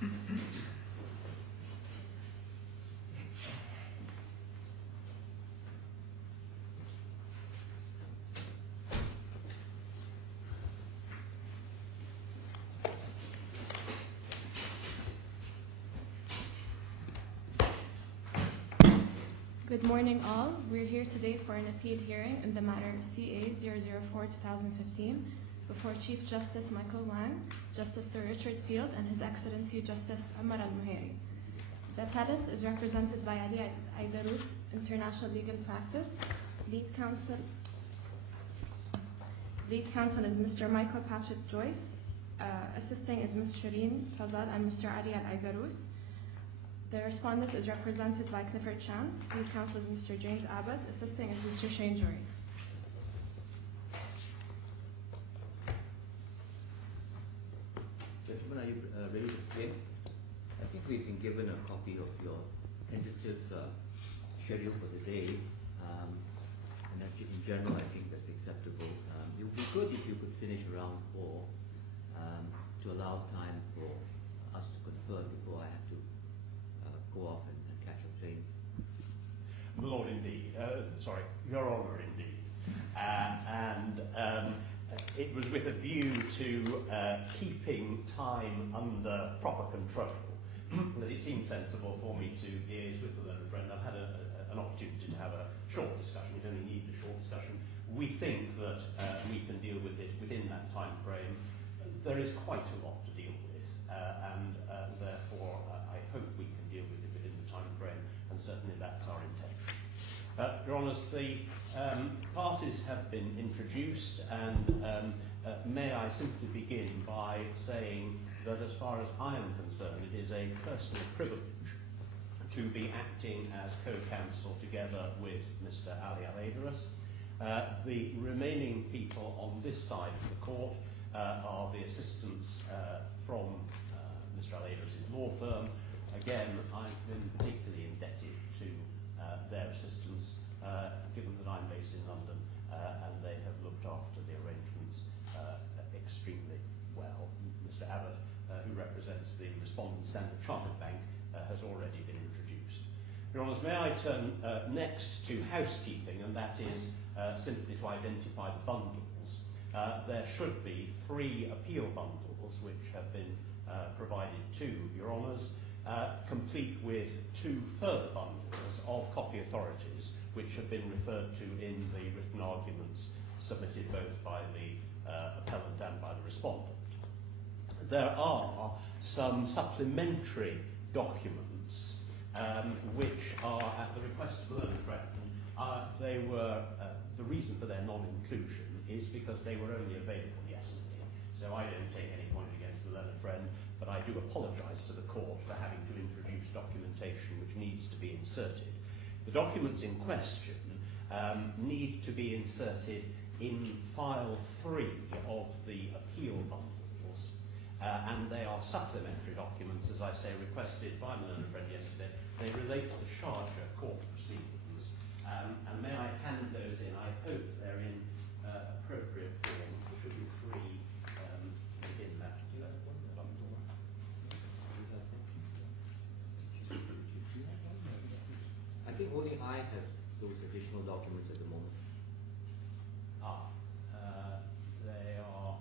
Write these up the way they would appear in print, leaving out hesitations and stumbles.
Good morning all. We're here today for an appeal hearing in the matter CA 004-2015 before Chief Justice Michael Hwang, Justice Sir Richard Field, and His Excellency Justice Omar al-Muhairi. The appellant is represented by Ali Aidarus, International Legal Practice. Lead counsel is Mr. Michael Patrick Joyce. Assisting is Ms. Shireen Fazal and Mr. Ali Aidarus. The respondent is represented by Clifford Chance. Lead counsel is Mr. James Abbott. Assisting is Mr. Shane Jory. Gentlemen, are you ready to begin? I think we've been given a copy of your tentative schedule for the day, and actually, in general, I think that's acceptable. It would be good if you could finish around 4 to allow time for us to confer before I have to go off and catch a plane. My Lord, indeed. Sorry, Your Honour, indeed. It was with a view to keeping time under proper control that it seemed sensible for me to liaise with the learned friend. I've had an opportunity to have a short discussion. We only need a short discussion. We think that we can deal with it within that time frame. There is quite a lot to deal with, and therefore I hope we can deal with it within the time frame, and certainly that's our intention. Your Honours, the parties have been introduced, and may I simply begin by saying that as far as I am concerned, it is a personal privilege to be acting as co-counsel together with Mr. Ali Aidarus. The remaining people on this side of the court are the assistants from Mr. Aidarus' law firm. Again, I've been particularly indebted to their assistance, given that I'm based in London, and they have looked after the arrangements extremely well. Mr. Abbott, who represents the respondent Standard Chartered Bank, has already been introduced. Your Honours, may I turn next to housekeeping, and that is simply to identify the bundles. There should be 3 appeal bundles which have been provided to Your Honours, complete with 2 further bundles of copy authorities which have been referred to in the written arguments submitted both by the appellant and by the respondent. There are some supplementary documents which are at the request of the learned friend. They were, the reason for their non-inclusion is because they were only available yesterday. So I don't take any point against the learned friend, but I do apologise to the court for having to introduce documentation which needs to be inserted. The documents in question need to be inserted in file 3 of the appeal bundles, and they are supplementary documents, as I say, requested by the learned friend yesterday. They relate to the Sharjah court proceedings, and may I hand those in? I hope they're in appropriate form. There should be 3 within that. Do you have one? I think only I have those additional documents at the moment. They are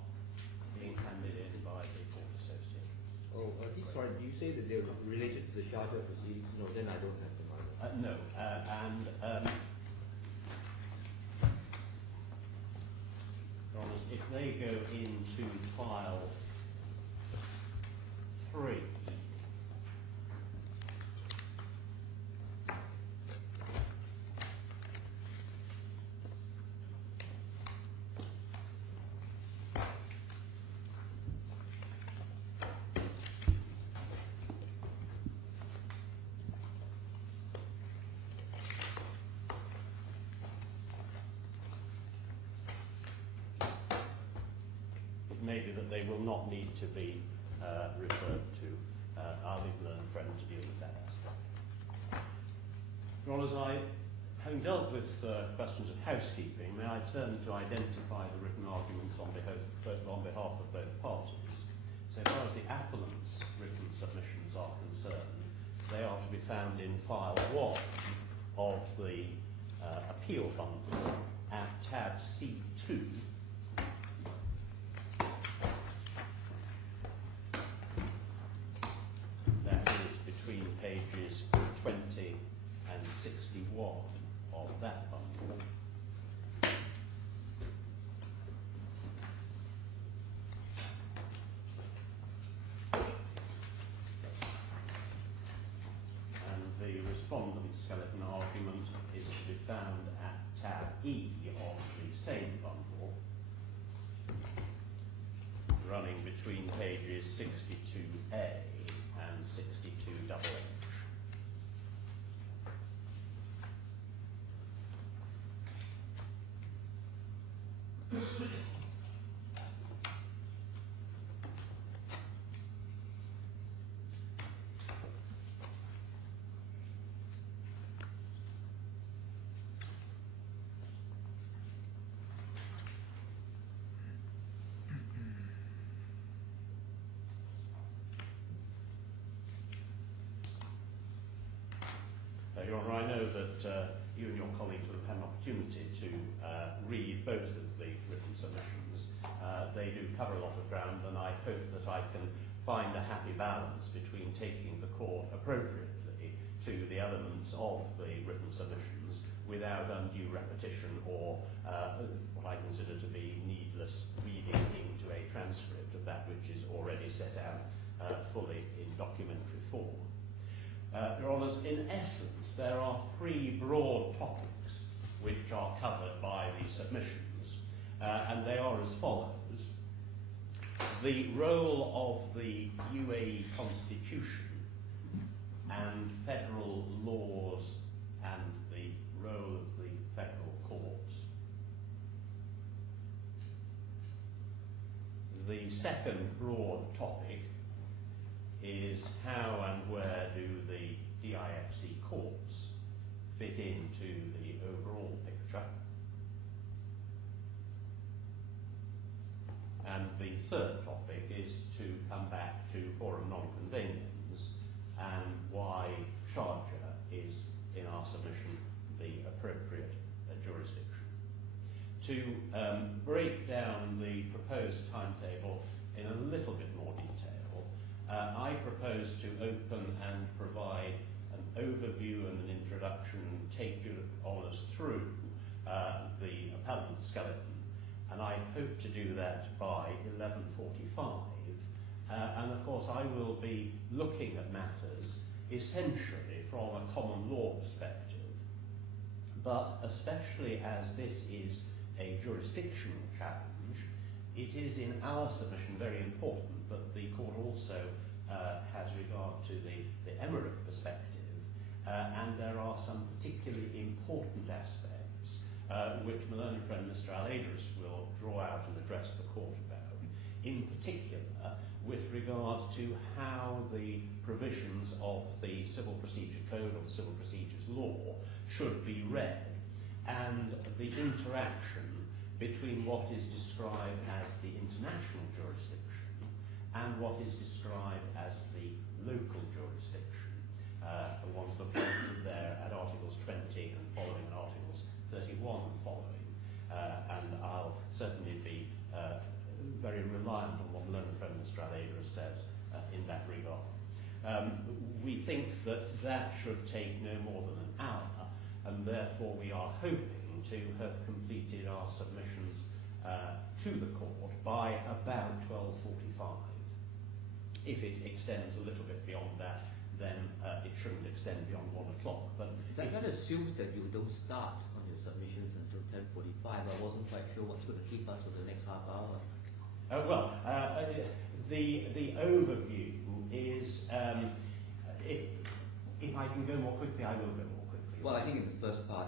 being handed in by the court associate. Oh, sorry, do you say that they're related to the Sharjah proceedings? No, then I don't have them either. No, Your Honours, if they go into file 3, it may be that they will not need to be referred to. I'll leave the learned friend to deal with that aspect. Your Honours, having dealt with questions of housekeeping, may I turn to identify the written arguments on behalf of both parties. So far as the appellant's written submission found in file 1 of the appeal bundle at tab C2. That is between pages 20 and 61 of that bundle. Respondent skeleton argument is to be found at tab E of the same bundle, running between pages 62A and 62H. Your Honour, I know that you and your colleagues will have had an opportunity to read both of the written submissions. They do cover a lot of ground, and I hope that I can find a happy balance between taking the court appropriately to the elements of the written submissions without undue repetition or what I consider to be needless reading into a transcript of that which is already set out fully in documentary form. Your Honours, in essence, there are three broad topics which are covered by the submissions, and they are as follows. The role of the UAE Constitution and federal laws and the role of the federal courts. The second broad topic is how and where do the DIFC courts fit into the overall picture. And the third topic is to come back to forum non-convenience and why Sharjah is, in our submission, the appropriate jurisdiction. To break down the proposed timetable in a little bit more detail, I propose to open and provide an overview and an introduction, take you on us through the appellant skeleton, and I hope to do that by 11:45. And of course I will be looking at matters essentially from a common law perspective, but especially as this is a jurisdictional challenge, it is in our submission very important that the court also has regard to the emirate perspective, and there are some particularly important aspects which my learned friend Mr. Al-Adris will draw out and address the court about, in particular with regard to how the provisions of the Civil Procedure Code or the Civil Procedures Law should be read, and the interaction between what is described as the international jurisdiction and what is described as the local jurisdiction. The ones looked at there at Articles 20 and following, and Articles 31 and following. And I'll certainly be very reliant on what learned friend Mr. Al-Adris says in that regard. We think that that should take no more than an hour, and therefore we are hoping to have completed our submissions to the court by about 12:45. If it extends a little bit beyond that, then it shouldn't extend beyond 1 o'clock. But that assumes that you don't start on your submissions until 10:45. I wasn't quite sure what's going to keep us for the next half hour. The overview is, if I can go more quickly, I will go more quickly. Well, I think in the first part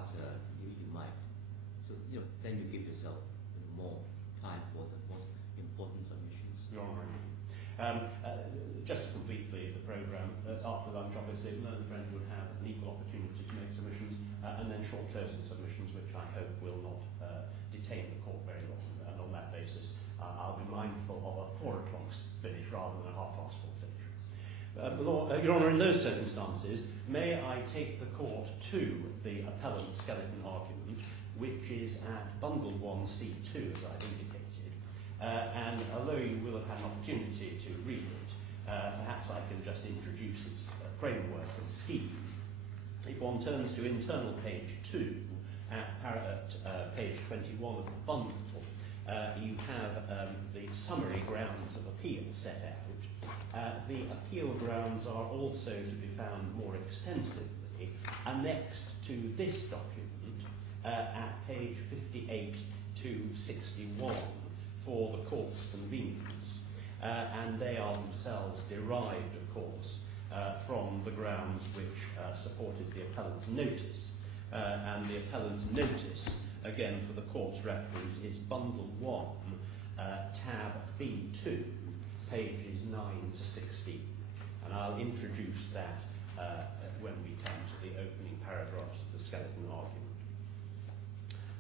you might. So then you give yourself more time for the most important submissions. You're right. Just to complete the programme, after lunch, obviously, the learned friend would have an equal opportunity to make submissions, and then short closing submissions, which I hope will not detain the court very long. And on that basis, I'll be mindful of a 4 o'clock finish rather than a 4:30 finish. Your Honour, in those circumstances, may I take the court to the appellant's skeleton argument, which is at Bundle 1C2, as I've indicated, and although you will have had an opportunity to read it, perhaps I can just introduce its framework and scheme. If one turns to internal page 2, at page 21 of the bundle, you have the summary grounds of appeal set out. The appeal grounds are also to be found more extensively annexed to this document at page 58 to 61 for the court's convenience. And they are themselves derived, of course, from the grounds which supported the appellant's notice. And the appellant's notice, again for the court's reference, is Bundle 1, tab B2, pages 9 to 16. And I'll introduce that when we come to the opening paragraphs of the skeleton argument.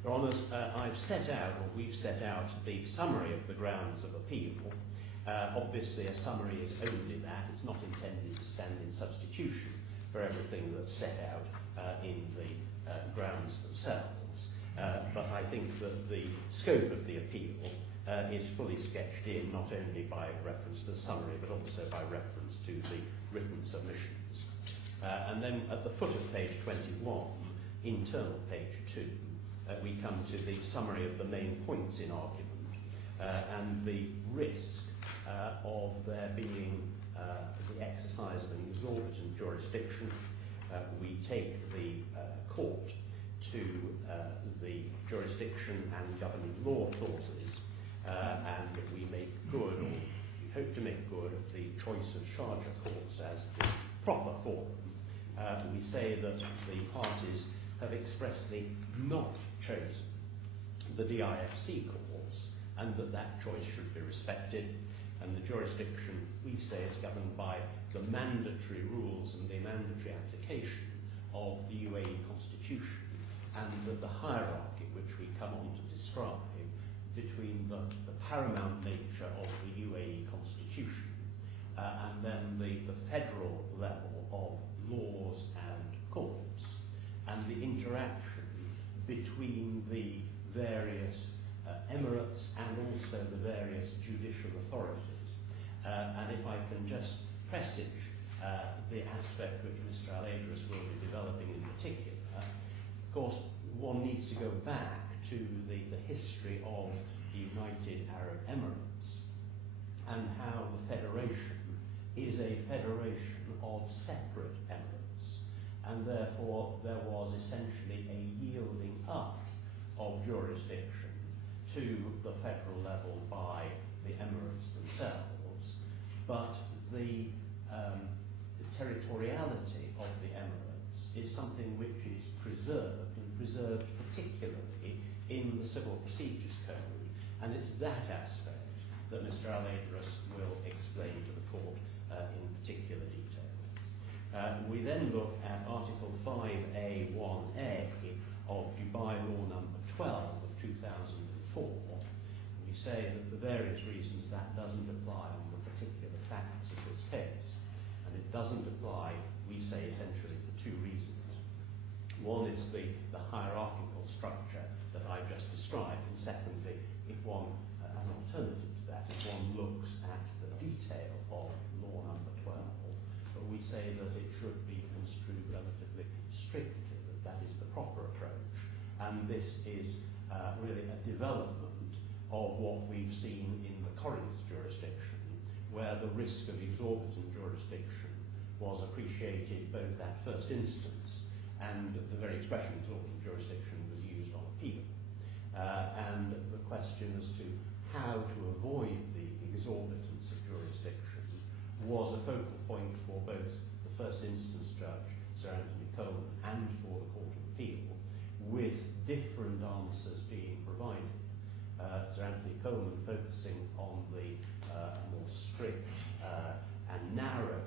Your Honours, I've set out, or we've set out, the summary of the grounds of appeal. Obviously, a summary is only that. It's not intended to stand in substitution for everything that's set out in the grounds themselves. But I think that the scope of the appeal is fully sketched in, not only by reference to the summary, but also by reference to the written submissions. And then at the foot of page 21, internal page 2, we come to the summary of the main points in argument and the risk of there being the exercise of an exorbitant jurisdiction. We take the court to the jurisdiction and governing law clauses, and we make good, or we hope to make good, the choice of Sharjah courts as the proper forum. We say that the parties have expressly not chosen the DIFC courts, and that choice should be respected. And the jurisdiction, we say, is governed by the mandatory rules and the mandatory application of the UAE Constitution, and that the hierarchy which we come on to describe between the paramount nature of the UAE Constitution and then the federal level of laws and courts, and the interaction between the various emirates and also the various judicial authorities. And if I can just presage the aspect which Mr. Al-Adras will be developing in particular, of course, one needs to go back to the history of the United Arab Emirates and how the federation is a federation of separate emirates, and therefore there was essentially a yielding up of jurisdiction to the federal level by the emirates themselves, but the territoriality of the emirates is something which is preserved, and preserved particularly in the Civil Procedures Code, and it's that aspect that Mr. Al-Adras will explain to the court in particular detail. We then look at Article 5A1A of Dubai Law number 12 of 2004. We say that for various reasons that doesn't apply on the particular facts of this case. And it doesn't apply, we say, essentially for two reasons. One is the hierarchical structure that I've just described, and secondly, if one, as an alternative to that, if one looks at the detail of law number 12, but we say that it should be construed relatively strictly, that is the proper approach. And this is really a development of what we've seen in the Corinth jurisdiction, where the risk of exorbitant jurisdiction was appreciated both at first instance, and the very expression exorbitant jurisdiction was used on appeal. And the question as to how to avoid the exorbitance of jurisdiction was a focal point for both the first instance judge, Sir Anthony Coleman, and for the Court of Appeal, with different answers being provided. Sir Anthony Coleman focusing on the more strict and narrow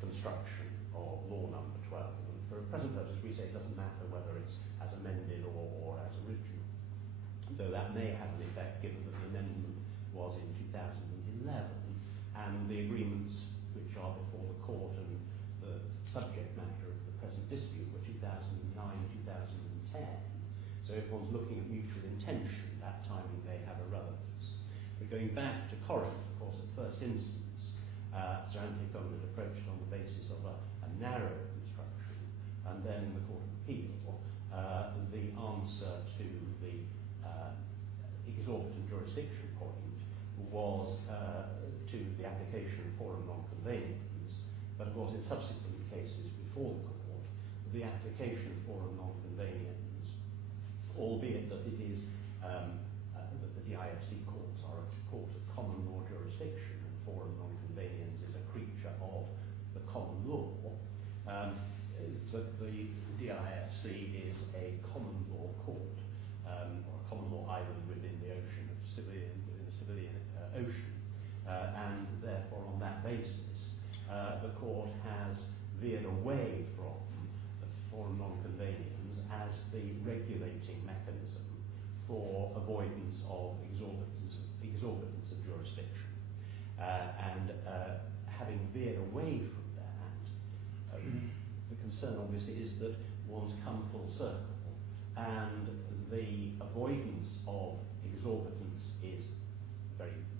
construction of law number 12. And for present purposes, we say it doesn't matter whether it's as amended or as original, though that may have an effect given that the amendment was in 2011 and the agreements which are before the court and the subject matter of the present dispute were 2009, 2010. So if one's looking at mutual intention, that timing may have a relevance. But going back to Corinth, of course, at first instance, Sir Anthony Conrad approached on the basis of a narrow construction, and then in the Court of Appeal, the answer to the exorbitant jurisdiction point was to the application of forum non-conveniens, but of course in subsequent cases before the court, the application of forum non-conveniens, albeit that it is that the DIFC courts are a court of common law jurisdiction, and forum non-conveniens is a creature of the common law, but the DIFC is a common law court, or a common law island within the ocean of within the civilian ocean, and therefore on that basis the court has veered away from the forum non-conveniens as the regulating mechanism for avoidance of exorbitance of jurisdiction, and having veered away from that, the concern obviously is that one's come full circle, and the avoidance of exorbitance is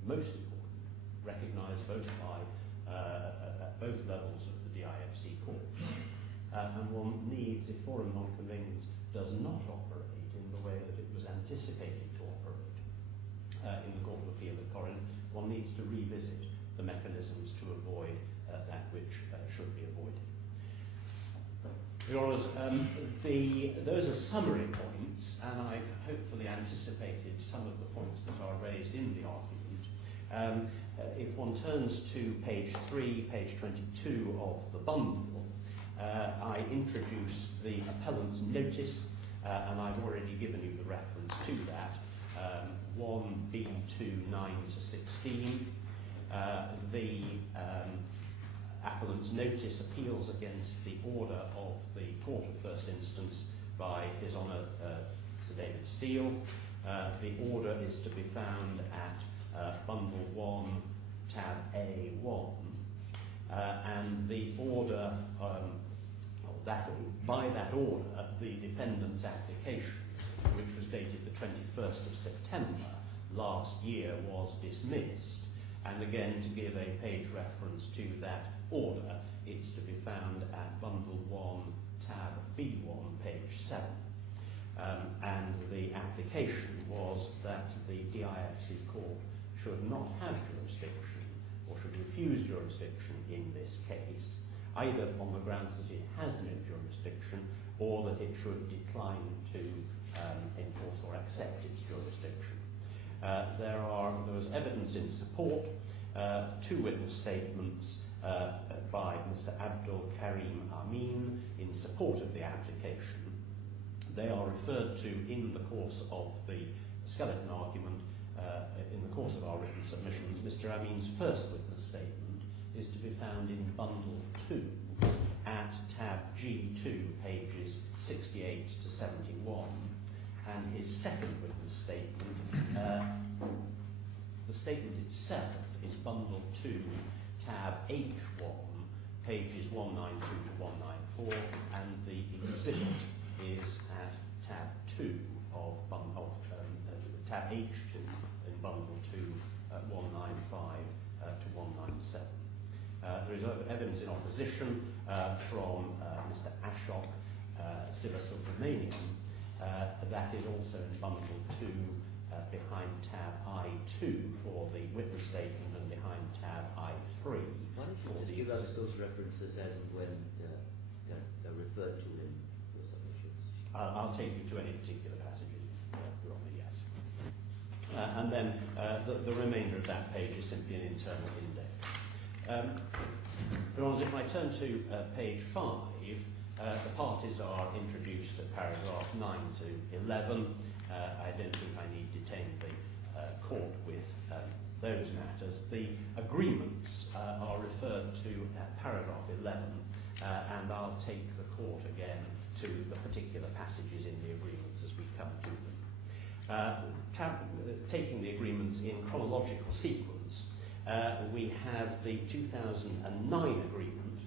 most important, recognised both by at both levels of the DIFC court, and one needs, if forum non-conveniens does not operate in the way that it was anticipated to operate in the Court of Appeal at Corinth, one needs to revisit the mechanisms to avoid that which should be avoided. Your Honours, those are summary points, and I've hopefully anticipated some of the points that are raised in the argument. If one turns to page 3, page 22 of the bundle, I introduce the appellant's notice, and I've already given you the reference to that, 1B2 9 to 16. The appellant's notice appeals against the order of the Court of First Instance by His Honour Sir David Steele. The order is to be found at Bundle 1, tab A1, and the order, by that order, the defendant's application, which was dated the 21st of September last year, was dismissed. And again, to give a page reference to that order, it's to be found at Bundle 1, tab B1, page 7. And the application was that the DIFC court should not have jurisdiction, or should refuse jurisdiction in this case, either on the grounds that it has no jurisdiction, or that it should decline to enforce or accept its jurisdiction. There was evidence in support, 2 witness statements by Mr. Abdul Karim Amin in support of the application. They are referred to in the course of the skeleton argument, in the course of our written submissions. Mr. Amin's first witness statement is to be found in Bundle 2 at tab G2, pages 68 to 71. And his second witness statement, the statement itself is Bundle 2, tab H1, pages 192 to 194, and the exhibit is at tab 2 of tab H2 in Bundle 2, 195 to 197. There is evidence in opposition from Mr. Ashok Sivasubramanian. That is also in Bundle 2 behind tab I2 for the witness statement, and behind tab I3. Why don't you just give us those references as and when they're referred to in your submissions? I'll take you to any particular passages, Your Honour, yes. And then the remainder of that page is simply an internal index. Your Honours, if I turn to page 5, the parties are introduced at paragraph 9 to 11. I don't think I need detain the court with those matters. The agreements are referred to at paragraph 11, and I'll take the court again to the particular passages in the agreements as we come to them. Taking the agreements in chronological sequence, we have the 2009 agreement,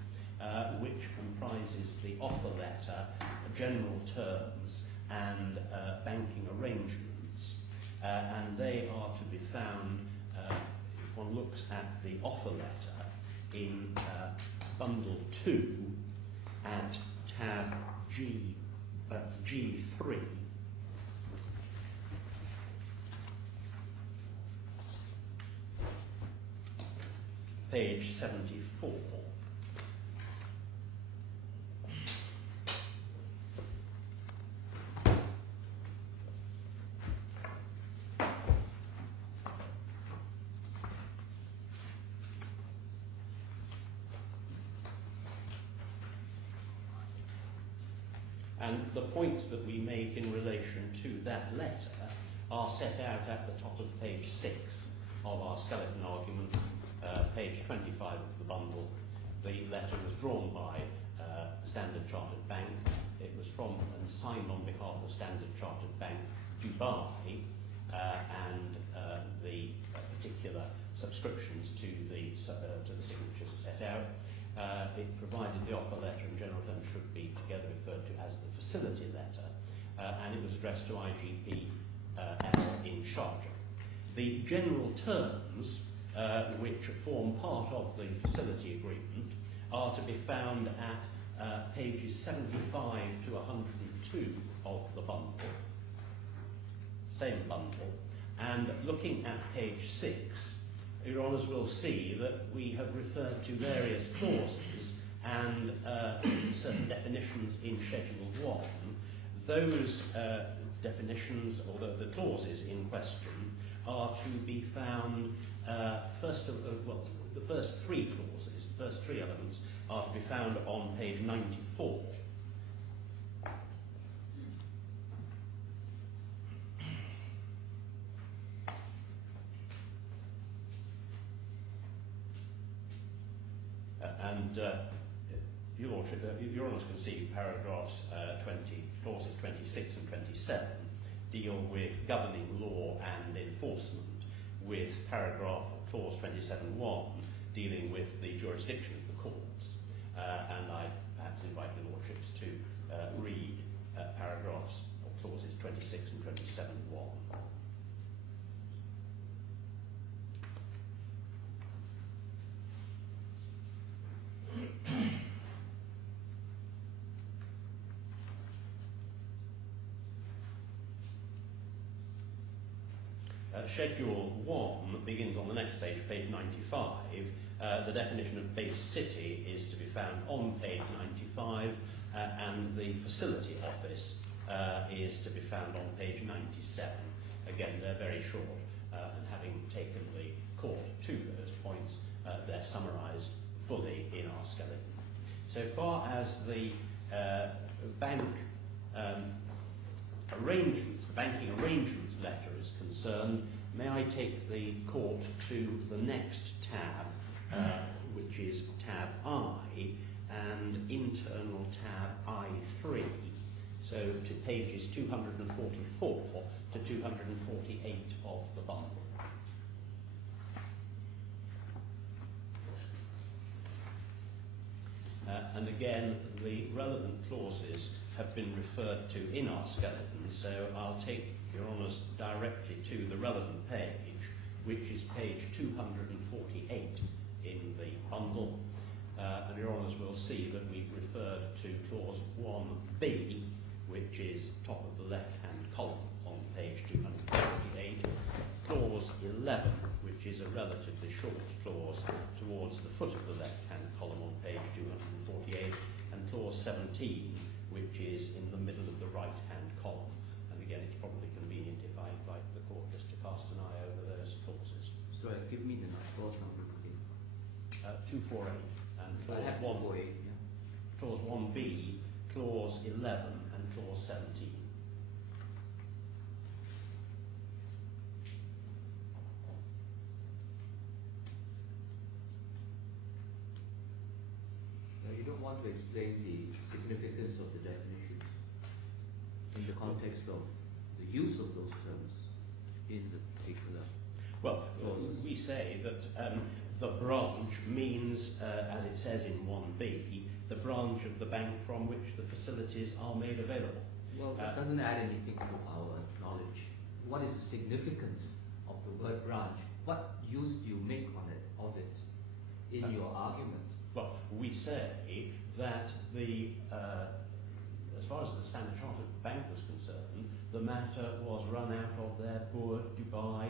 which comprises the offer letter, general terms, and banking arrangements. And they are to be found, if one looks at the offer letter, in bundle 2 at tab G3. Page 74. And the points that we make in relation to that letter are set out at the top of page 6 of our skeleton argument, page 25 of the bundle. The letter was drawn by Standard Chartered Bank. It was from and signed on behalf of Standard Chartered Bank Dubai, and the particular subscriptions to the signatures are set out. It provided the offer letter, in general terms should be together referred to as the facility letter, and it was addressed to IGP in Sharjah. The general terms, which form part of the facility agreement, are to be found at pages 75 to 102 of the bundle, same bundle, and looking at page 6, Your Honours will see that we have referred to various clauses and certain definitions in Schedule 1. Those definitions, or the clauses in question, are to be found, the first three clauses, the first three elements, are to be found on page 94. Your Honours can see paragraphs clauses 26 and 27 deal with governing law and enforcement, with clause 27.1 dealing with the jurisdiction of the courts. And I perhaps invite your Lordships to read paragraphs or clauses 26 and 27.1. Schedule 1 begins on the next page, page 95. The definition of base city is to be found on page 95, and the facility office is to be found on page 97. Again, they're very short, and having taken the court to those points, they're summarised fully in our skeleton. So far as the bank arrangements, the banking arrangements letter is concerned, may I take the court to the next tab, which is tab I, and internal tab I3, so to pages 244 to 248 of the bundle. And again, the relevant clauses have been referred to in our skeleton, so I'll take Your Honours directly to the relevant page, which is page 248 in the bundle. And Your Honours will see that we've referred to clause 1b, which is top of the left-hand column on page 248, clause 11, which is a relatively short clause towards the foot of the left-hand column on page 248, and clause 17, which is in the middle of the right-hand column. And again, it's probably convenient if I invite the court just to cast an eye over those clauses. So give me the clause number again. 248 and clause 148, yeah. Clause 1b, clause 11, and clause 17. You don't want to explain the significance of the definitions in the context of the use of those terms in the particular. Well, we say that the branch means, as it says in 1B, the branch of the bank from which the facilities are made available. Well, that doesn't add anything to our knowledge. What is the significance of the word branch? What use do you make of it in your argument? Well, we say that as far as the Standard Chartered Bank was concerned, the matter was run out of their Bur Dubai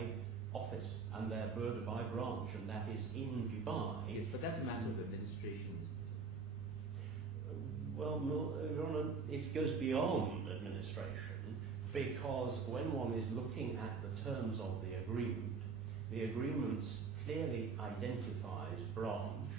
office and their Bur Dubai branch, and that is in Dubai. Yes, but that's a matter of administration. Well, Your Honour, it goes beyond administration, because when one is looking at the terms of the agreement clearly identifies branch,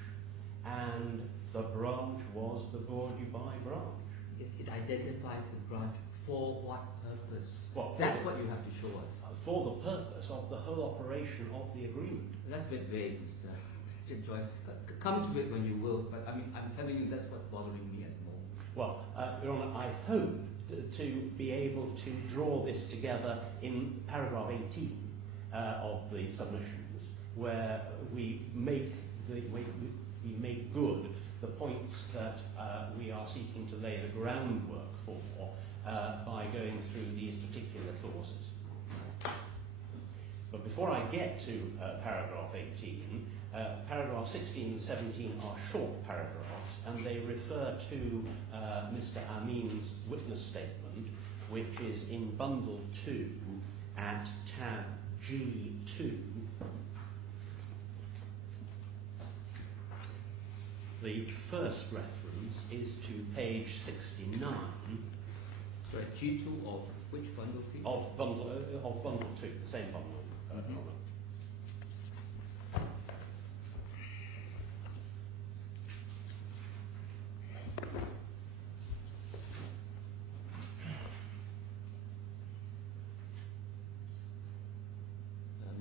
and the branch was the Bur Dubai branch. Yes, it identifies the branch for what purpose? Well, that's what you have to show us. For the purpose of the whole operation of the agreement. That's a bit vague, Mr. Joyce. Come to it when you will, but I mean, I'm telling you that's what's bothering me at the moment. Well, Your Honour, I hope to be able to draw this together in paragraph 18 of the submissions, where we make good the points that we are seeking to lay the groundwork for by going through these particular clauses. But before I get to paragraph 18, paragraph 16 and 17 are short paragraphs, and they refer to Mr. Amin's witness statement, which is in bundle 2 at tab G2. The first reference is to page 69. So at G2 of which bundle, please? Of bundle 2, the same bundle.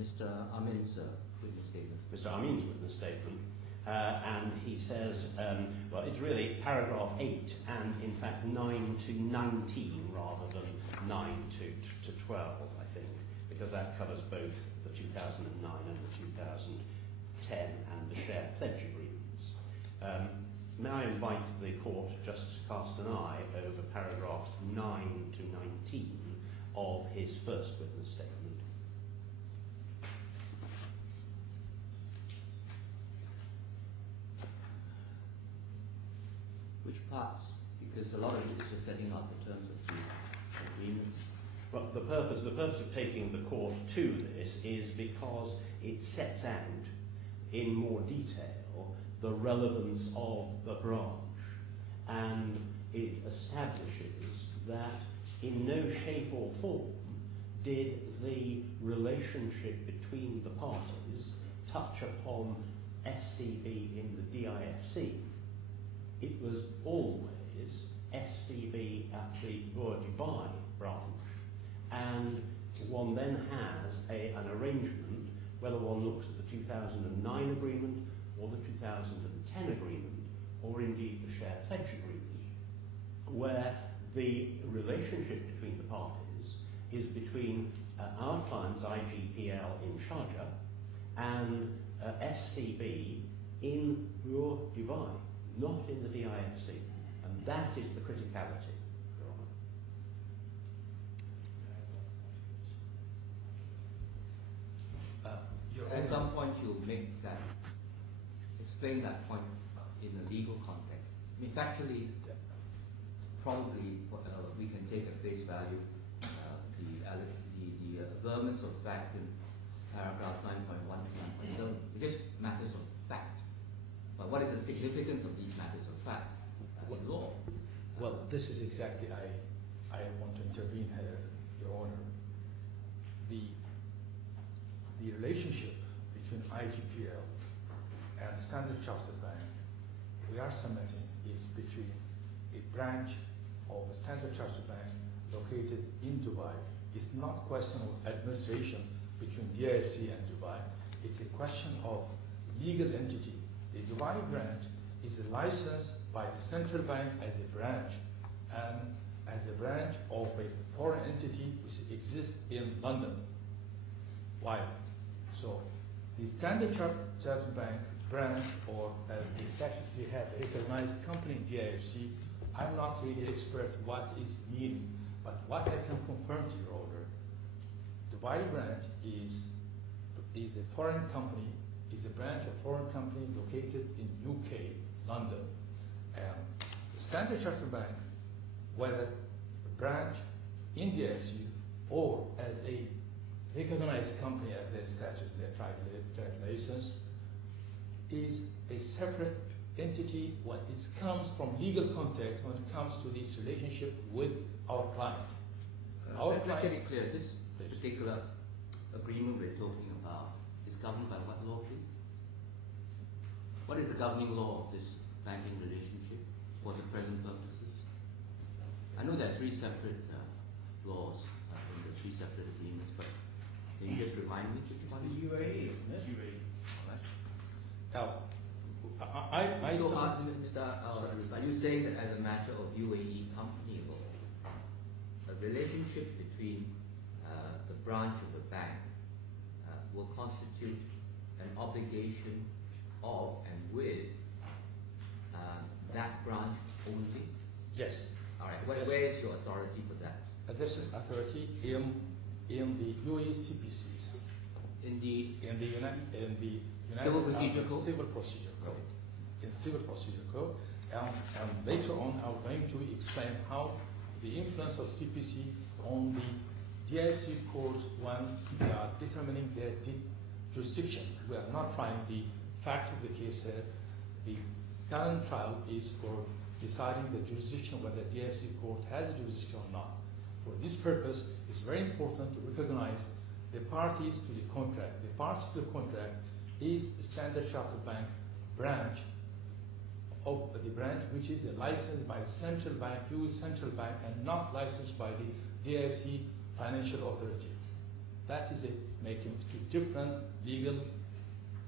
Mr. Amin's witness statement. Mr. Amin's witness statement, and he says, well, it's really paragraph 8, and in fact 9 to 19 rather than 9 to 12, I think, because that covers both the 2009 and the 2010 and the share pledge agreements. May I invite the court just to cast an eye over paragraphs 9 to 19 of his first witness statement. Which parts? Because a lot of it is just setting out the terms of the agreements. Well, the purpose of taking the court to this is because it sets out in more detail the relevance of the branch, and it establishes that in no shape or form did the relationship between the parties touch upon SCB in the DIFC. It was always SCB at the Bur Dubai branch, and one then has an arrangement, whether one looks at the 2009 agreement or the 2010 agreement, or indeed the share pledge agreement, where the relationship between the parties is between our client's IGPL in Sharjah and SCB in Bur Dubai, not in the DIFC, and that is the criticality, Your Honour. At some point you'll make that, explain that point in a legal context. I mean, factually, probably we can take at face value the averments of fact in paragraph 9.1 to 9.7. They're just matters of fact. But what is the significance of these matters of fact in law? Well, this is exactly, I want to intervene here, Your Honor. The relationship between IGPL and Standard Chartered Bank, we are submitting, is between a branch of the Standard Chartered Bank located in Dubai. It's not a question of administration between DIFC and Dubai. It's a question of legal entity. The Dubai branch is licensed by the central bank as a branch and as a branch of a foreign entity which exists in London. While So the Standard Chartered Bank branch, or as the statute we have, recognized company DIFC, I'm not really expert what is meaning, but what I can confirm to your order, Dubai branch is a foreign company, is a branch of foreign company located in UK, London. The Standard Chartered Bank, whether a branch in DIFC or as a recognized company as their status, their trade license, is a separate entity when it comes from legal context, when it comes to this relationship with our client. Let's get it clear. This particular agreement we're talking about is governed by what law, please? What is the governing law of this banking relationship for the present purposes? I know there are three separate laws in the three separate agreements, but can you just remind me which one? It's the UAE, isn't it? UAE. All right. Now, Mr. Are you saying that as a matter of UAE company law, a relationship between the branch of the bank will constitute an obligation of and with that branch only? yes, All right. Yes. Where is your authority for that? this is authority in the UAE CPCs, In the United Civil Procedure Code? Civil Procedure Code. In Civil Procedure Code, and later on I'm going to explain how the influence of CPC on the DIFC court when they are determining their jurisdiction. We are not trying the fact of the case here. The current trial is for deciding the jurisdiction, whether DIFC court has a jurisdiction or not. For this purpose, it's very important to recognize the parties to the contract. The parties to the contract is the Standard Chartered Bank branch of the branch which is licensed by the central bank, US Central Bank, and not licensed by the DIFC Financial Authority. That is it, making two different legal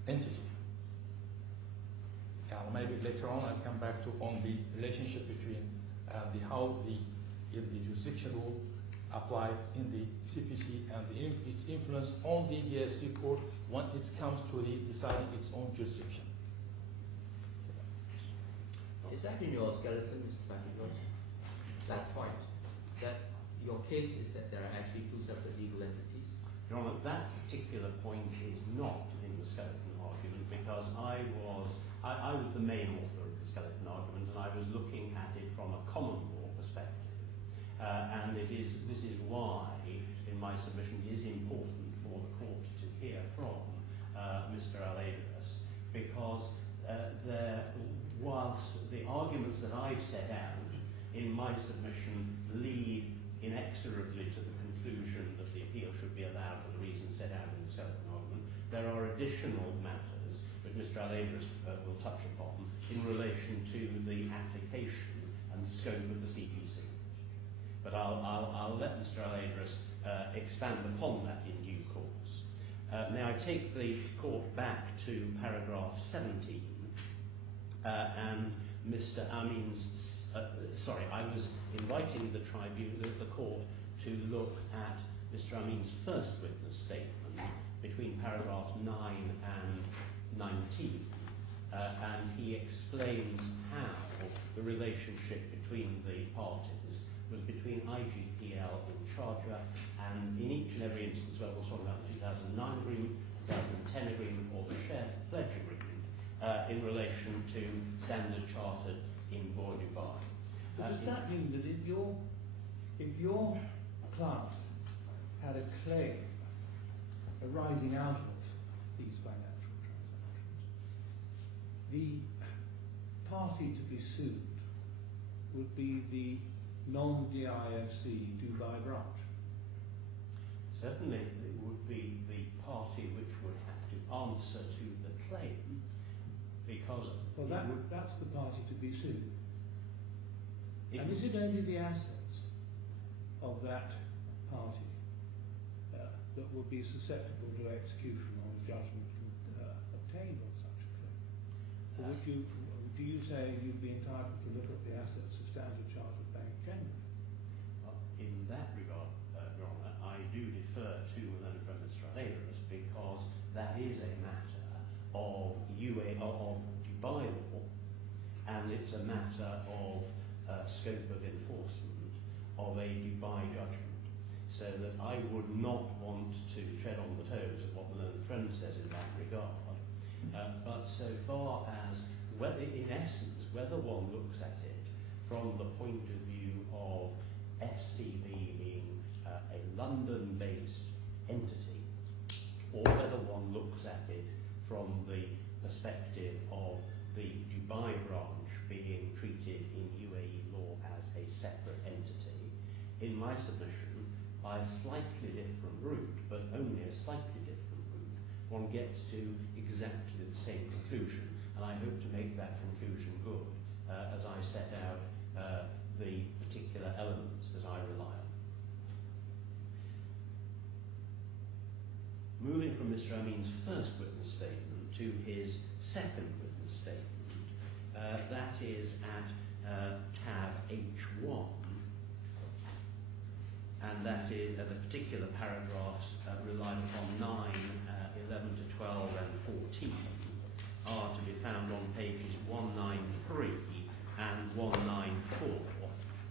entities. Maybe later on I'll come back to on the relationship between how the jurisdiction rule apply in the CPC and its influence on the DIFC court when it comes to deciding its own jurisdiction. Is that in your skeleton, Mr. Patrick? That point, that your case is that there are actually two separate legal entities? Your Honour, that particular point is not in the skeleton argument because I was the main author of the skeleton argument and I was looking at it from a common law perspective. And this is why, in my submission, it is important for the court to hear from Mr. Al-Adras, because whilst the arguments that I've set out in my submission lead inexorably to the conclusion that the appeal should be allowed for the reasons set out in the skeleton argument, there are additional matters that Mr. Al-Adras will touch upon in relation to the application and scope of the CPC. But I'll let Mr. Al-Adras expand upon that in due course. May I take the court back to paragraph 17 and Mr. Amin's, I was inviting the court to look at Mr. Amin's first witness statement between paragraphs 9 and 19, and he explains how the relationship between the parties was between IGPL and Charger, and in each and every instance, whether we're talking about the 2009 agreement, 2010 agreement, or the share pledge agreement, in relation to Standard Chartered in Dubai. But does that mean that if your client had a claim arising out of these financial transactions, the party to be sued would be the non-DIFC Dubai branch? Certainly it would be the party which would have to answer to the claim, because that's the party to be sued. And is it only the assets of that party that would be susceptible to execution or judgment obtained on such a claim? Or do you say you'd be entitled to look at the assets of Standard Chartered Bank generally? In that regard, Your Honour, I do defer to the learned friend Mr. Al-Adras, because of Dubai law, and it's a matter of scope of enforcement of a Dubai judgment. So that I would not want to tread on the toes of what the learned friend says in that regard. But so far as, whether, in essence, whether one looks at it from the point of view of SCB being a London-based entity, or whether one looks at it from the perspective of the Dubai branch being treated in UAE law as a separate entity, in my submission, by a slightly different route, but only a slightly different route, one gets to exactly the same conclusion, and I hope to make that conclusion good as I set out the particular elements that I rely on. Moving from Mr. Amin's first witness statement to his second witness statement, that is at tab H1, and that is the particular paragraphs relied upon 9, 11 to 12 and 14 are to be found on pages 193 and 194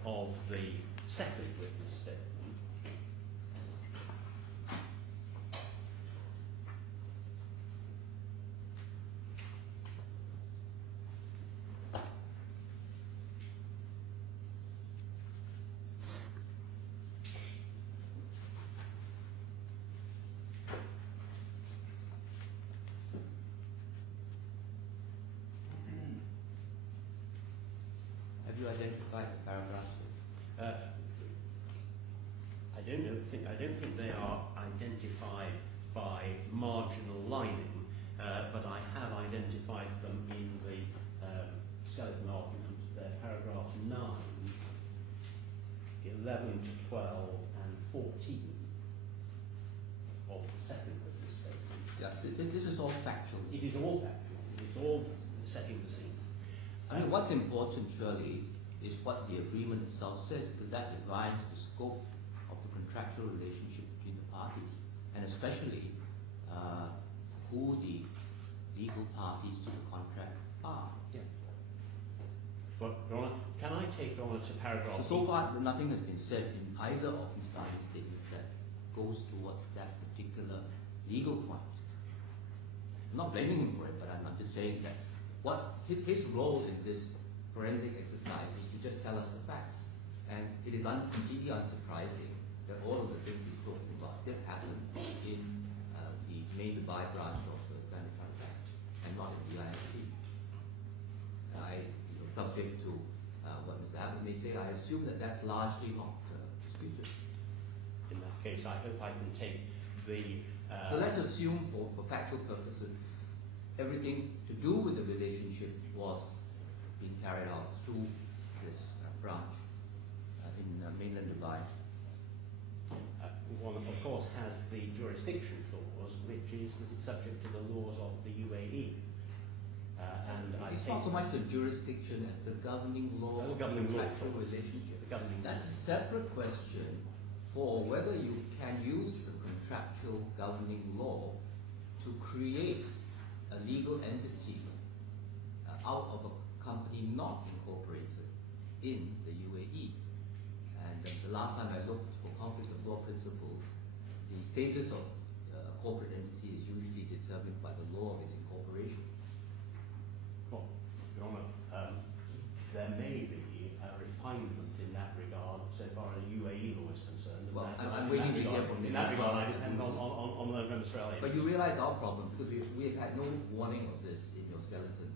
of the second witness statement. Have you identified the paragraphs? I don't think they are identified by marginal lining, but I have identified them in the skeleton argument. They're paragraphs 9, 11 to 12, and 14 of the second witness statement. Yeah, this is all factual. It is all factual. It is all setting the scene. I mean, what's important, surely, is what the agreement itself says, because that defines the scope of the contractual relationship between the parties, and especially who the legal parties to the contract are. Yeah. Well, Your Honour, can I take Your Honour to paragraph? So far, nothing has been said in either of Mr. Ali's statements that goes towards that particular legal point. I'm not blaming him for it, but I'm just saying that what his role in this forensic exercise is to just tell us the facts. And it is completely unsurprising that all of the things he's talking about did happen in the main Dubai branch of the Standard Contract and not in the IMC. Subject to what Mr. Abbott may say, I assume that that's largely not disputed. In that case, I hope I can take the... So let's assume for factual purposes, everything to do with the relationship was being carried out through this branch in mainland Dubai. One, of course, has the jurisdiction clause, which is that it's subject to the laws of the UAE. It's not so much the jurisdiction as the governing law of the contractual relationship. That's a separate question for whether you can use the contractual governing law to create a legal entity out of a company not incorporated in the UAE. And the last time I looked for conflict of law principles, the status of a corporate entity is usually determined by the law of its incorporation. Well, Your Honour, there may be a refinement in that regard so far as UAE law is concerned. Well, I'm waiting to hear from Mr. In that regard, I depend on the Australia. But you realize our problem, because we've had no warning of this in your skeleton.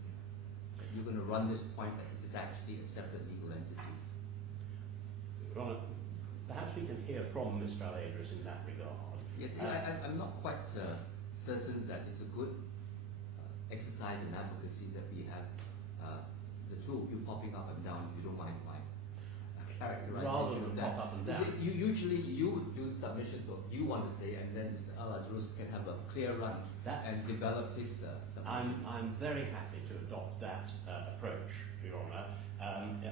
You're going to run this point that it is actually a separate legal entity. Your Honour, perhaps we can hear from Mr. Al-Adris in that regard. Yes, I'm not quite certain that it's a good exercise in advocacy that we have the two of you popping up and down, if you don't mind my characterization. Rather than pop up and down. Usually you would do the submissions of you want to say, and then Mr. Al-Adris can have a clear run and develop his submission. I'm very happy to adopt that approach, Your Honour.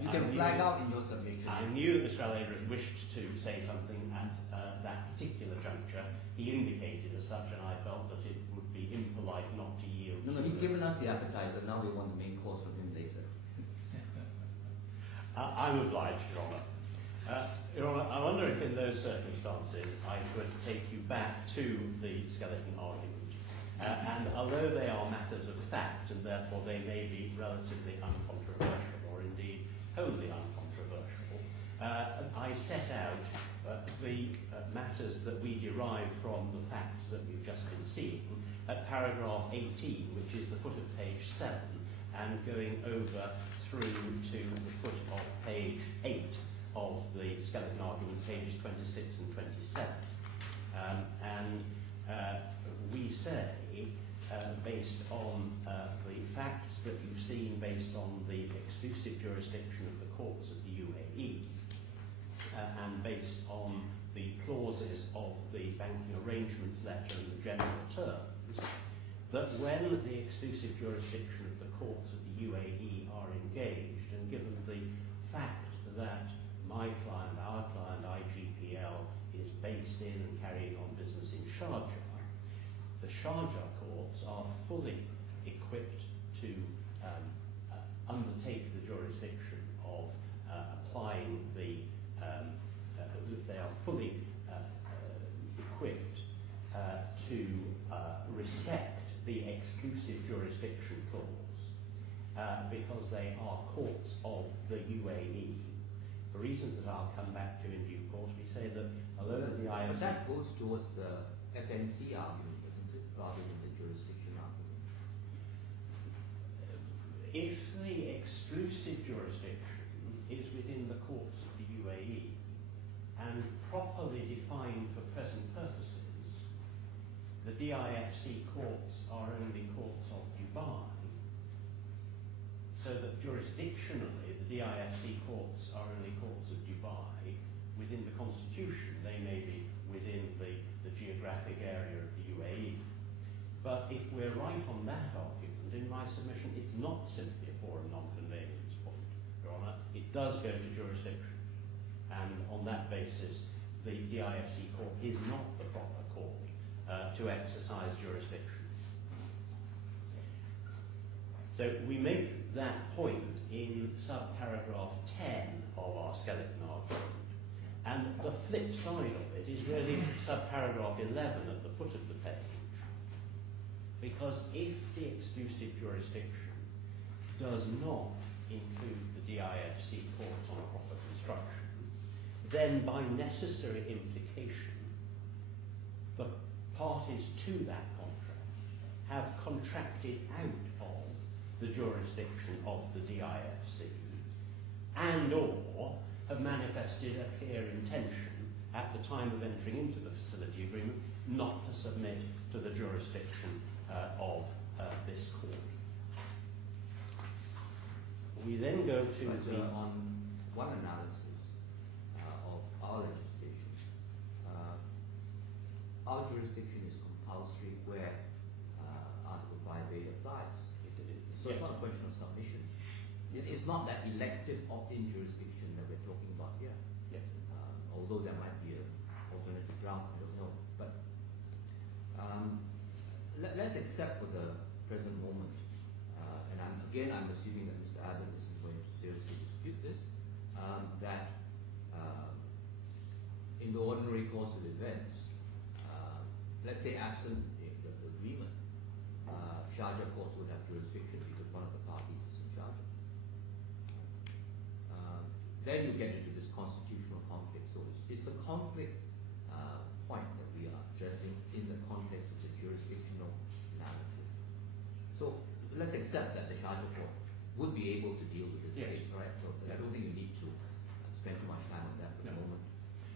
You can flag out in your submission. I knew that Mr. Al-Adris wished to say something at that particular juncture. He indicated as such, and I felt that it would be impolite not to yield. No, he's given us the appetizer, now we want the main course from him later. I'm obliged, Your Honour. Your Honour, I wonder if in those circumstances I could take you back to the skeleton argument. And although they are matters of fact, and therefore they may be relatively uncontroversial, or indeed wholly uncontroversial, I set out the matters that we derive from the facts that we've just been seeing at paragraph 18, which is the foot of page 7, and going over through to the foot of page 8 of the skeleton argument, pages 26 and 27. We say, based on the facts that you've seen, based on the exclusive jurisdiction of the courts of the UAE, and based on the clauses of the banking arrangements letter and the general terms, that when the exclusive jurisdiction of the courts of the UAE are engaged, and given the fact that my client, our client, IGPL, is based in and carrying on business in Sharjah, the Sharjah courts are fully equipped to undertake the jurisdiction of applying the, they are fully equipped to respect the exclusive jurisdiction clause because they are courts of the UAE. For reasons that I'll come back to in due course, we say that although the IFC... But that goes towards the FNC argument, isn't it, rather than the jurisdiction argument? If the exclusive jurisdiction is within the courts of the UAE and properly defined for present purposes, the DIFC courts are only courts of Dubai, so that jurisdictionally the DIFC courts are only courts of Dubai. Within the constitution they may be within the geographic area of the UAE. But if we're right on that argument, in my submission it's not simply a foreign non-convenience point, Your Honour. It does go to jurisdiction, and on that basis the DIFC court is not the proper court to exercise jurisdiction. So we make that point in subparagraph 10 of our skeleton argument. And the flip side of it is really subparagraph 11 at the foot of the page. Because if the exclusive jurisdiction does not include the DIFC court on proper construction, then by necessary implication, the parties to that contract have contracted out of the jurisdiction of the DIFC and or have manifested a clear intention at the time of entering into the facility agreement not to submit to the jurisdiction of this court. We then go to on one analysis of our legislation, our jurisdiction is compulsory where Article 5A applies. So it's not a question of submission. It's not that elective opt-in jurisdiction that we're talking about here. Yeah. Although there might be an alternative ground, I don't know. But let's accept for the present moment, and I'm assuming that Mr. Abbott isn't going to seriously dispute this, that in the ordinary course of events, let's say absent the agreement, Sharjah courts would have jurisdiction because one of the parties is in Sharjah. Then you get into this constitutional conflict. So it's the conflict point that we are addressing in the context of the jurisdictional analysis. So let's accept that the Sharjah court would be able to deal with this case, right? So I don't think you need to spend too much time on that for the moment.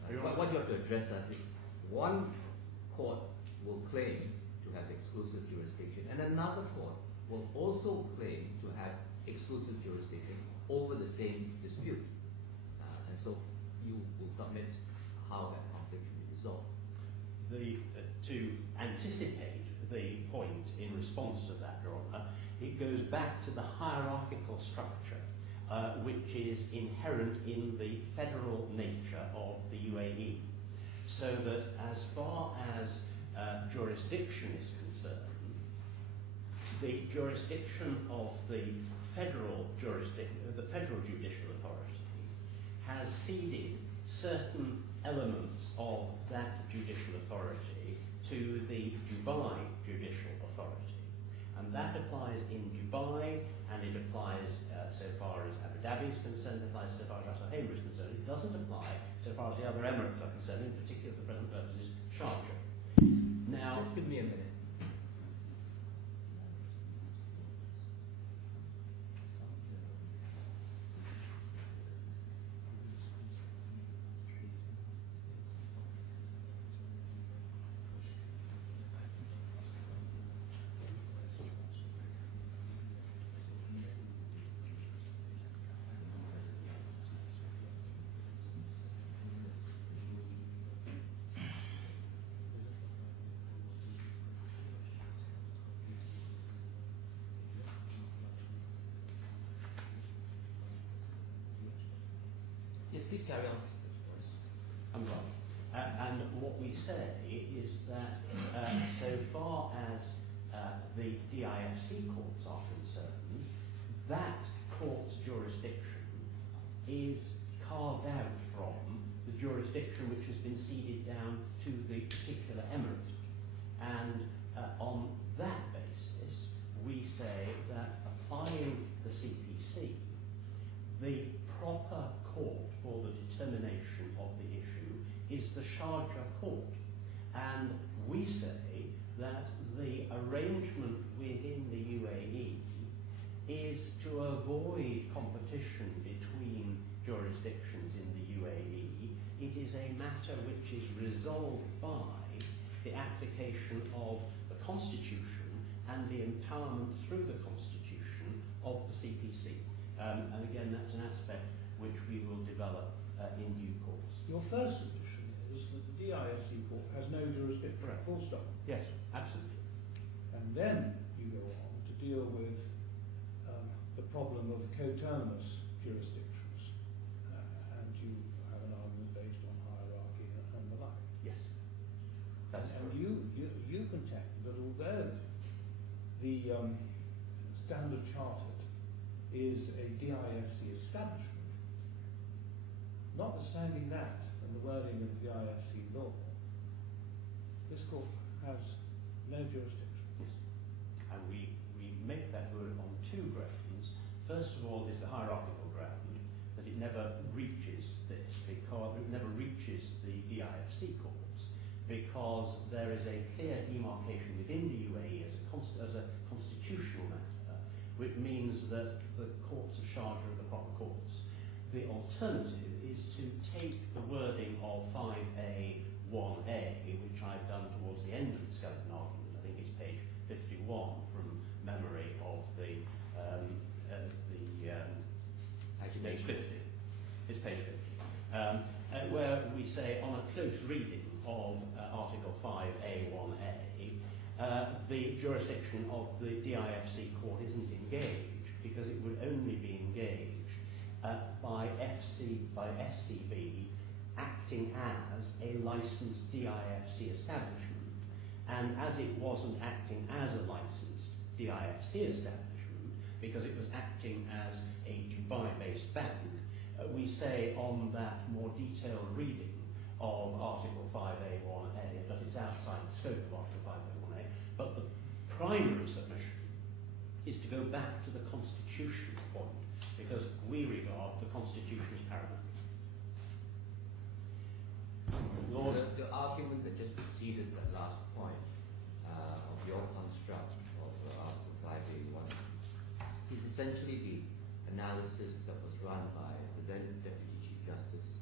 But what you have to address us is one court will claim to have exclusive jurisdiction, and another court will also claim to have exclusive jurisdiction over the same dispute. And so you will submit how that conflict should be resolved. To anticipate the point in response to that, Your Honour, it goes back to the hierarchical structure which is inherent in the federal nature of the UAE. So that as far as jurisdiction is concerned, the jurisdiction of the federal judicial authority has ceded certain elements of that judicial authority to the Dubai judicial authority. And that applies in Dubai, and it applies so far as Abu Dhabi is concerned, it applies so far as Al Hemra is concerned. It doesn't apply so far as the other emirates are concerned, in particular for present purposes, Sharjah. Now, just give me a minute. Yes, please carry on. And what we say is that so far as the DIFC courts are concerned, that court's jurisdiction is carved out from the jurisdiction which has been ceded down to the particular emirate. And on that basis, we say that applying the CPC, the proper court for the determination of the issue is the Sharjah court. And we say that the arrangement within the UAE is to avoid competition between jurisdictions in the UAE. It is a matter which is resolved by the application of the Constitution and the empowerment through the Constitution of the CPC. And again, that's an aspect which we will develop in due course. Your first submission is that the DIFC court has no jurisdiction, Correct. Full stop. Yes, absolutely. And then you go on to deal with the problem of coterminous jurisdictions, and you have an argument based on hierarchy and the like. Yes, that's and correct. you contend that although the Standard Chartered is a DIFC establishment, notwithstanding that and the wording of the DIFC law, this court has no jurisdiction. Yes. And we make that good on two grounds. First of all is the hierarchical ground, that it never reaches this, because it never reaches the DIFC courts, because there is a clear demarcation within the UAE as a constitutional matter, which means that the courts of Sharjah are the proper courts. The alternative is to take the wording of 5A 1A, which I've done towards the end of the skeleton argument. I think it's page 51 from memory of the page 50. It's page 50, where we say on a close reading of Article 5A 1A, the jurisdiction of the DIFC court isn't engaged because it would only be engaged by SCB acting as a licensed DIFC establishment. And as it wasn't acting as a licensed DIFC establishment, because it was acting as a Dubai-based bank, we say on that more detailed reading of Article 5A1A that it's outside the scope of Article 5A1A, but the primary submission is to go back to the constitutional point, because we regard the Constitution as paramount. The argument that just preceded that last point of your construct of Article 5A1 is essentially the analysis that was run by the then Deputy Chief Justice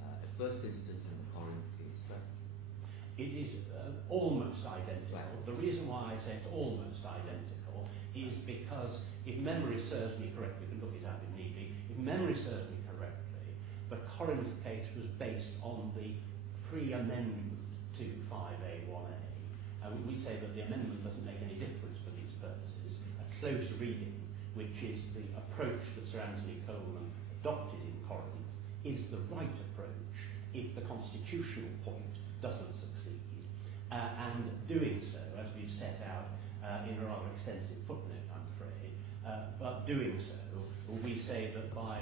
at first instance in the Corinth case, right? It is almost identical. Right. The reason why I say it's almost identical is because, if memory serves me correctly, we can look it up if need be, if memory serves me correctly, the Corinth case was based on the pre-amendment to 5A1A. We say that the amendment doesn't make any difference for these purposes. A close reading, which is the approach that Sir Anthony Coleman adopted in Corinth, is the right approach if the constitutional point doesn't succeed. And doing so, as we've set out in a rather extensive footnote, I'm afraid. But doing so, we say that by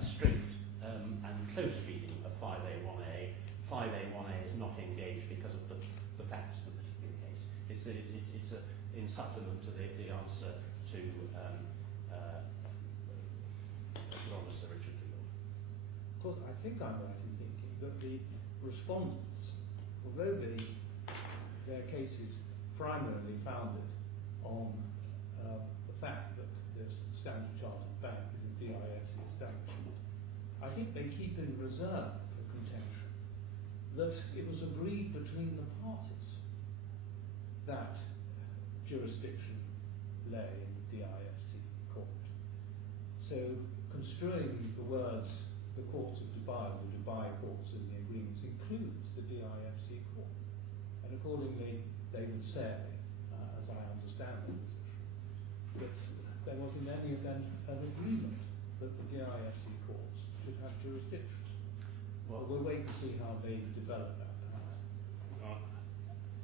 strict and close reading of 5A1A, 5A1A is not engaged because of the facts of the particular case. It's in supplement to the answer to Sir Richard Field. Of course, I think I'm right in thinking that the respondents, although their cases primarily founded on the fact that the Standard Chartered Bank is a DIFC establishment, I think they keep in reserve for contention that it was agreed between the parties that jurisdiction lay in the DIFC court. So, construing the words the courts of Dubai, or the Dubai courts in the agreements, includes the DIFC court. And accordingly, they would say, as I understand the position, that there was in any event an agreement that the DIFC courts should have jurisdiction. Well, we'll wait to see how they develop that.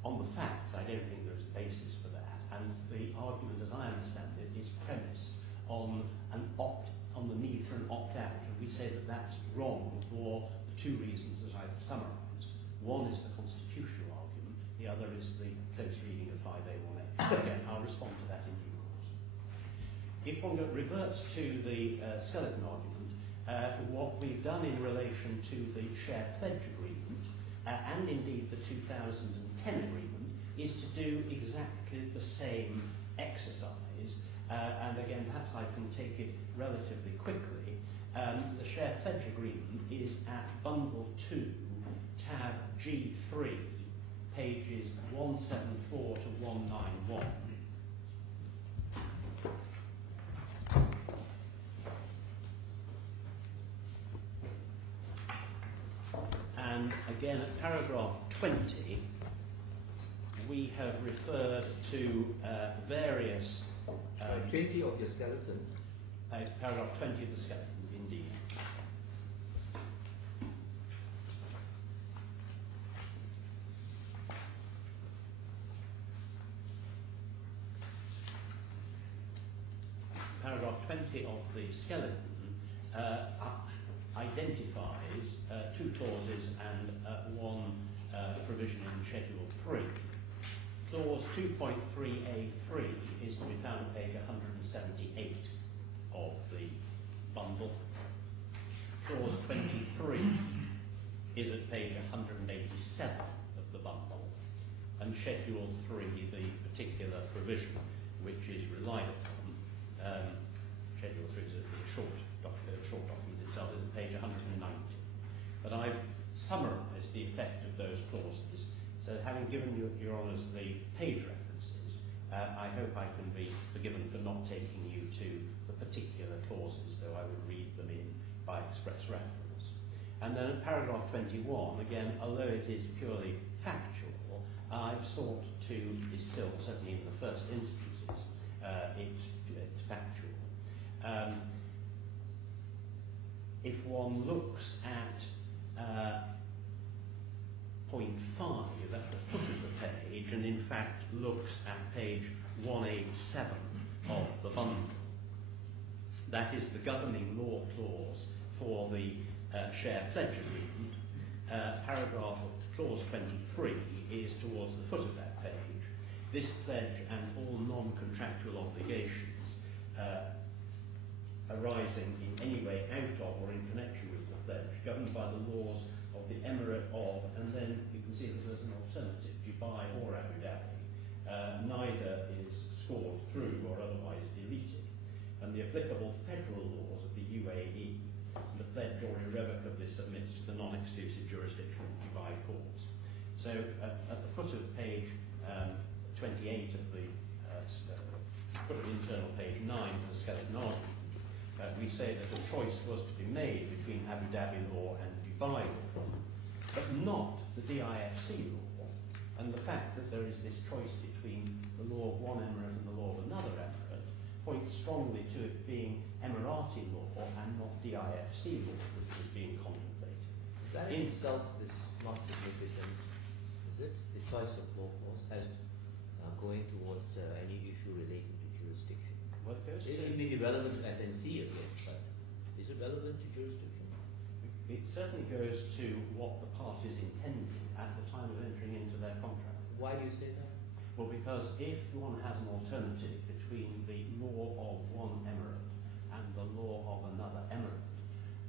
On the facts, I don't think there's a basis for that, and the argument, as I understand it, is premised on the need for an opt-out, and we say that that's wrong for the two reasons that I've summarised. One is the constitutional argument, the other is the close reading of 5A1A. Again, I'll respond to that in due course. If one reverts to the skeleton argument, what we've done in relation to the share pledge agreement, and indeed the 2010 agreement, is to do exactly the same exercise. And again, perhaps I can take it relatively quickly. The share pledge agreement is at bundle 2, tab G3, pages 174 to 191. And again, at paragraph 20, we have referred to various... 20 of your skeleton. Paragraph 20 of the skeleton, indeed. Paragraph 20 of the skeleton identifies two clauses and one provision in Schedule 3. Clause 2.3A3 is to be found on page 178 of the bundle. Clause 23 is at page 187 of the bundle. And Schedule 3, the particular provision which is relied upon, Schedule 3 is a short document itself, is at page 190. But I've summarised the effect of those clauses. So having given your honours the page references, I hope I can be forgiven for not taking you to the particular clauses, though I would read them in by express reference. And then at paragraph 21, again, although it is purely factual, I've sought to distill, certainly in the first instances, it's factual. If one looks at point 5 at the foot of the page, and in fact looks at page 187 of the bundle, that is the governing law clause for the share pledge agreement. Paragraph clause 23 is towards the foot of that page. This pledge and all non-contractual obligations arising in any way out of or in connection with the pledge, governed by the laws of the Emirate of, and then you can see that there's an alternative, Dubai or Abu Dhabi. Neither is scored through or otherwise deleted. And the applicable federal laws of the UAE, the pledge or irrevocably submits to the non-exclusive jurisdiction of Dubai courts. So at the foot of page 28 of the foot of internal page 9 of the skeleton argument, we say that a choice was to be made between Abu Dhabi law and Dubai law, but not the DIFC law. And the fact that there is this choice between the law of one emirate and the law of another emirate points strongly to it being Emirati law and not DIFC law which was being contemplated. That in itself is not significant, is it? The choice of law clause, as going towards any issue relating to jurisdiction. Well, it goes It may be relevant to FNC again, but is it relevant to jurisdiction? It certainly goes to what the parties intended at the time of entering into their contract. Why do you say that? Well, because if one has an alternative between the law of one emirate and the law of another emirate,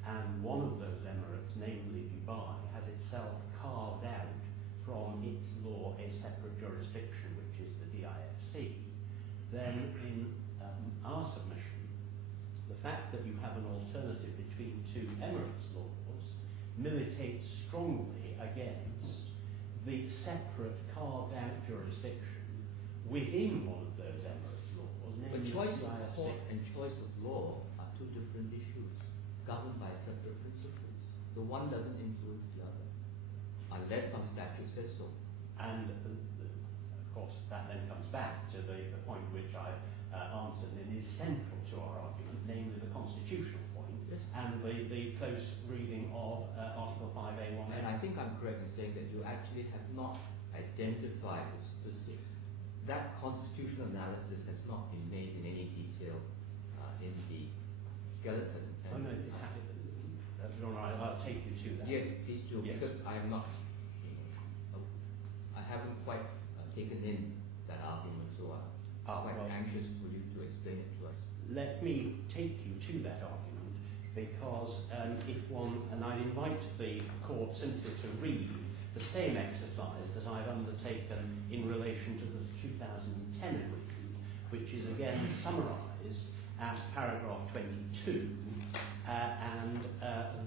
and one of those emirates, namely Dubai, has itself carved out from its law a separate jurisdiction, which is the DIFC, then in our submission, the fact that you have an alternative between two emirates' laws militates strongly against the separate carved-out jurisdiction within one of those emirates' laws, But namely choice of DIFC. court and choice of law are two different issues, governed by separate principles. The one doesn't influence the other, unless some statute says so. And of course, that then comes back to the point which I've answered and is central to our argument, namely the constitutional point, Yes. and the close reading of Article 5A1. And I think I'm correct in saying that you actually have not identified the specific, that constitutional analysis has not been made in any detail in the skeleton. Oh, no, Your Honour, I'll take you to that. Yes, please do, Yes. because I'm not, I haven't quite taken in that argument, so I'm quite anxious for you to explain it to us. Let me take you to that argument, because if one, and I'd invite the court simply to read the same exercise that I've undertaken in relation to the 2010 agreement, which is again summarised at paragraph 22, and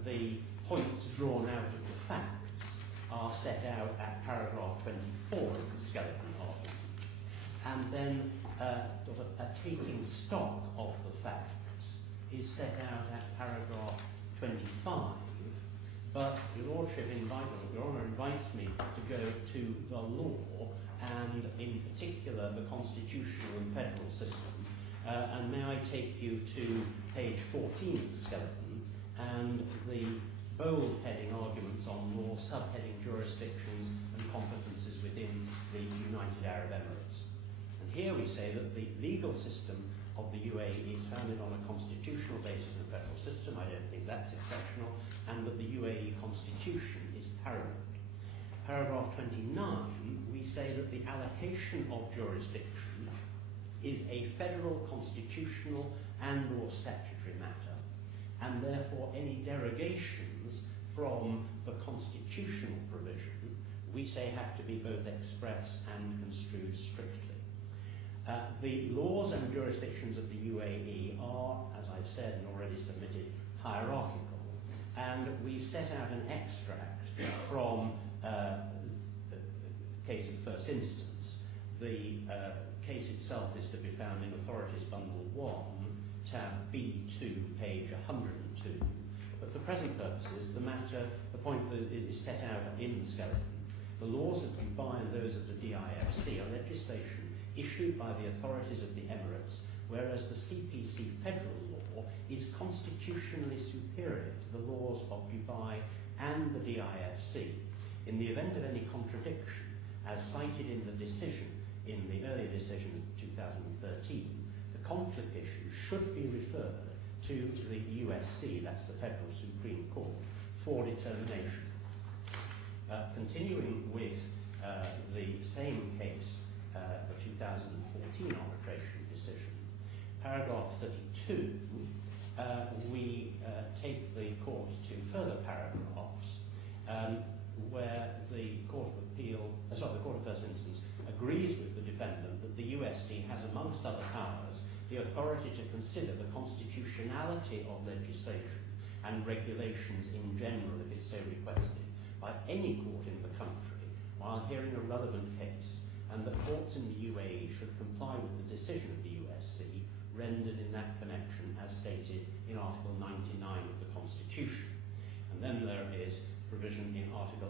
the points drawn out of the facts are set out at paragraph 24 of the skeleton argument. And then a taking stock of the facts is set out at paragraph 25, but Your Lordship Your Honour invites me to go to the law, and in particular the constitutional and federal system. And may I take you to page 14 of the skeleton, and the bold heading arguments on law, subheading jurisdictions and competences within the United Arab Emirates. And here we say that the legal system of the UAE is founded on a constitutional basis in the federal system. I don't think that's exceptional. And that the UAE constitution is paramount. Paragraph 29, we say that the allocation of jurisdiction is a federal constitutional and or statutory matter, and therefore any derogations from the constitutional provision, we say, have to be both express and construed strictly. The laws and jurisdictions of the UAE are, as I've said and already submitted, hierarchical, and we've set out an extract from the case of first instance. The case itself is to be found in Authorities Bundle 1, tab B2, page 102. But for present purposes, the point that is set out in the skeleton, the laws of Dubai and those of the DIFC are legislation issued by the authorities of the Emirates, whereas the CPC federal law is constitutionally superior to the laws of Dubai and the DIFC. In the event of any contradiction, as cited in the decision, in the earlier decision of 2013, the conflict issue should be referred to the USC, that's the Federal Supreme Court, for determination. Continuing with the same case, the 2014 arbitration decision, paragraph 32, we take the court to further paragraphs where the Court of First Instance agrees with the defendant that the USC has, amongst other powers, the authority to consider the constitutionality of legislation and regulations in general, if it's so requested, by any court in the country while hearing a relevant case, and the courts in the UAE should comply with the decision of the USC rendered in that connection as stated in Article 99 of the Constitution. And then there is provision in Article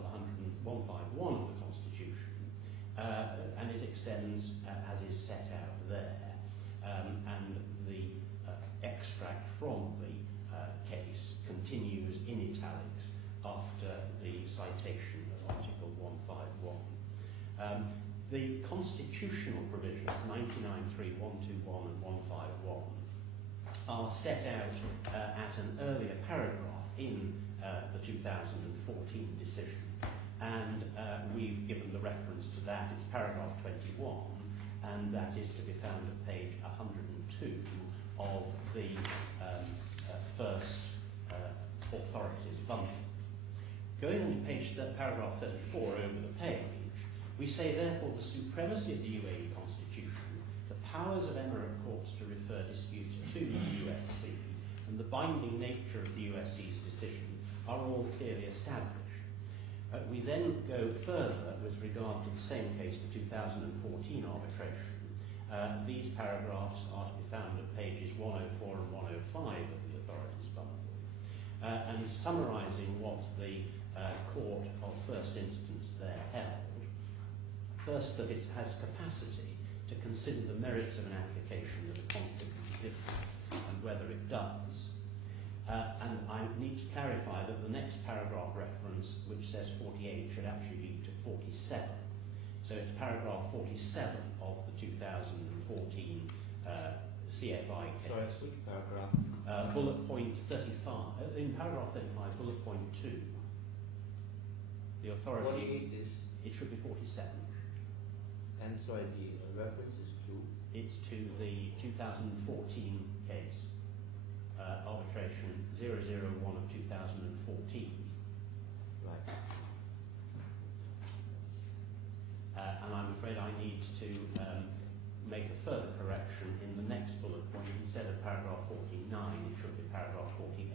151 of the Constitution, and it extends as is set out there, and the extract from the case continues in italics after the citation of Article 151. the constitutional provisions, 99.3, 121 and 151, are set out at an earlier paragraph in the 2014 decision, and we've given the reference to that. It's paragraph 21, and that is to be found at page 102 of the first authorities bundle. Going on to paragraph 34 over the page, we say, therefore, the supremacy of the UAE Constitution, the powers of emirate courts to refer disputes to the USC, and the binding nature of the USC's decision are all clearly established. We then go further with regard to the same case, the 2014 arbitration. These paragraphs are to be found at pages 104 and 105 of the authorities bundle, and summarising what the court of first instance there held. First, that it has capacity to consider the merits of an application that a conflict exists and whether it does. And I need to clarify that the next paragraph reference, which says 48, should actually be to 47. So it's paragraph 47 of the 2014 CFI case. Sorry, which paragraph? Bullet point 35. In paragraph 35, bullet point 2. The authority. 48 is. It should be 47. And sorry, the reference is to. It's to the 2014 case. Arbitration 001 of 2014. Right. And I'm afraid I need to make a further correction in the next bullet point. Instead of paragraph 49, it should be paragraph 48.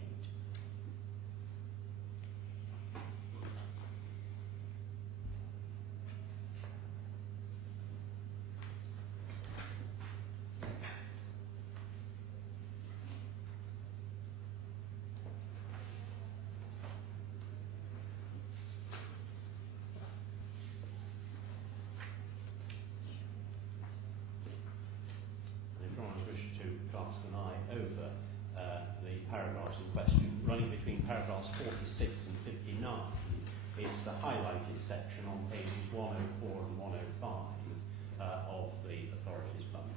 Paragraphs 46 and 59, it's the highlighted section on pages 104 and 105 of the authorities bundle.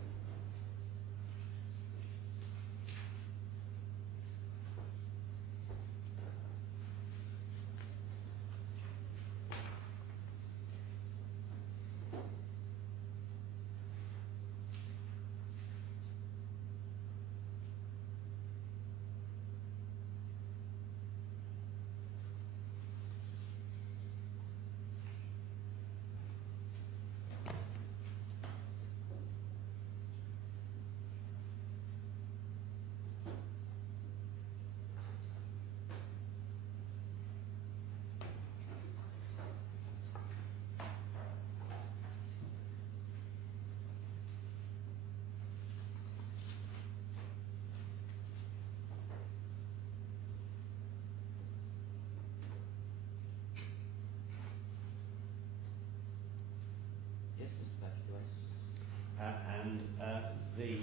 The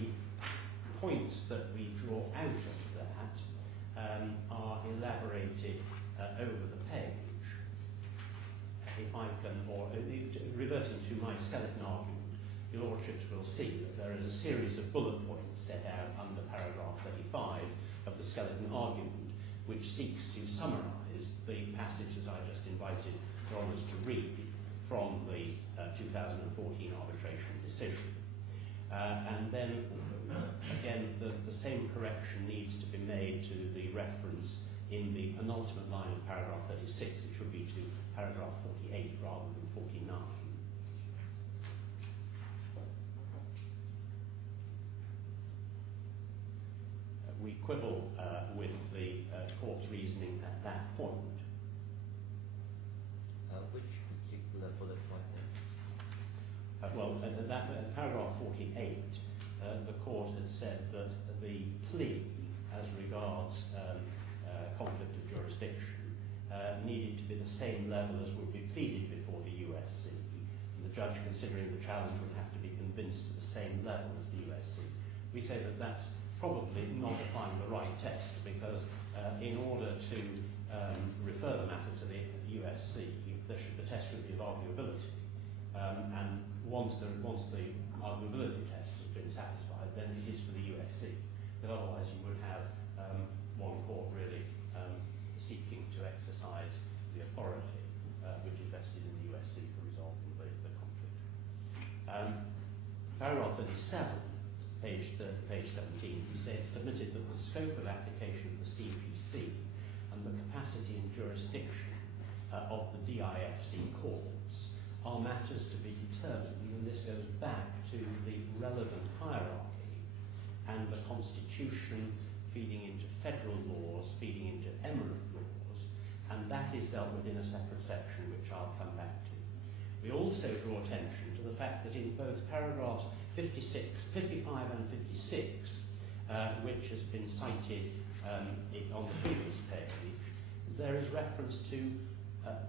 points that we draw out of that are elaborated over the page. If I can, or reverting to my skeleton argument, your lordships will see that there is a series of bullet points set out under paragraph 35 of the skeleton argument, which seeks to summarise the passage that I just invited your honours to read from the 2014 arbitration decision. And then, again, the same correction needs to be made to the reference in the penultimate line of paragraph 36. It should be to paragraph 48 rather than 49. We quibble with the court's reasoning at that point. Which particular bullet point? That paragraph 48, the court had said that the plea, as regards conflict of jurisdiction, needed to be the same level as would be pleaded before the USC. And the judge, considering the challenge, would have to be convinced to the same level as the USC. We say that that's probably not applying the right test, because in order to refer the matter to the USC, the test should be of arguability. and once the arguability test has been satisfied, then it is for the USC. But otherwise you would have one court really seeking to exercise the authority which is vested in the USC for resolving the conflict. Paragraph 37, page 17, we say it's submitted that the scope of application of the CPC and the capacity and jurisdiction of the DIFC courts are matters to be determined, and this goes back to the relevant hierarchy and the Constitution feeding into federal laws, feeding into emirate laws, and that is dealt with in a separate section, which I'll come back to. We also draw attention to the fact that in both paragraphs 55 and 56, which has been cited on the previous page, there is reference to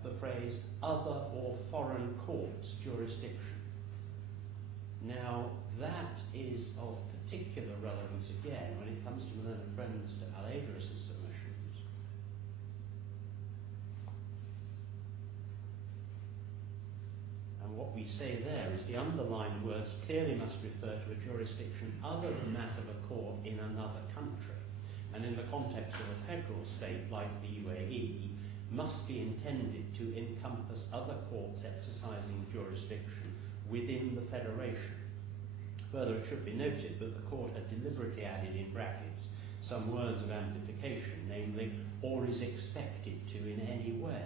the phrase other or foreign courts jurisdiction. Now, that is of particular relevance again when it comes to my learned friend Mr. Al-Adris' submissions. And what we say there is the underlined words clearly must refer to a jurisdiction other than that of a court in another country. And in the context of a federal state like the UAE, must be intended to encompass other courts exercising jurisdiction within the federation. Further, it should be noted that the court had deliberately added in brackets some words of amplification, namely, or is expected to in any way.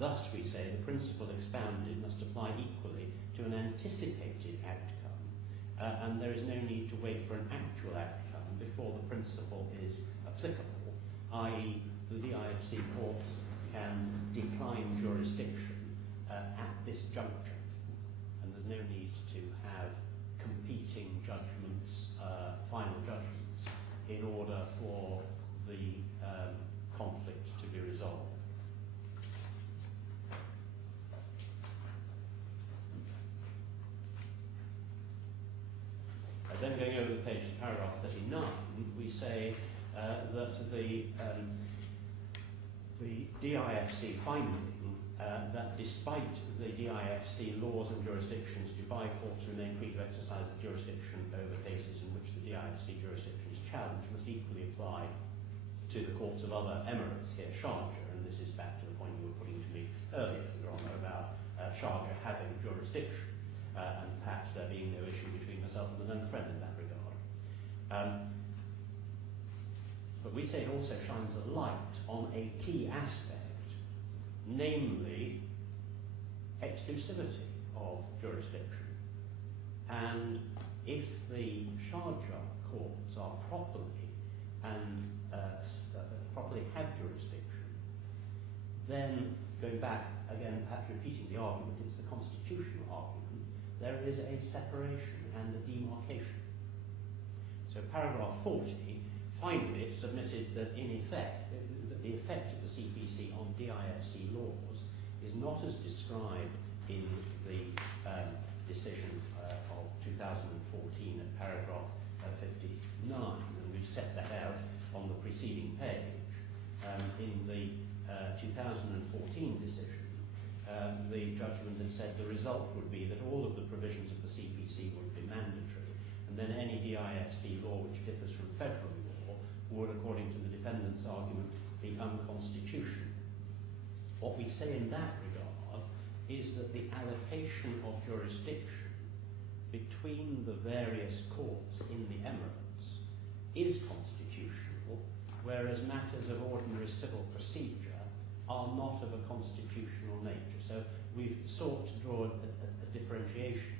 Thus, we say, the principle expounded must apply equally to an anticipated outcome, and there is no need to wait for an actual outcome before the principle is applicable, i.e., the DIFC courts can decline jurisdiction at this juncture, and there's no need to have competing judgments, final judgments, in order for the conflict to be resolved. Then going over the page to paragraph 39, we say that the DIFC finding that despite the DIFC laws and jurisdictions, Dubai courts remain free to exercise the jurisdiction over cases in which the DIFC jurisdiction is challenged must equally apply to the courts of other emirates here, Sharjah, and this is back to the point you were putting to me earlier, Your Honour, about Sharjah having jurisdiction, and perhaps there being no issue between myself and the known friend in that regard. But we say it also shines a light on a key aspect, namely exclusivity of jurisdiction. And if the Sharjah courts are properly have jurisdiction, then going back again, perhaps repeating the argument, it's the constitutional argument, there is a separation and a demarcation. So paragraph 40, finally, it's submitted that in effect, that the effect of the CPC on DIFC laws is not as described in the decision of 2014 at paragraph 59, and we've set that out on the preceding page. In the 2014 decision, the judgment had said the result would be that all of the provisions of the CPC would be mandatory, and then any DIFC law which differs from federal law would, according to the defendant's argument, be unconstitutional. What we say in that regard is that the allocation of jurisdiction between the various courts in the Emirates is constitutional, whereas matters of ordinary civil procedure are not of a constitutional nature. So we've sought to draw a differentiation,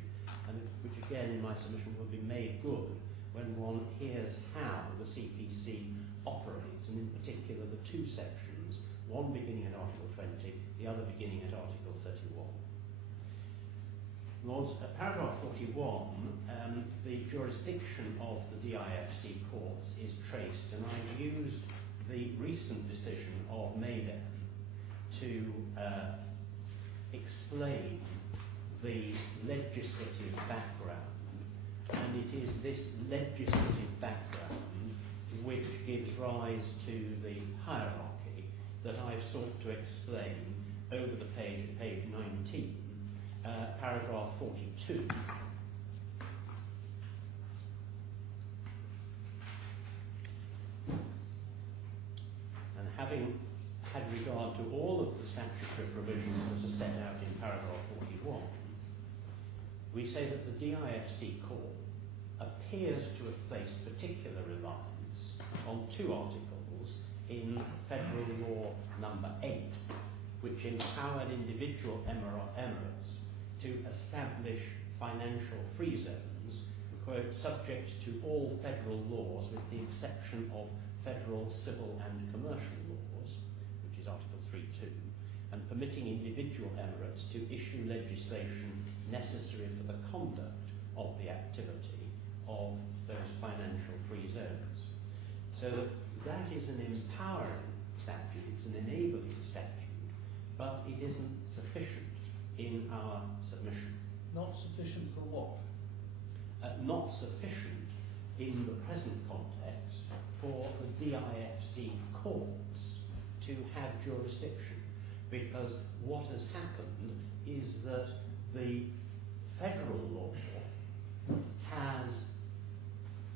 and which again in my submission will be made good when one hears how the CPC operates, and in particular the two sections, one beginning at Article 20, the other beginning at Article 31. Lords, paragraph 41, the jurisdiction of the DIFC courts is traced, and I've used the recent decision of Maidan to explain the legislative background, and it is this legislative background which gives rise to the hierarchy that I've sought to explain over the page at page 19, paragraph 42. And having had regard to all of the statutory provisions that are set out in paragraph 41, we say that the DIFC Court appears to have placed particular reliance on two articles in Federal Law number 8, which empowered individual emirates to establish financial free zones, quote, subject to all federal laws with the exception of federal, civil and commercial laws, which is Article 3.2, and permitting individual emirates to issue legislation necessary for the conduct of the activity of those financial free zones. So that is an empowering statute, it's an enabling statute, but it isn't sufficient in our submission. Not sufficient for what? Not sufficient in the present context for the DIFC courts to have jurisdiction, because what has happened is that the federal law has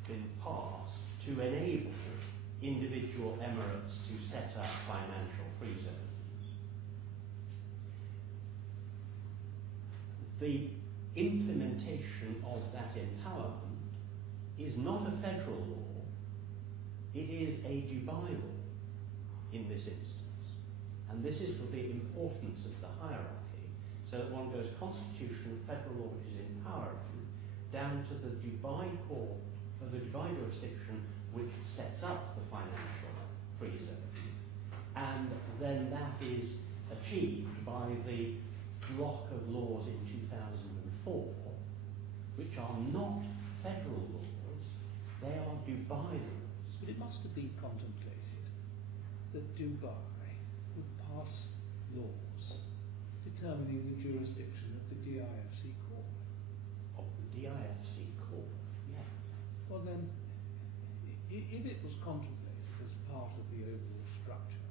been passed to enable individual emirates to set up financial free zones. The implementation of that empowerment is not a federal law, it is a Dubai law in this instance. And this is for the importance of the hierarchy, so that one goes constitutional federal law, which is empowering, down to the Dubai court, or the Dubai jurisdiction, which sets up the financial free zone. And then that is achieved by the block of laws in 2004, which are not federal laws, they are Dubai laws. But it must have been contemplated that Dubai would pass laws determining the jurisdiction of the DIFC court. Of the DIFC court, yeah. Well then, if it was contemplated as part of the overall structure,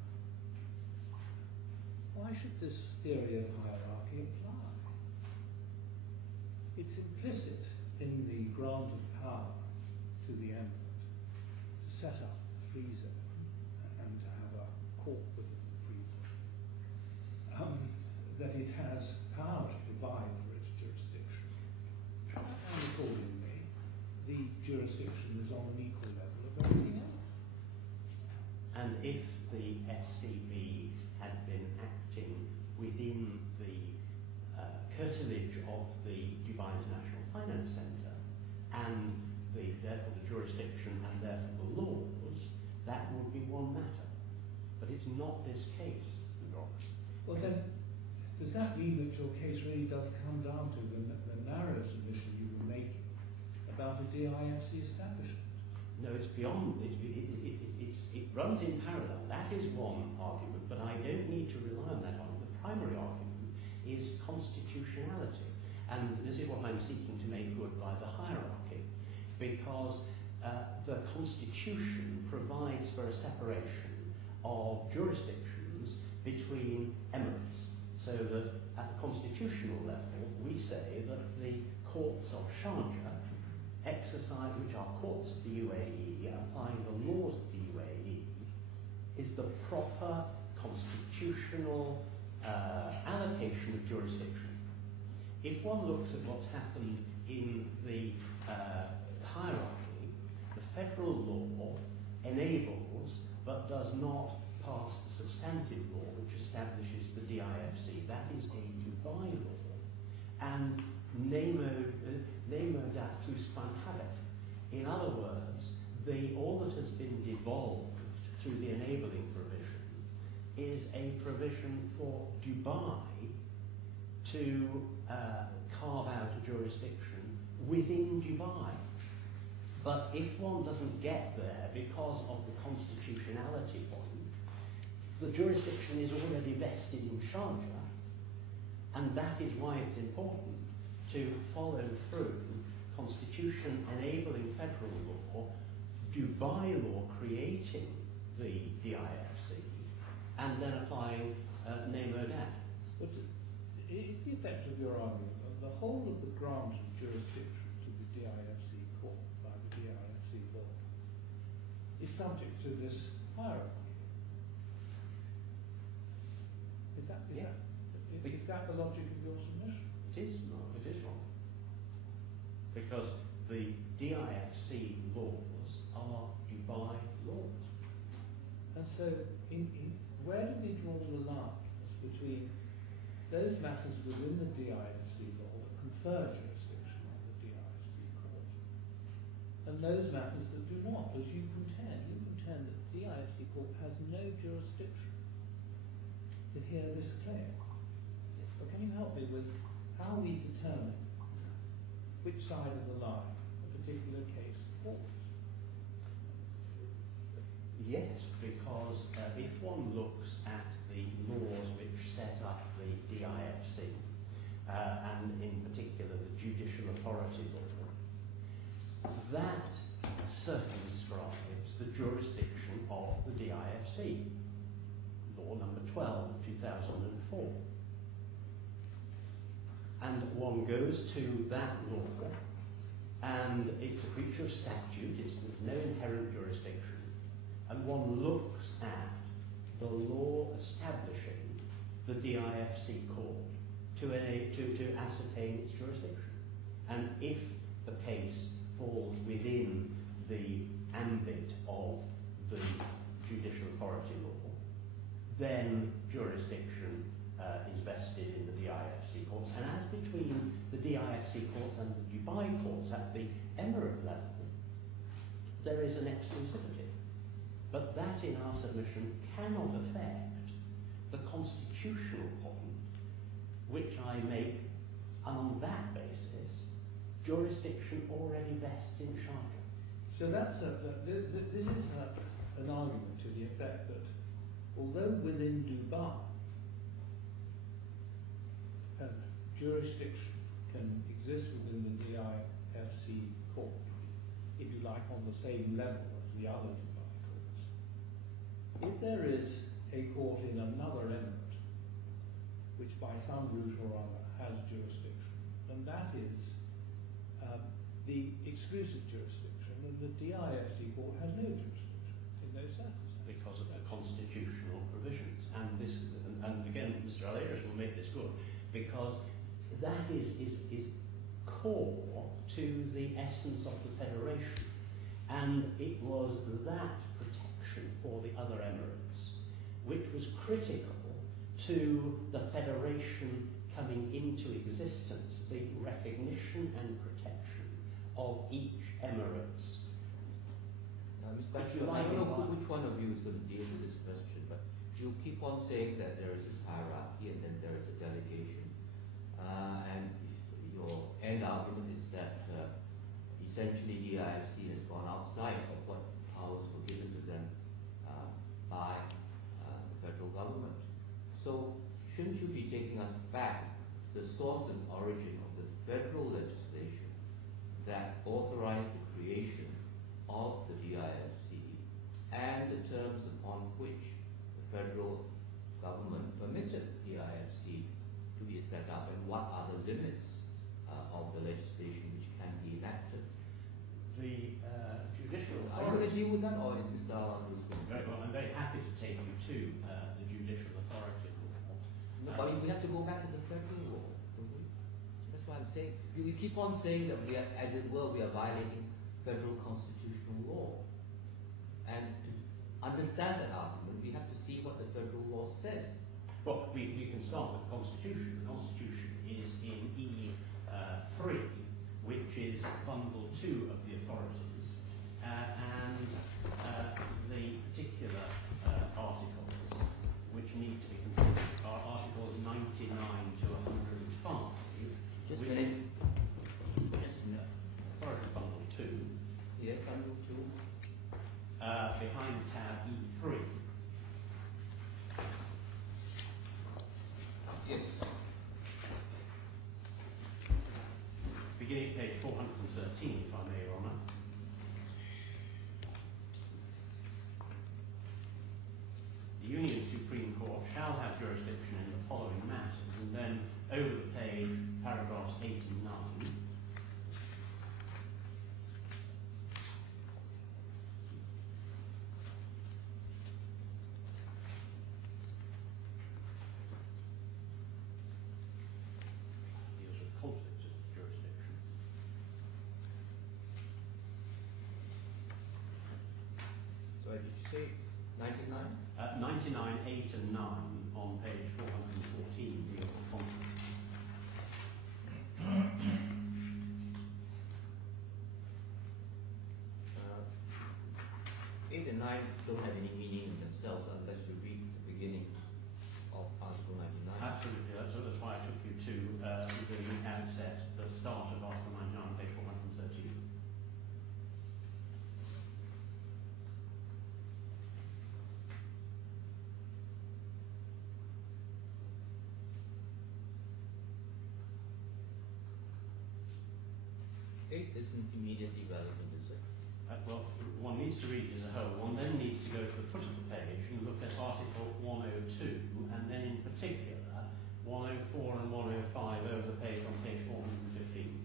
why should this theory of hierarchy apply? It's implicit in the grant of power to the emirate to set up a free zone and to have a court within the free zone, that it has power to provide for its jurisdiction. And accordingly, the jurisdiction is on an equal level of everything else. And if the SCB had been acting within the curtilage of the Dubai International Finance Centre and therefore the jurisdiction and therefore the laws, that would be one matter. But it's not this case. Well then, does that mean that your case really does come down to the narrow submission you were making about a DIFC establishment? No, it's beyond. It runs in parallel. That is one argument, but I don't need to rely on that argument. The primary argument is constitutionality, and this is what I'm seeking to make good by the hierarchy, because the Constitution provides for a separation of jurisdictions between emirates, so that at the constitutional level we say that the courts of Sharjah exercise, which are courts of the UAE, applying the laws of the UAE, is the proper constitutional allocation of jurisdiction. If one looks at what's happened in the hierarchy, the federal law enables but does not pass the substantive law which establishes the DIFC. That is a Dubai law, and nemo dat plus quam habet. In other words, all that has been devolved through the enabling provision is a provision for Dubai to carve out a jurisdiction within Dubai. But if one doesn't get there because of the constitutionality point, the jurisdiction is already vested in Sharjah, and that is why it's important to follow through constitution enabling federal law, Dubai law creating the DIFC, and then applying nemo dat. But is the effect of your argument that the whole of the grant of jurisdiction to the DIFC court by the DIFC law is subject to this hierarchy? Is that the logic of your submission? It is wrong. Because the DIFC laws are Dubai laws. And so, where do we draw the lines between those matters within the DIFC law that confer jurisdiction on the DIFC court and those matters that do not, as you contend? You contend that the DIFC court has no jurisdiction to hear this claim. But can you help me with how we determine which side of the line a particular case falls? Yes, because if one looks at the laws which set up the DIFC, and in particular the Judicial Authority Law, that circumscribes the jurisdiction of the DIFC, Law number 12 of 2004. And one goes to that law, and it's a creature of statute, there's no inherent jurisdiction, and one looks at the law establishing the DIFC court to ascertain its jurisdiction. And if the case falls within the ambit of the Judicial Authority Law, then jurisdiction is vested in the DIFC courts. And as between the DIFC courts and the Dubai courts at the emirate level, there is an exclusivity. But that, in our submission, cannot affect the constitutional point which I make, and on that basis, jurisdiction already vests in Sharjah. So this is an argument to the effect that although within Dubai jurisdiction can exist within the DIFC court, if you like, on the same level as the other Dubai courts, if there is a court in another emirate which by some route or other has jurisdiction, then that is the exclusive jurisdiction, and the DIFC court has no jurisdiction in those circumstances. Because of the constitutional provisions. And again, Mr. Al-Ayrish will make this good, because that is core to the essence of the Federation. And it was that protection for the other emirates which was critical to the Federation coming into existence, the recognition and protection of each emirate's. Ms. Bashir, I don't know which one of you is going to deal with this question, but you keep on saying that there is this hierarchy and then there is a delegation. And if your end argument is that essentially the DIFC has gone outside of what powers were given to them by the federal government. So shouldn't you be taking us back to the source and origin of the federal legislation that authorized the creation of the DIFC and the terms upon which the federal government permitted the DIFC to be set up, and what are the limits of the legislation which can be enacted? The Judicial Are you going to deal with that, or is Mr. Al-Ayrish going to? Very well, I'm very happy to take you to the Judicial Authority Law. No, but we have to go back to the federal law, don't we? That's why I'm saying, you keep on saying that we are, as it were, we are violating federal constitutional law. And to understand that argument, we have to see what the federal law says. Well, we can start with the Constitution. The Constitution is in E3, which is Bundle 2 of the authorities, and the particular articles which need to be considered are Articles 99 to 105. Just a minute. Yes, no. Authority Bundle 2. Yeah, Bundle 2. Behind tab E3. Yes. Beginning at page 413, if I may, Your Honour. The Union Supreme Court shall have jurisdiction in the following matters, and then over say 99? 99, 8 and 9 on page 414 deal with content. 8 and 9 don't have any meaning in themselves unless you read the beginning of Article 99. Absolutely, that's why I took you to the outset, the start of Article 99, page 413. Eight isn't immediately relevant, is it? Well, one needs to read it as a whole. One then needs to go to the foot of the page and look at Article 102, and then in particular 104 and 105 over the page on page 415.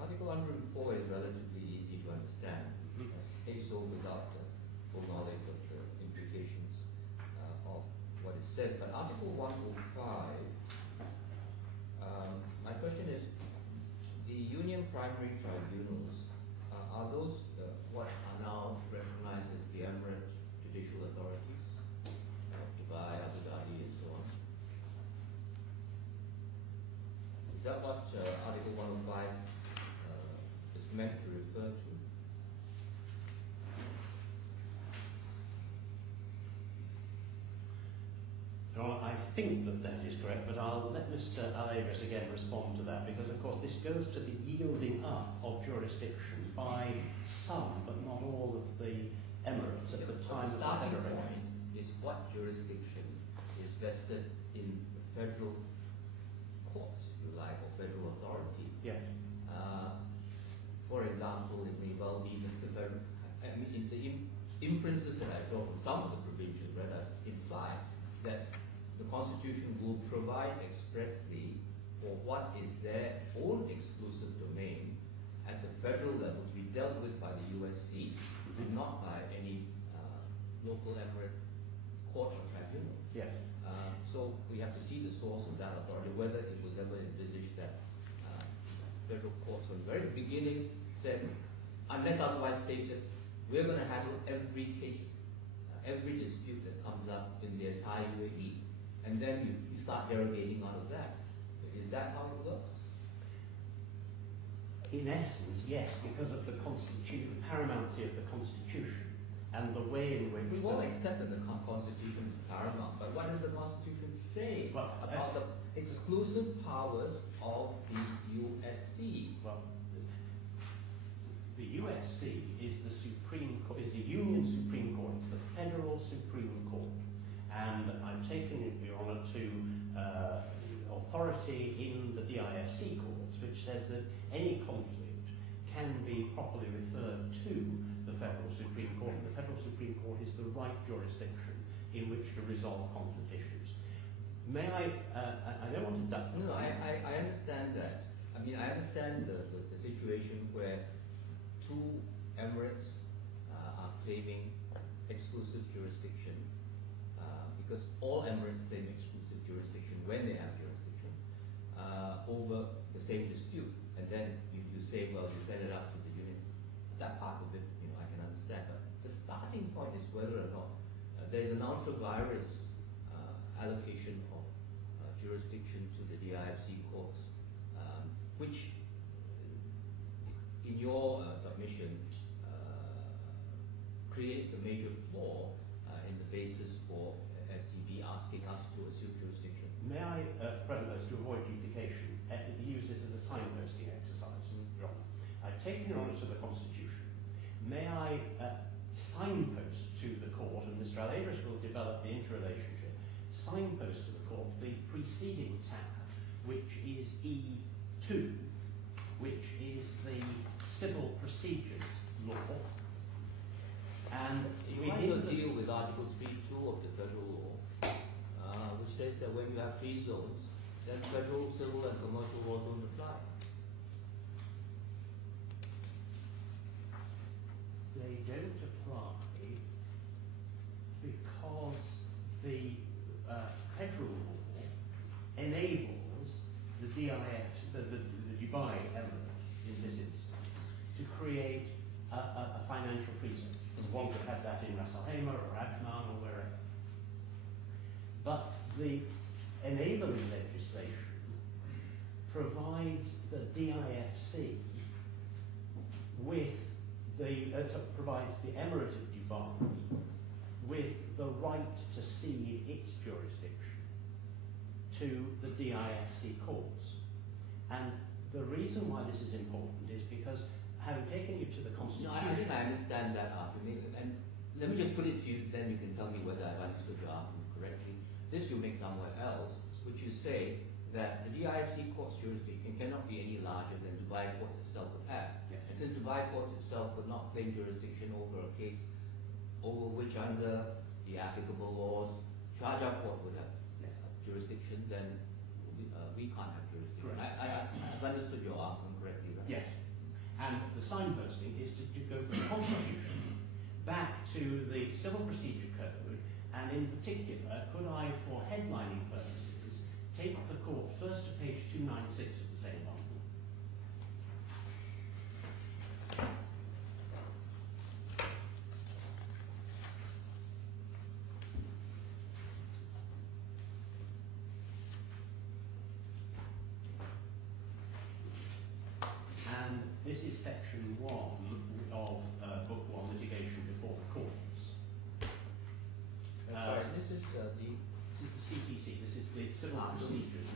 Article 104 is relatively easy to understand. I say so without full knowledge of the implications of what it says. But Article 105, my question is, the Union Primary Tribunals, are those what are now recognized as the Emirate Judicial Authorities? Dubai, Abu Dhabi, and so on. Is that what Article 105 is meant to refer to? Well, I think that is correct, but I'll let Mr. Alevis again respond to that, because of course this goes to the yielding up of jurisdiction by some, but not all, of the emirates at the time of the starting federation. point is what jurisdiction is vested in the federal courts, if you like, or federal authority. Yeah. For example, it may well be that the federal, I mean, in the inferences that I draw from some of the provincial readers imply that the Constitution will provide expressly for what is their own exclusive domain at the federal level to be dealt with by the USC, not by any local emirate court or tribunal. Yeah. So we have to see the source of that authority, whether it was ever envisaged that federal courts from the very beginning said, unless otherwise stated, we're going to handle every case, every dispute that comes up in the entire UAE. And then you start derogating out of that. Is that how it works? In essence, yes, because of the constitution, the paramountcy of the Constitution and the way in which... We've all accepted the Constitution is paramount, but what does the Constitution say about the exclusive powers of the USC? Well, the USC is the Supreme Court, is the Union Supreme Court, it's the Federal Supreme Court. And I've taken it, Your Honour, to authority in the DIFC courts, which says that any conflict can be properly referred to the Federal Supreme Court, and the Federal Supreme Court is the right jurisdiction in which to resolve conflict issues. May I don't want to... No, I understand that. I mean, I understand the situation where two emirates are claiming exclusive jurisdiction, because all emirates claim exclusive jurisdiction when they have jurisdiction over the same dispute. And then you say, well, you send it up to the union. That part of it, I can understand. But the starting point is whether or not there's an ultra-virus allocation of jurisdiction to the DIFC courts, which in your submission creates a major flaw in the basis for SCB asking us to assume jurisdiction. May I, President, to avoid duplication, use this as a signposting exercise? I've taken Your Honour to the Constitution. May I signpost to the court, and Mr. Alavris will develop the interrelationship, signpost to the court the preceding tab, which is E2, which is the civil procedures law. And you might as well deal with Article 3.2 of the federal law, which says that when you have free zones, then federal, civil, and commercial laws don't apply. They don't apply because the federal law enables the DIF, the Dubai Emirate in this instance, to create a financial free zone. One could have that in Ras Al Khaimah or Adnan or wherever. But the enabling legislation provides the DIFC with provides the Emirate of Dubai with the right to cede its jurisdiction to the DIFC courts. And the reason why this is important is because, having taken you to the Constitution... No, I think I understand that argument. And let me just put it to you, then you can tell me whether I've understood your argument correctly. This you make somewhere else, which you say that the DIFC court's jurisdiction cannot be any larger than Dubai courts itself would have. Yes. And since Dubai courts itself could not claim jurisdiction over a case over which under the applicable laws Sharjah court would have jurisdiction, then we can't have jurisdiction. I've understood your argument correctly, right? Yes. And the signposting is to go from the Constitution back to the Civil Procedure Code, and in particular, could I, for headlining purposes, take the court first to page 296 of the same volume. And this is section 1 of Book 1, Litigation Before the Courts. Sorry, this is the CTC, this is the Civil Procedures.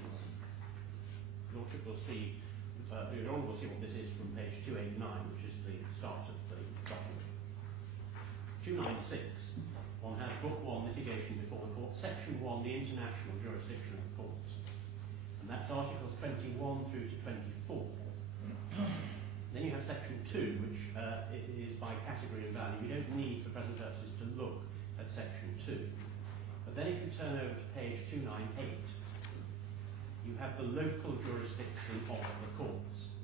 Lordship will see, your Honour will see what this is from page 289, which is the start of the document. 296, one has Book 1, Litigation Before the Courts, section 1, the International Jurisdiction of the Courts. And that's articles 21 through to 24. Then you have section 2, which is by category and value. You don't need, for present purposes, to look at section 2. But then if you turn over to page 298, you have the local jurisdiction of the courts.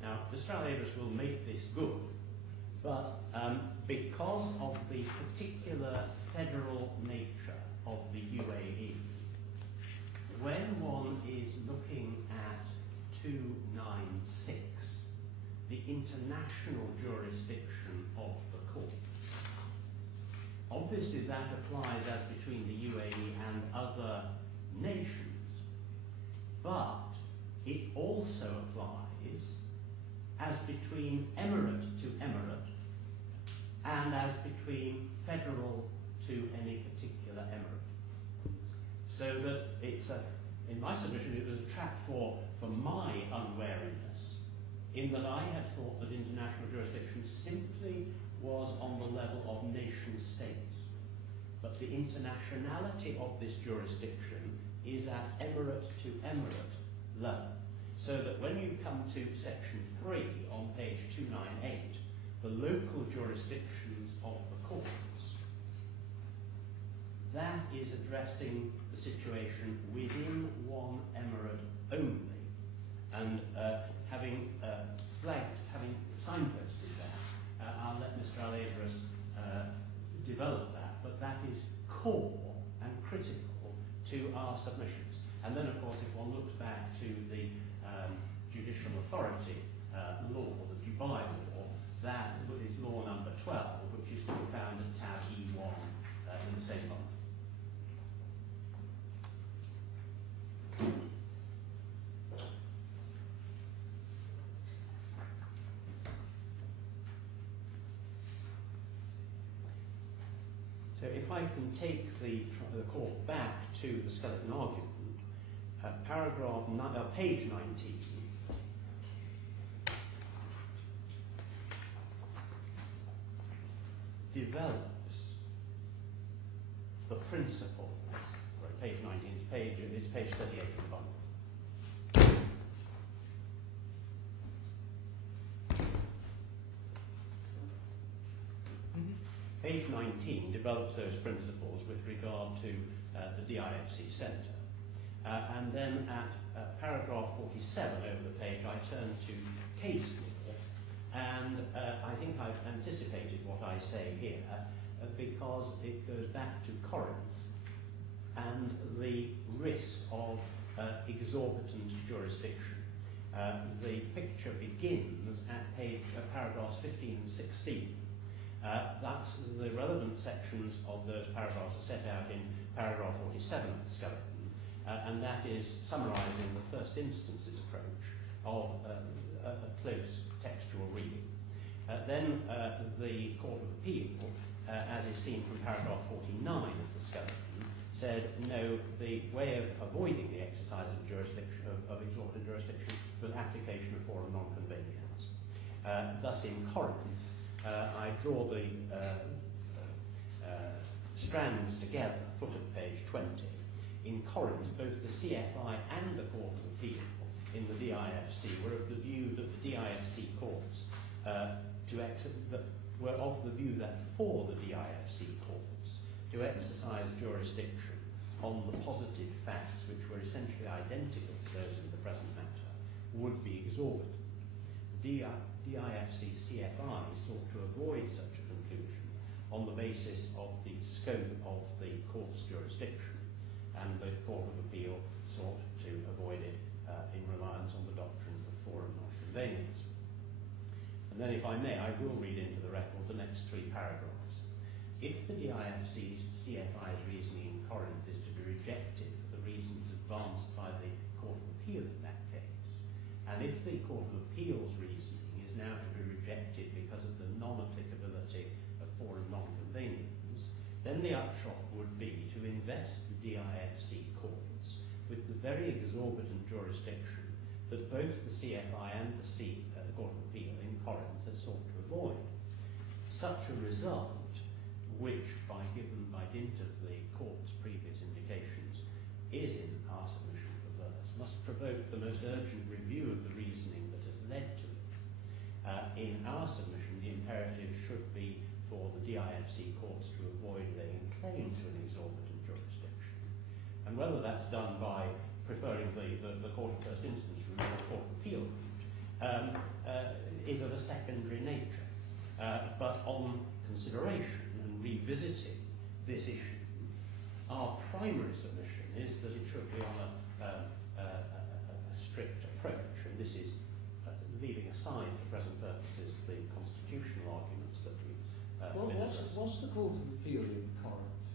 Now, Mr. Alavris will make this good, but because of the particular federal nature of the UAE, when one is looking at 296, the international jurisdiction of the court, obviously that applies as between the UAE and other nations, but it also applies as between emirate to emirate and as between federal to any particular emirate. So that it's in my submission, it was a trap for my unwariness, in that I had thought that international jurisdiction simply was on the level of nation states. But the internationality of this jurisdiction is at emirate to emirate level. So that when you come to section 3 on page 298, the local jurisdictions of the courts, that is addressing the situation within one emirate only. And having having signposted that, I'll let Mr. Alavris develop that, but that is core and critical to our submissions. And then, of course, if one looks back to the judicial authority law, the Dubai law, that is law number 12, which is to be found at tab E1 in the same volume. So if I can take the court back to the skeleton argument, page 19, develops the principles. Right, page 19, it's page 38 of the bundle. Page 19 develops those principles with regard to the DIFC Centre. And then at paragraph 47 over the page, I turn to case law, and I think I've anticipated what I say here, because it goes back to Corinth and the risk of exorbitant jurisdiction. The picture begins at paragraphs 15 and 16. That's the relevant sections of those paragraphs are set out in paragraph 47 of the skeleton. And that is summarising the first instances approach of a close textual reading. Then the Court of Appeal, as is seen from paragraph 49 of the skeleton, said no, the way of avoiding the exercise of jurisdiction, of exorbitant jurisdiction, was application of forum non-convenience. Thus in Corinth, I draw the strands together, foot of page 20. In Corinth, both the CFI and the Court of Appeal in the DIFC were of the view that the DIFC courts were of the view that for the DIFC courts to exercise jurisdiction on the positive facts, which were essentially identical to those in the present matter, would be exorbitant. DIFC CFI sought to avoid such a conclusion on the basis of the scope of the court's jurisdiction, and the Court of Appeal sought to avoid it in reliance on the doctrine of forum non-convenience. And then, if I may, I will read into the record the next three paragraphs. If the DIFC CFI's reasoning in Corinth is to be rejected for the reasons advanced by the Court of Appeal in that case, and if the Court of Appeal's reasoning is now to be rejected because of the non-applicability of forum non-convenience, then the upshot would be to invest the DIFC courts with the very exorbitant jurisdiction that both the CFI and the Court of Appeal in Corinth had sought to avoid. Such a result, which by dint of the court's previous indications is in our submission perverse, must provoke the most urgent review of the reasoning that has led to it. In our submission, the imperative should be for the DIFC courts to avoid laying claim to an exorbitant jurisdiction. And whether that's done by preferring the Court of First Instance route or the Court of Appeal route is of a secondary nature. But on consideration and revisiting this issue, our primary submission is that it should be on a strict approach, and this is leaving aside for present purposes the constitutional arguments that we've what's the Court of Appeal in Corinth,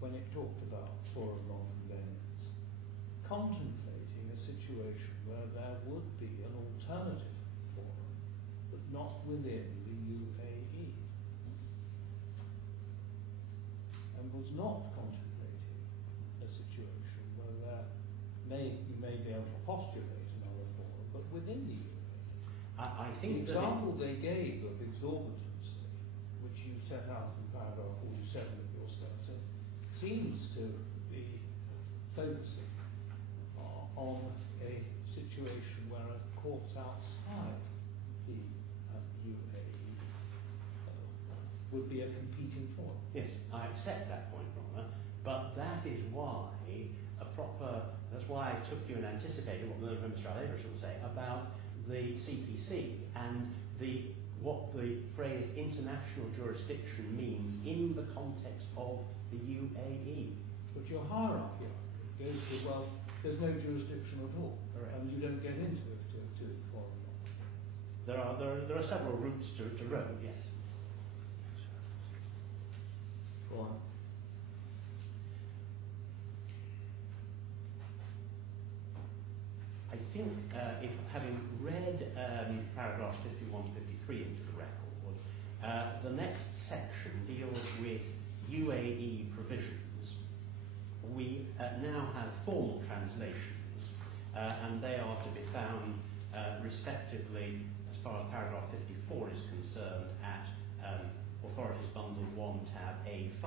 when it talked about forum non-convenience, contemplating a situation where there would be an alternative forum, but not within the UAE, and was not contemplating a situation where you may be able to postulate another forum, but within the UAE. I think the example they gave of exorbitancy, which you set out in paragraph 47 of your skeleton, seems to be focusing on a situation where a courts outside the UAE would be a competing forum. Yes, I accept that point, Ronna, but that is why that's why I took you and anticipated what Mr. Al-Abrish will say about the CPC and what the phrase international jurisdiction means in the context of the UAE. But your hierarchy goes to, well, there's no jurisdiction at all, and you don't get into it to foreign law. There are several routes to Rome, yes. Go on. I think, if having read paragraphs 51 to 53 into the record, the next section deals with UAE provisions. We now have formal translations, and they are to be found respectively, as far as paragraph 54 is concerned, at Authorities Bundle 1, tab A5,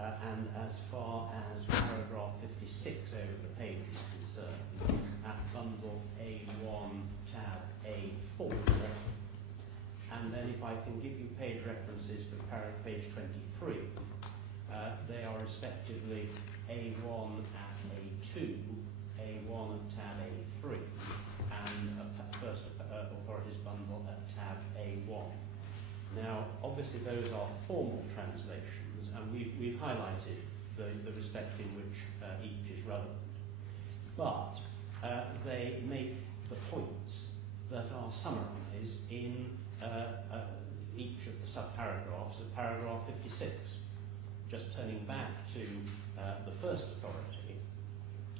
and as far as paragraph 56 over the page is concerned, at Bundle A1, tab A4. And then if I can give you page references for page 23, they are respectively A1 at A2, A1 at tab A3, and First Authorities Bundle at tab A1. Now, obviously those are formal translations, and we've highlighted the respect in which each is relevant. But they make the points that are summarised in each of the subparagraphs of paragraph 56. Just turning back to the first authority,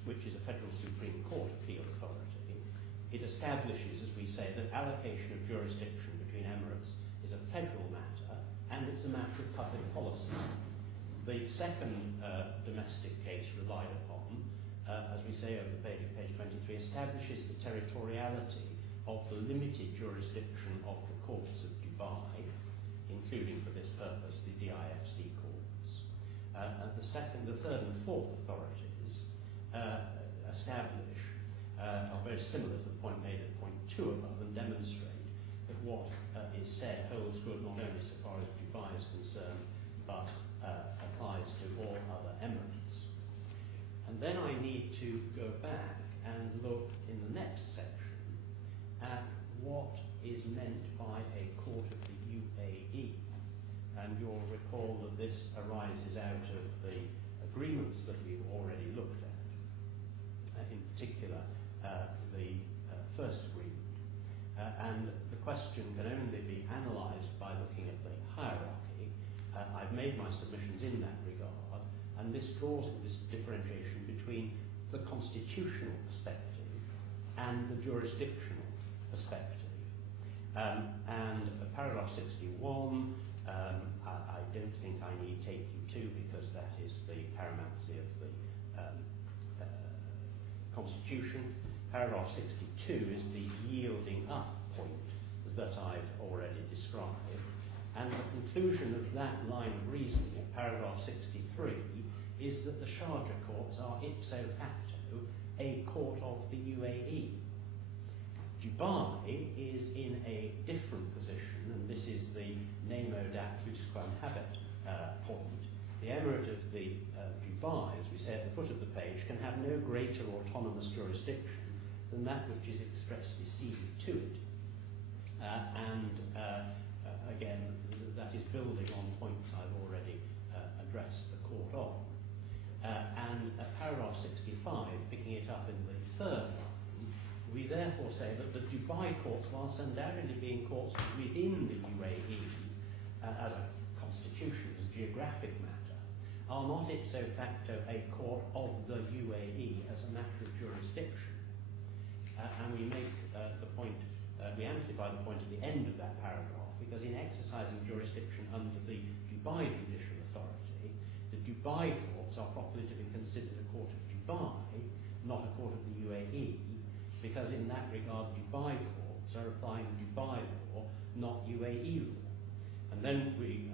which is a Federal Supreme Court appeal authority, it establishes, as we say, that allocation of jurisdiction between emirates is a federal matter, and it's a matter of public policy. The second domestic case relied upon, as we say over the page of page 23, establishes the territoriality of the limited jurisdiction of the courts of Dubai, including for this purpose the DIFC courts. The third and fourth authorities establish, are very similar to the point made at point 2 above, and demonstrate that what is said holds good not only so far as Dubai is concerned, but applies to all other emirates. And then I need to go back and look in the next section at what is meant by a court of the UAE. And you'll recall that this arises out of the agreements that we've already looked at, in particular the first agreement. And the question can only be analysed by looking at the hierarchy. I've made my submissions in that regard, and this draws this differentiation between the constitutional perspective and the jurisdictional perspective. And paragraph 61, I don't think I need take you to, because that is the paramountcy of the Constitution. Paragraph 62 is the yielding up point that I've already described. And the conclusion of that line of reasoning at paragraph 63 is that the Sharjah courts are ipso facto a court of the UAE. Dubai is in a different position, and this is the nemo dat quisquam habet point. The emirate of the Dubai, as we say at the foot of the page, can have no greater autonomous jurisdiction than that which is expressly ceded to it. Again, that is building on points I've already addressed the court on. And at paragraph 65, picking it up in the third line, we therefore say that the Dubai courts, whilst undoubtedly being courts within the UAE as a constitution, as a geographic matter, are not ipso facto a court of the UAE as a matter of jurisdiction. And we make the point, we amplify the point at the end of that paragraph, because in exercising jurisdiction under the Dubai Judicial Authority, the Dubai courts are properly to be considered a court of Dubai, not a court of the UAE, because in that regard Dubai courts are applying Dubai law, not UAE law. And then we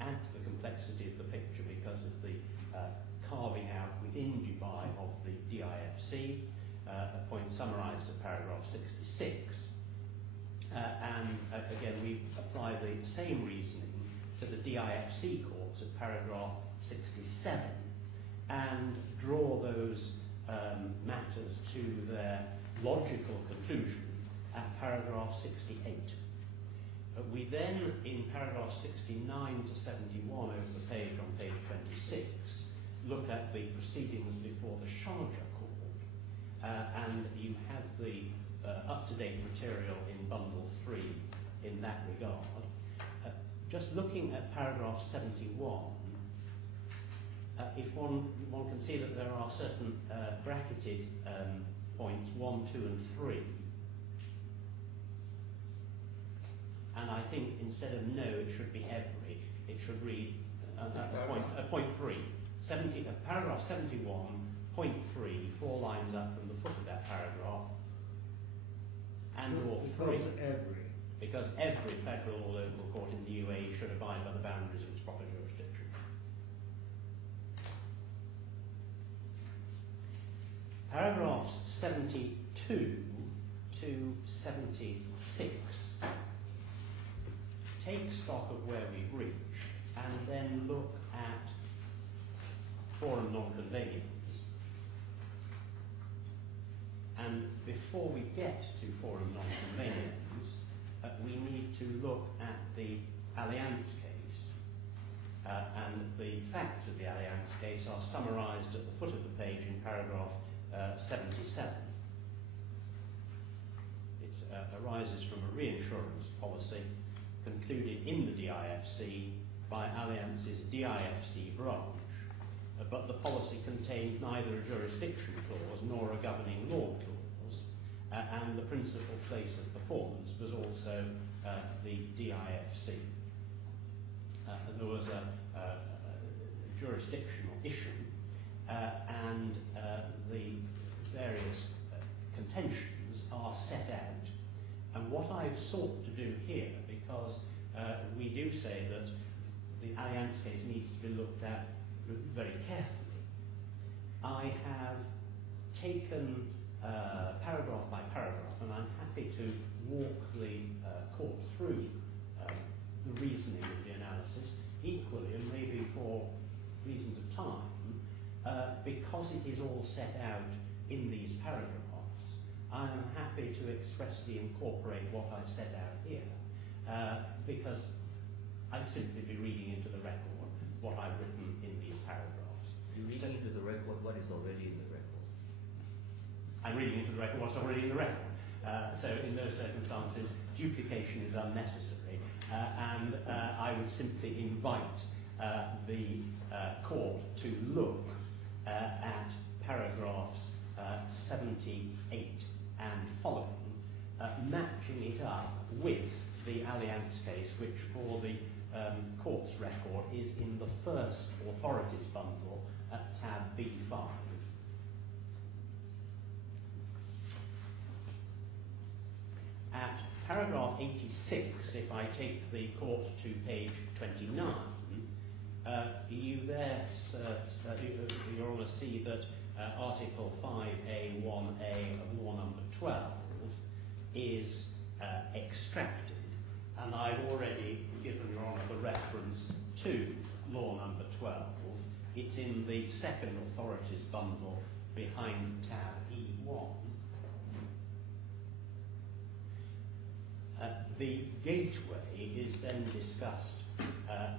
add to the complexity of the picture because of the carving out within Dubai of the DIFC, a point summarised at paragraph 66. And again, we apply the same reasoning to the DIFC courts at paragraph 67 and draw those matters to their logical conclusion at paragraph 68. We then, in paragraph 69 to 71 over the page on page 26, look at the proceedings before the Sharjah court, and you have the up-to-date material in bundle 3 in that regard. Just looking at paragraph 71, if one can see that there are certain bracketed points 1, 2 and 3, and I think instead of no it should be every, it should read point 3. Paragraph 71, point 3, 4 lines up from the foot of that paragraph, and or 3. Every. because every federal or local court in the UAE should abide by the boundaries of its proper jurisdiction. Paragraphs 72 to 76 take stock of where we've reached and then look at forum non-convenience. And before we get to forum non-convenience, we need to look at the Allianz case. And the facts of the Allianz case are summarised at the foot of the page in paragraph 77. It arises from a reinsurance policy concluded in the DIFC by Allianz's DIFC branch, but the policy contained neither a jurisdiction clause nor a governing law clause, and the principal place of performance was also the DIFC. There was a jurisdictional issue, and the various contentions are set out. And what I've sought to do here, because we do say that the Allianz case needs to be looked at very carefully, I have taken paragraph by paragraph, and I'm happy to walk the court through the reasoning of the analysis, equally, and maybe for reasons of time, because it is all set out in these paragraphs, I am happy to expressly incorporate what I've set out here, because I'd simply be reading into the record what I've written in these paragraphs. You're reading into the record what is already in the record. I'm reading into the record what's already in the record. So in those circumstances, duplication is unnecessary, and I would simply invite the court to look at paragraphs 78 and following, matching it up with the Allianz case, which for the court's record is in the first authorities bundle at tab B5. At paragraph 86, if I take the court to page 29, you there, Your Honour, see that Article 5A1A of Law Number 12 is extracted, and I've already given Your Honour the reference to Law Number 12. It's in the second authorities bundle behind tab E1. The gateway is then discussed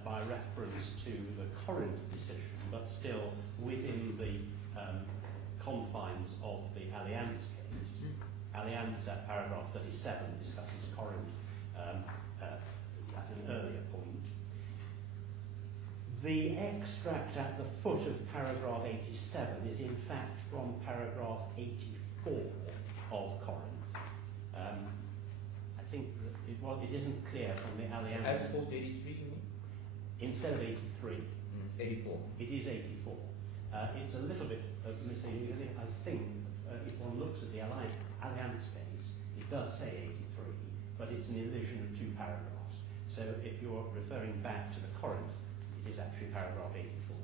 by reference to the Corinth decision, but still within the confines of the Allianz case. Allianz at paragraph 37 discusses Corinth at an earlier point. The extract at the foot of paragraph 87 is in fact from paragraph 84 of Corinth. I think that it isn't clear from the Allianz. As opposed to 83, you mean? Instead of 83. 84. It is 84. It's a little bit misleading because I think if one looks at the Allianz case, it does say 83, but it's an elision of two paragraphs. So if you're referring back to the Corinth, it is actually paragraph 84.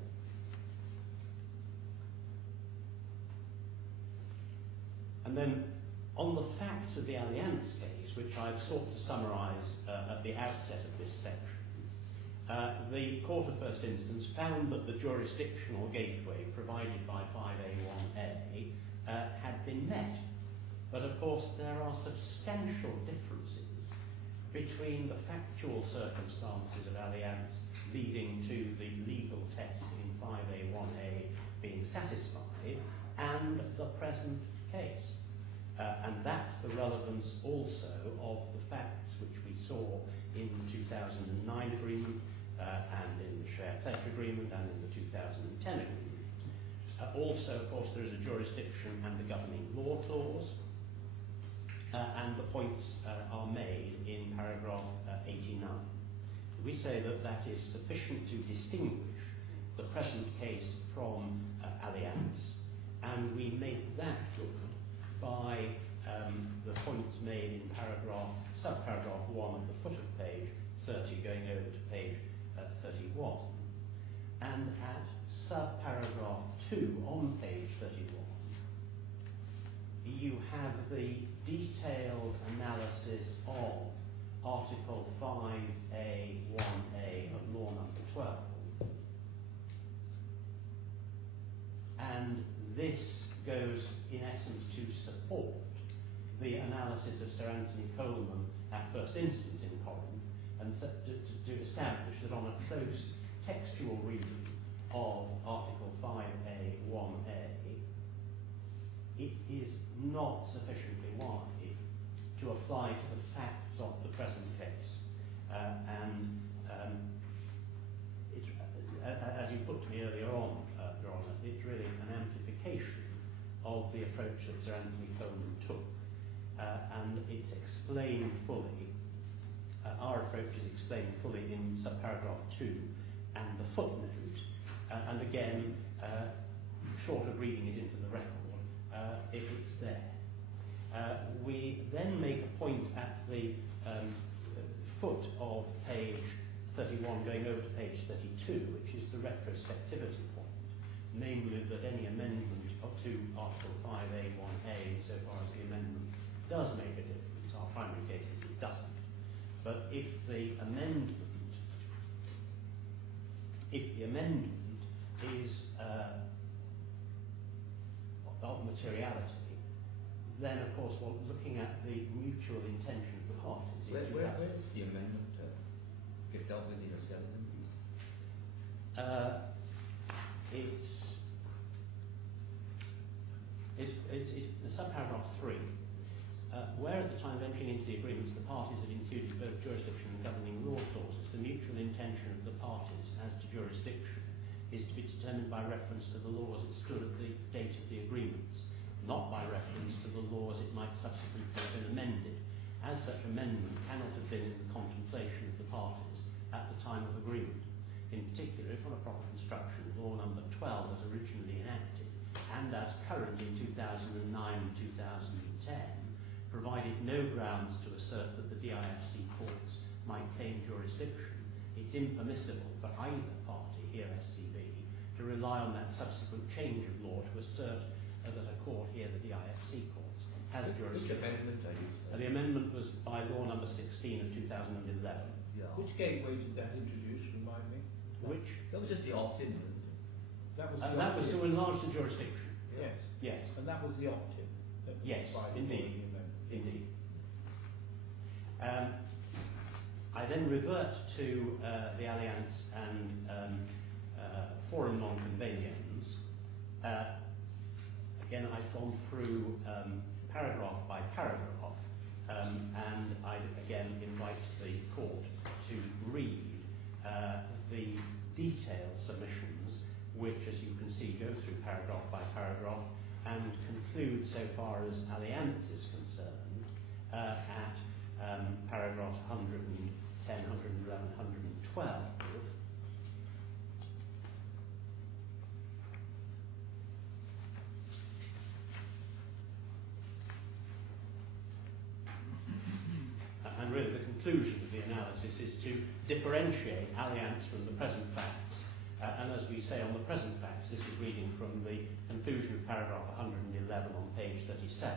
And then on the facts of the Allianz case, which I've sought to summarise at the outset of this section, the Court of First Instance found that the jurisdictional gateway provided by 5A1A had been met. But of course there are substantial differences between the factual circumstances of Allianz leading to the legal test in 5A1A being satisfied and the present case. And that's the relevance also of the facts which we saw in the 2009 agreement and in the share pledge agreement and in the 2010 agreement. Also, of course, there is a jurisdiction and the governing law clause, and the points are made in paragraph 89. We say that that is sufficient to distinguish the present case from Allianz, and we make that good by the points made in subparagraph 1 at the foot of page 30 going over to page 31, and at subparagraph 2 on page 31 you have the detailed analysis of Article 5A 1A of Law Number 12, and this goes in essence to support the analysis of Sir Anthony Coleman at first instance in Corinth, and to establish that on a close textual reading of Article 5A 1A, it is not sufficiently wide to apply to the facts of the present case. As you put to me earlier on, Your Honour, it's really an amplification of the approach that Sir Anthony Coleman took. And it's explained fully, our approach is explained fully in subparagraph 2 and the footnote, and again, short of reading it into the record, if it's there. We then make a point at the foot of page 31 going over to page 32, which is the retrospectivity point, namely that any amendment to Article 5A 1A, insofar as the amendment does make a difference, our primary case is it doesn't, but if the amendment is of materiality, then of course we're looking at the mutual intention of the parties. Where is the amendment get dealt with in your skeleton piece? It's the subparagraph 3, where at the time of entering into the agreements the parties have included both jurisdiction and governing law clauses, the mutual intention of the parties as to jurisdiction is to be determined by reference to the laws that stood at the date of the agreements, not by reference to the laws it might subsequently have been amended, as such amendment cannot have been in the contemplation of the parties at the time of agreement. In particular, if on a proper construction, Law Number 12 was originally enacted, and as current in 2009 and 2010, provided no grounds to assert that the DIFC courts might claim jurisdiction, it's impermissible for either party, here SCB, to rely on that subsequent change of law to assert that a court, here the DIFC courts, has jurisdiction. Which amendment are you? The amendment was by Law Number 16 of 2011. Yeah. Which gateway did that introduce, remind me? That was just the opt-in, wasn't it? That was That was to enlarge the jurisdiction. Yes. Yes. And that was the opt-in. That was Yes, by the indeed. following amendment. Indeed. I then revert to the Alliance and Forum non-conveniens. Again, I've gone through paragraph by paragraph, and I again invite the court to read the detailed submissions, which, as you can see, go through paragraph by paragraph and conclude, so far as Alliance is concerned, at paragraphs 110, 111, 112. And really the conclusion of the analysis is to differentiate Alliance from the present facts. And as we say on the present facts, this is reading from the conclusion of paragraph 111 on page 37.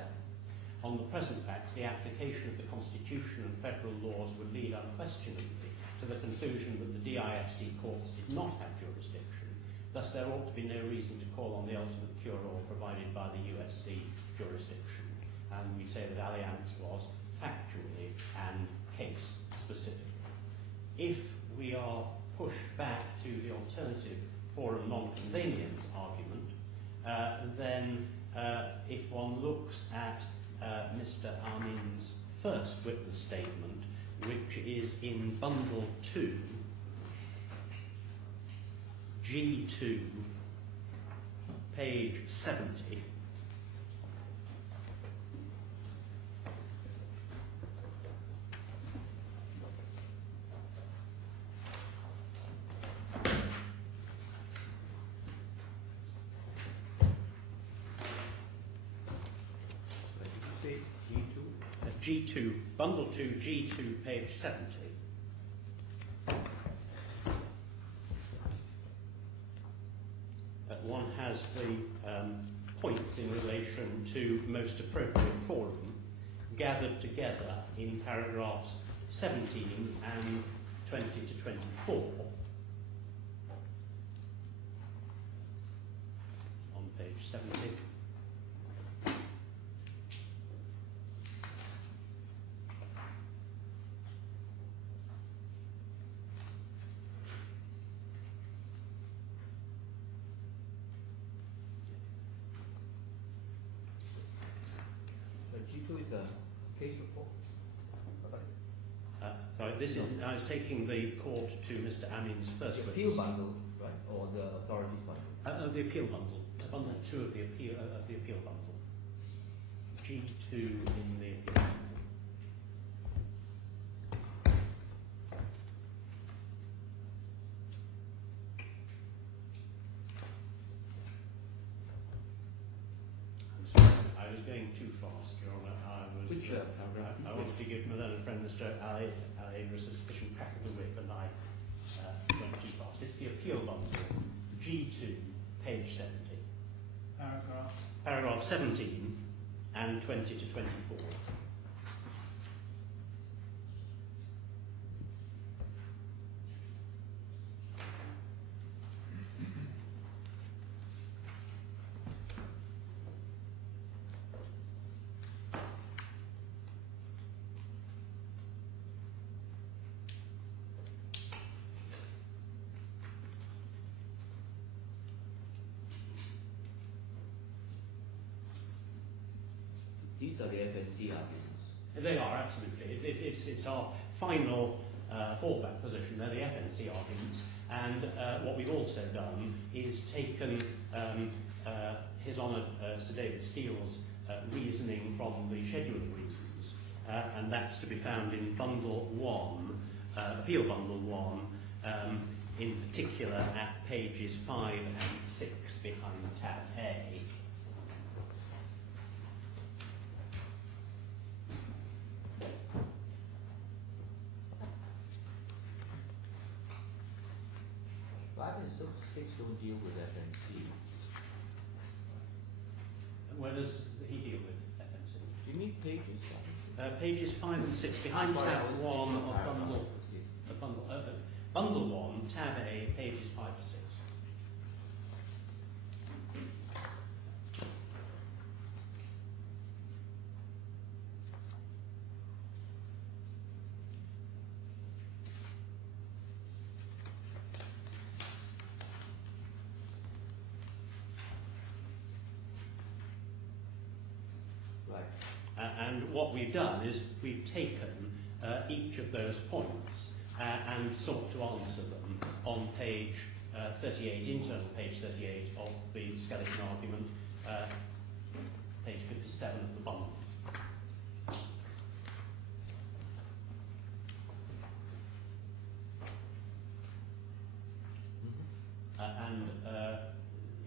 On the present facts, the application of the Constitution and federal laws would lead unquestionably to the conclusion that the DIFC courts did not have jurisdiction. Thus, there ought to be no reason to call on the ultimate cure-all provided by the USC jurisdiction. And we say that Alliance was factually and case-specific. If we are pushed back to the alternative forum non-convenience argument, then if one looks at Mr. Amin's first witness statement, which is in Bundle 2, G2, page 70, G2, Bundle 2, G2, page 70. One has the points in relation to most appropriate forum gathered together in paragraphs 17 and 20 to 24 on page 70. G2 is a case report. Right, this is, I was taking the court to Mr. Amin's first The witness. appeal bundle, right, or the authorities bundle? The appeal bundle. Bundle 2 of the appeal bundle. G2 in the appeal bundle. I was going too fast, Your Honour. Which paragraph? I wanted to give my learned friend Mr. Ali a sufficient crack of the whip, and I went too fast. It's the appeal bundle, G2, page 70. Paragraph 17 and 20 to 24. These are the FNC arguments. They are, absolutely. It's our final fallback position. They're the FNC arguments. And what we've also done is taken His Honour Sir David Steele's reasoning from the scheduling reasons. And that's to be found in Bundle 1, Appeal Bundle 1, in particular at pages 5 and 6 behind tab A. So 6 don't deal with FNC. Where does he deal with FNC? Do you mean pages? Pages 5 and 6 behind tab 1 of Bundle 1, tab A, pages 5 to 6. And what we've done is we've taken each of those points and sought to answer them on page 38, internal page 38 of the skeleton argument, page 57 of the bundle.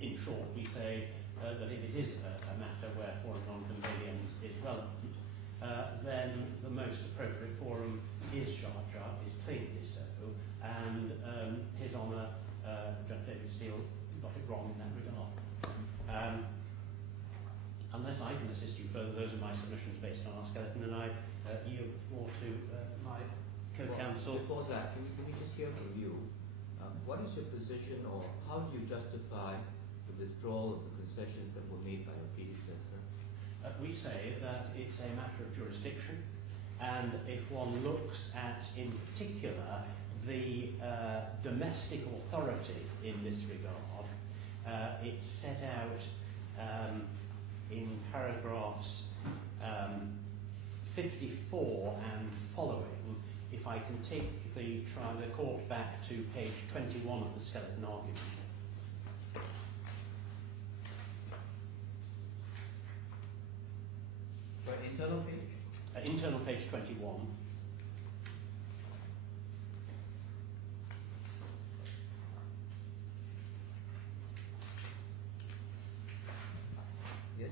In short, we say that if it is a matter where foreign non-convenience is relevant, then the most appropriate forum is Sharjah, is plainly so, and His Honour Judge David Steele got it wrong in that regard. Unless I can assist you further, those are my submissions based on our skeleton, and I yield the floor to my co-counsel. Well, before that, can we just hear from you? What is your position, or how do you justify the withdrawal of the concessions that were made by your predecessor? We say that it's a matter of jurisdiction, and if one looks at, in particular, the domestic authority in this regard, it's set out in paragraphs 54 and following. If I can take the court back to page 21 of the skeleton argument. For internal page? Internal page 21. Yes.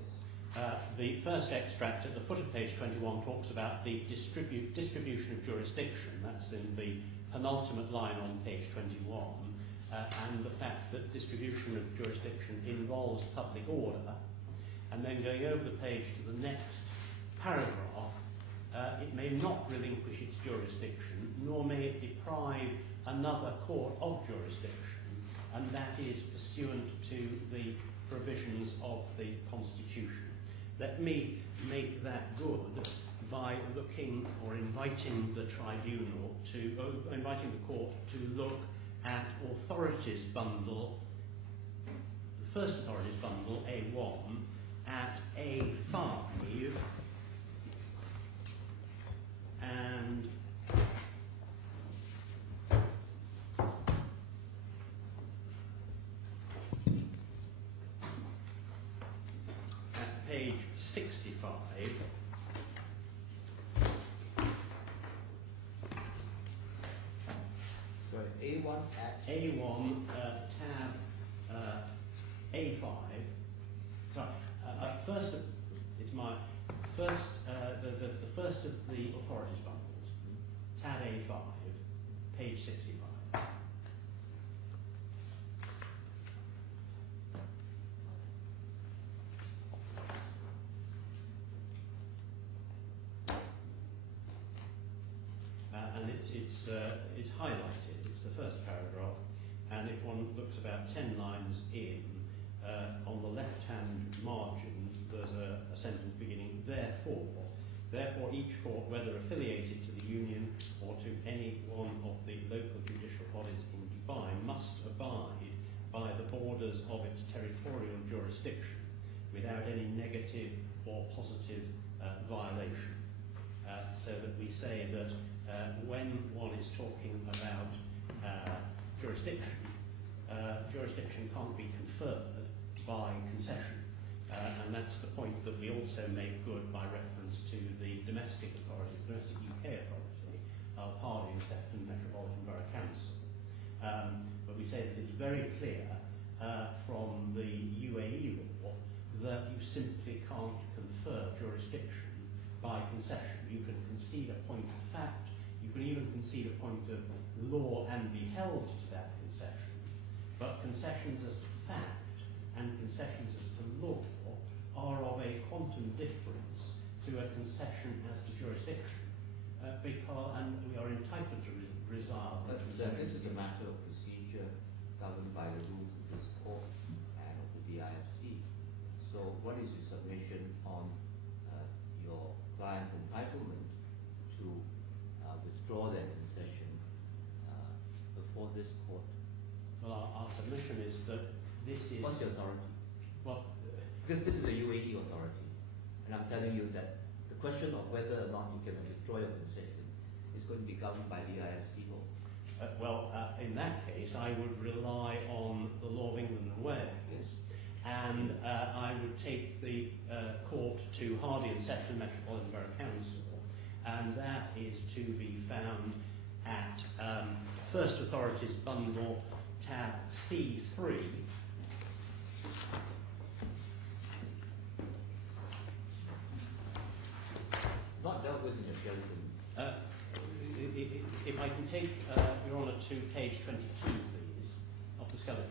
The first extract at the foot of page 21 talks about the distribution of jurisdiction. That's in the penultimate line on page 21, and the fact that distribution of jurisdiction involves public order. And then going over the page to the next paragraph, it may not relinquish its jurisdiction, nor may it deprive another court of jurisdiction, and that is pursuant to the provisions of the Constitution. Let me make that good by looking or inviting the tribunal to, inviting the court to look at authorities bundle, the first authorities bundle, A1, at A5, and at page 65. Sorry, A1 at A1 tab A5. Sorry, first it's my first the first of the authorities bundles. Tab A5, page 65. And it's highlighted. It's the first paragraph, and if one looks about 10 lines in, on the left-hand margin, there's a sentence beginning, therefore each court, whether affiliated to the Union or to any one of the local judicial bodies in Dubai, must abide by the borders of its territorial jurisdiction without any negative or positive violation. So that we say that when one is talking about jurisdiction, jurisdiction can't be conferred by concession. And that's the point that we also make good by reference to the domestic authority, the domestic UK authority of Hardy and Sefton Metropolitan Borough Council. But we say that it's very clear from the UAE law that you simply can't confer jurisdiction by concession. You can concede a point of fact, you can even concede a point of law and be held to that concession. But concessions as to fact and concessions as to law are of a quantum difference to a concession as to jurisdiction, and we are entitled to resolve. But this is a matter of procedure governed by the rules of this court and of the DIFC. So what is your submission on your client's entitlement to withdraw their concession before this court? Well, our submission is that this is... What's the authority? Well, because this is a UAE authority, and I'm telling you that the question of whether or not you can withdraw your concession is going to be governed by the IFC law. In that case, I would rely on the law of England and Wales, Yes. and I would take the court to Hardy and Sefton Metropolitan Borough Council, and that is to be found at First Authorities Bundle, tab C3. Not dealt with in your skeleton. If I can take Your Honour to page 22, please, of the skeleton.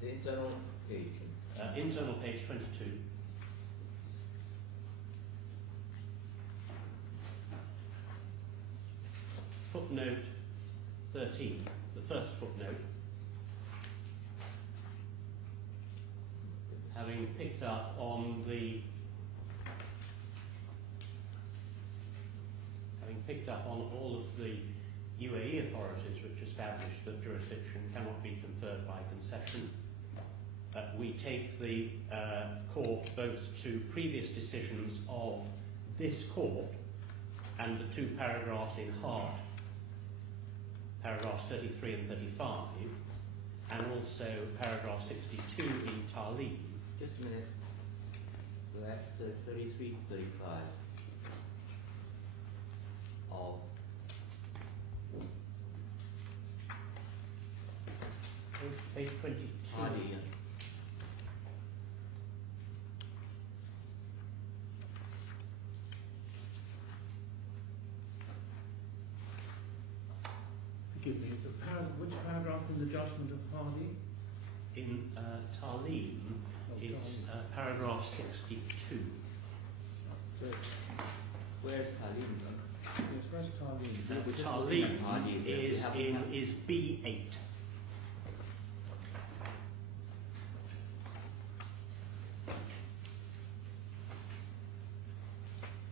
The internal page. Internal page 22. Footnote 13, the first footnote. Having picked up on all of the UAE authorities which establish that jurisdiction cannot be conferred by concession, we take the court both to previous decisions of this court and the two paragraphs in Hart, paragraphs 33 and 35, and also paragraph 62 in Talim. Just a minute. We're at 33 to 35 of page Page 22. Hardy, yeah. Forgive me, which paragraph in the judgment of Hardy? In Talim, it's paragraph 62. Where's Halim? Yes, where's Talim? Talim is B8.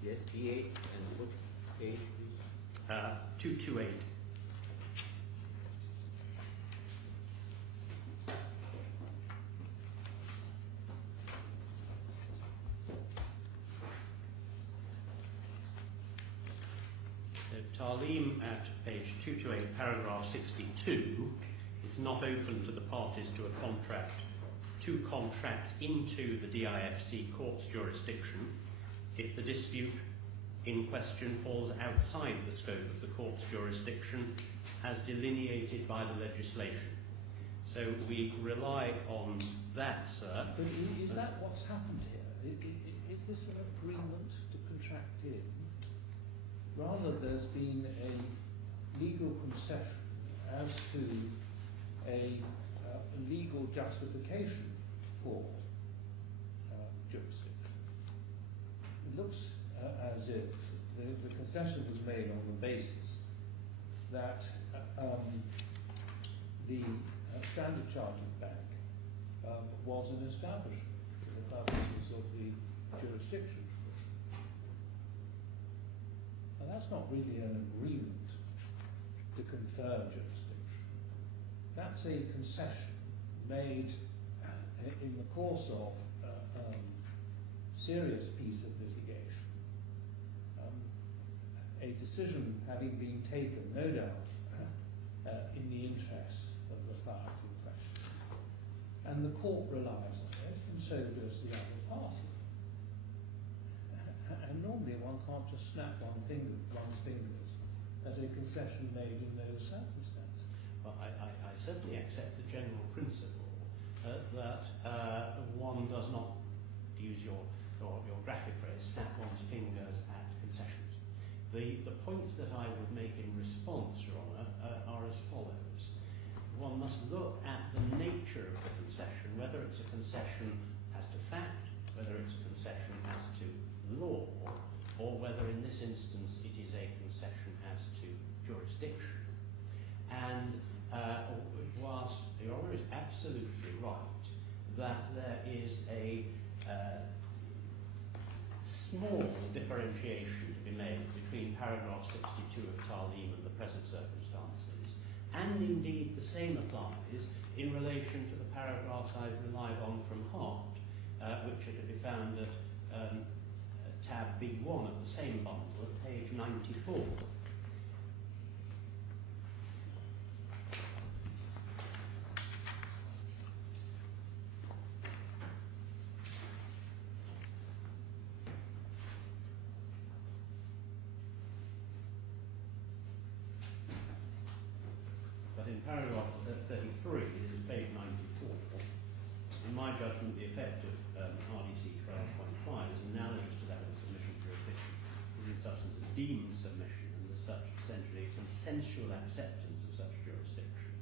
Yes, B8, and which page, please? 228. Talim at page 228, paragraph 62, is not open to the parties to a contract to contract into the DIFC court's jurisdiction if the dispute in question falls outside the scope of the court's jurisdiction as delineated by the legislation. So we rely on that, sir. But is that what's happened here? Is this an agreement to contract in? Rather, there's been a legal concession as to a legal justification for jurisdiction. It looks as if the concession was made on the basis that the Standard Chartered Bank was an establishment for the purposes of the jurisdiction. And that's not really an agreement to confer jurisdiction. That's a concession made in the course of serious piece of litigation. A decision having been taken, no doubt, in the interest of the party in question. And the court relies on it, and so does the other party. And normally one can't just snap one's fingers at a concession made in those circumstances. Well, I certainly accept the general principle that one does not, to use your graphic phrase, snap one's fingers at concessions. The points that I would make in response, Your Honour, are as follows. One must look at the nature of the concession, whether it's a concession as to fact, whether it's a concession as to law, or whether in this instance it is a concession as to jurisdiction. And whilst Your Honour is absolutely right that there is a small differentiation to be made between paragraph 62 of Talim and the present circumstances, and indeed the same applies in relation to the paragraphs I've relied on from Hart, which are to be found at tab B1 of the same bundle at page 94. But in paragraph 33, it is page 94. In my judgment, the effect of RDC 12.5 is analogous to that of the submission jurisdiction. It is in substance a deemed submission, and as such essentially a consensual acceptance of such jurisdiction.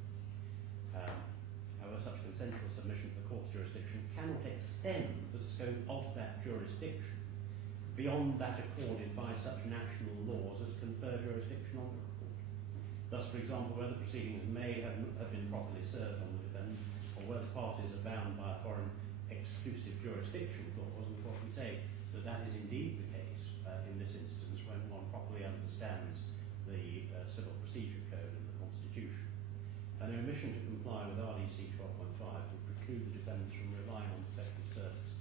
However, such consensual submission to the court's jurisdiction cannot extend the scope of that jurisdiction beyond that accorded by such national laws as confer jurisdiction on the court. Thus, for example, whether proceedings may have been properly served on the defendant, or whether parties are bound by a foreign exclusive jurisdiction clause, and what we say that is indeed the case in this instance when one properly understands the Civil Procedure Code and the Constitution. An omission to comply with RDC 12.5 would preclude the defendants from relying on defective service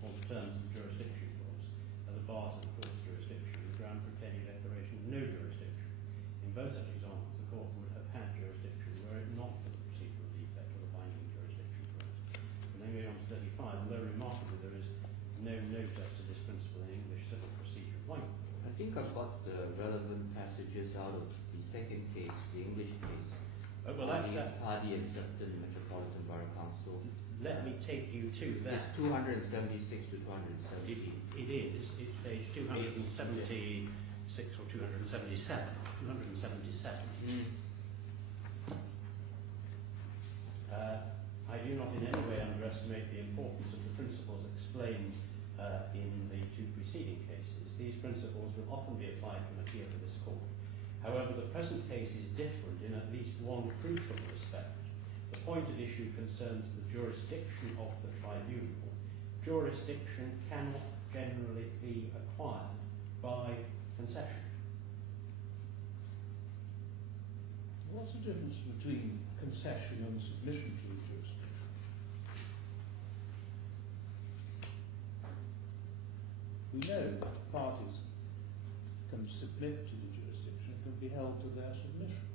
on the terms of the jurisdiction clause as a bar to the court's jurisdiction on the ground for any declaration of no jurisdiction. In both such examples, the court would have had jurisdiction were it not for the procedural defect or the binding jurisdiction clause. And then going on to 35, although remarkably there is no note as to this principle in English civil procedure. Why? I think I've got the relevant passages out of the second case, the English case. well, Hardy accepted the Metropolitan Borough Council. let me take you to that. It's 276 to 270. It is. It's page 276 or 277. 277. I do not in any way underestimate the importance of the principles explained in the two preceding cases. These principles will often be applied when appeal to this court. However, the present case is different in at least one crucial respect. The point at issue concerns the jurisdiction of the tribunal. Jurisdiction cannot generally be acquired by concession. What's the difference between concession and submission to the jurisdiction? We know that parties can submit to the jurisdiction and can be held to their submission.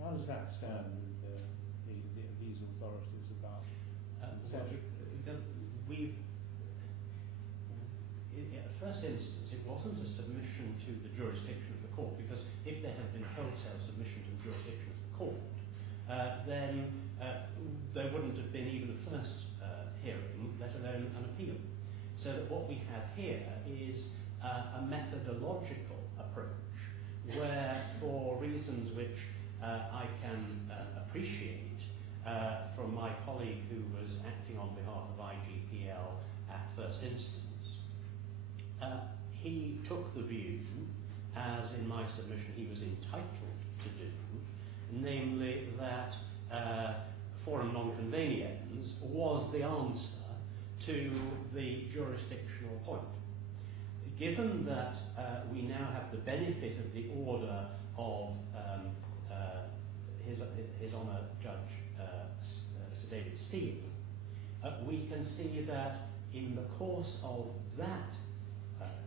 How does that stand with these authorities about concession? At first instance, it wasn't a submission to the jurisdiction of the court, because if there had been wholesale submission to the jurisdiction of the court, then there wouldn't have been even a first hearing, let alone an appeal. So that what we have here is a methodological approach, where for reasons which I can appreciate from my colleague who was acting on behalf of IGPL at first instance, he took the view, as in my submission he was entitled to do, namely that forum non-conveniens was the answer to the jurisdictional point. Given that we now have the benefit of the order of His Honour Judge Sir David Steele, we can see that in the course of that,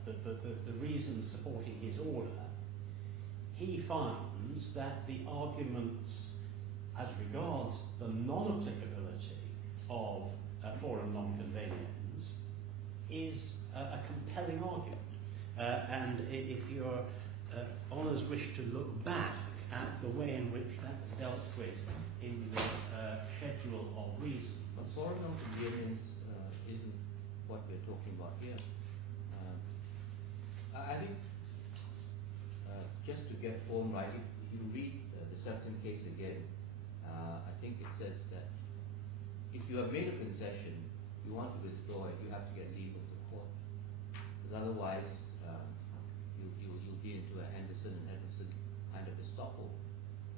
the reasons supporting his order, he finds that the arguments as regards the non-applicability of forum non-conveniens is a compelling argument. And if your honours wish to look back at the way in which that's dealt with in the schedule of reasons. But forum non-conveniens isn't what we're talking about here. I think just to get form right, if you read the Sefton case again, I think it says that if you have made a concession, you want to withdraw it, you have to get leave of the court. Because otherwise, you'll be into a Henderson and Henderson kind of estoppel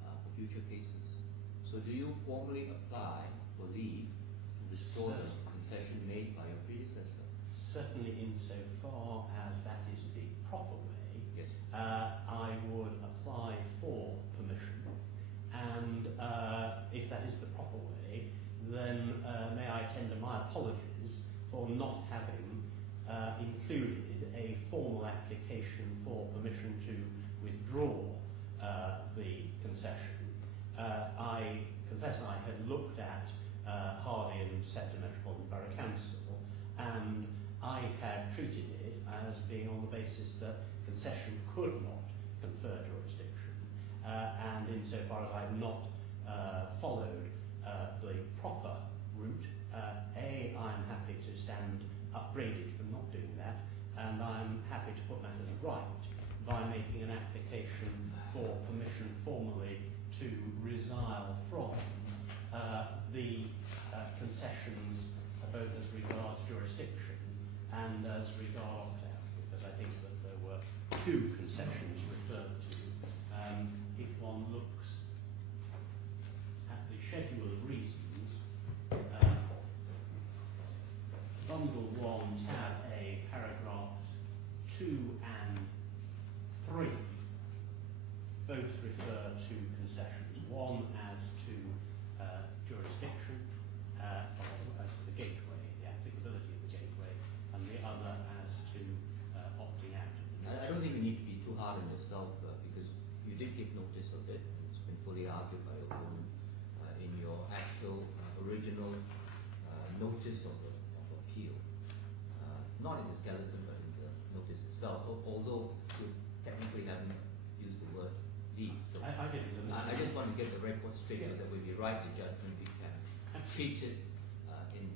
for future cases. So do you formally apply for leave to withdraw the concession made by your predecessor? Certainly insofar as that is the proper way, yes. I would apply for permission, and if that is the proper way, then may I tender my apologies for not having included a formal application for permission to withdraw the concession. I confess I had looked at Hardy and Sefton Metropolitan Borough Council, and I had treated it as being on the basis that concession could not confer jurisdiction, and insofar as I have not followed the proper route, I'm happy to stand upbraided for not doing that, and I'm happy to put matters right by making an application for permission formally to resile from the concessions, both as regards jurisdiction and as regard opt-out, because I think that there were two concessions referred to. If one looks at the schedule of reasons, bundle 1, tab A, paragraph 2 and 3 both refer to concessions. One as to jurisdiction, as to the gateway, the applicability of the gateway, and the other as to opting out. I don't think you need to be too hard on yourself because you did give notice of it. It's been fully argued by your opponent in your actual original notice of appeal. Not in the skeleton, but in the notice itself, although you technically haven't used the word leave. I just want to get the record straight so that when we write the judgment, we can treat it in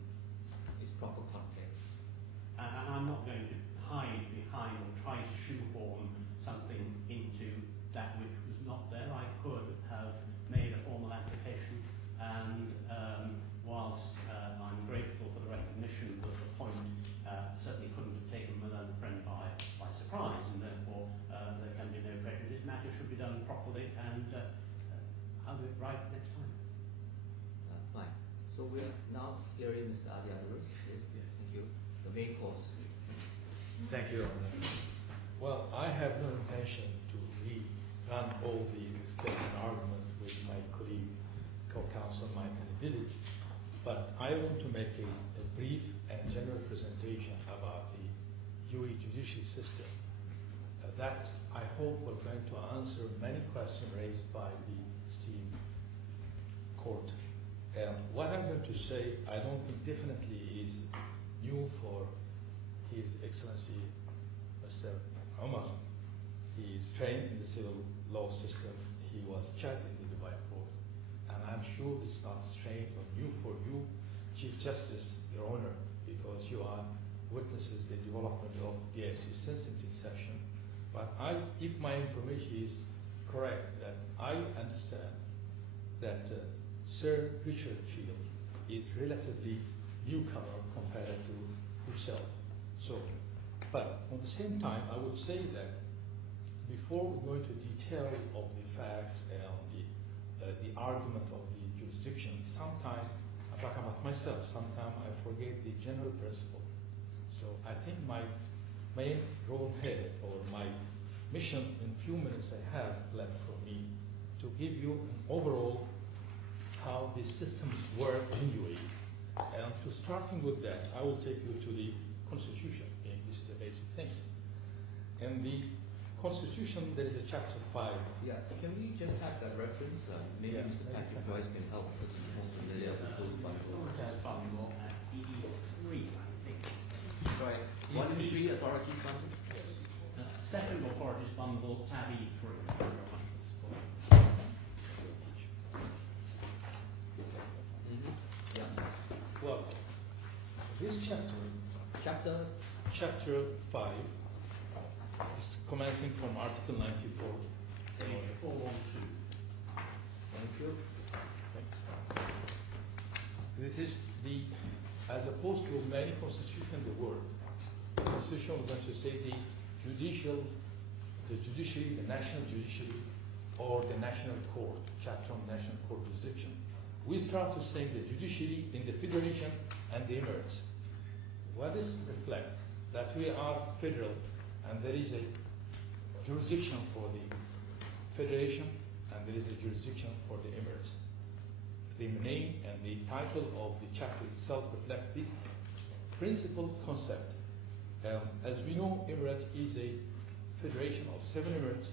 its proper context. And I'm not going to hide behind or try to shoehorn something into that which was not there. I could have made a formal application, and whilst I'm grateful for the recognition that the point certainly couldn't have taken my learned friend by surprise, and therefore there can be no prejudice, matters should be done properly, and I'll do it right next time. Fine. So we're now hearing Mr. Adiadurus. Yes, thank you. The main course. Thank you. Well, I have no intention to rerun all the discussion argument with my colleague, co-counsel Mike did it, but I want to make a brief and general presentation about the UAE judicial system that I hope will going to answer many questions raised by the esteemed court. What I'm going to say, I don't think definitely is new for His Excellency Mr. Omar. He is trained in the civil law system. He was judged in the Dubai court. And I'm sure it's not strange or new for you, Chief Justice, Your Honor, because you are witnesses the development of DIC since its inception. But if my information is correct, that I understand that Sir Richard Field is relatively newcomer compared to yourself. So, but at the same time, I would say that before we go into detail of the facts and the argument of the jurisdiction, sometimes I talk about myself, sometimes I forget the general principle. So I think my main role here, or my mission in few minutes I have left for me, to give you an overall how the systems work in UAE. And to starting with that, I will take you to the Constitution. This is the basic things. In the Constitution, there is a chapter 5. Yeah, can we just have that reference? Maybe Mr. Patrick Joyce can help because he's more familiar with those bundles. Bundle at E3, I think. Right. 1 and 3 authorities bundle? Second authorities bundle, tab E3. Yeah. Well, this chapter 5 is commencing from Article 94. Page 412. Thank you. This is the, as opposed to many constitutions in the world, the Constitution we're going to say the judiciary, the national judiciary, or the national court, chapter on national court jurisdiction. We start to say the judiciary in the federation and the emirates. What does reflect? That we are federal and there is a jurisdiction for the federation and there is a jurisdiction for the emirates. The name and the title of the chapter itself reflect this principal concept. As we know, Emirate is a federation of 7 emirates,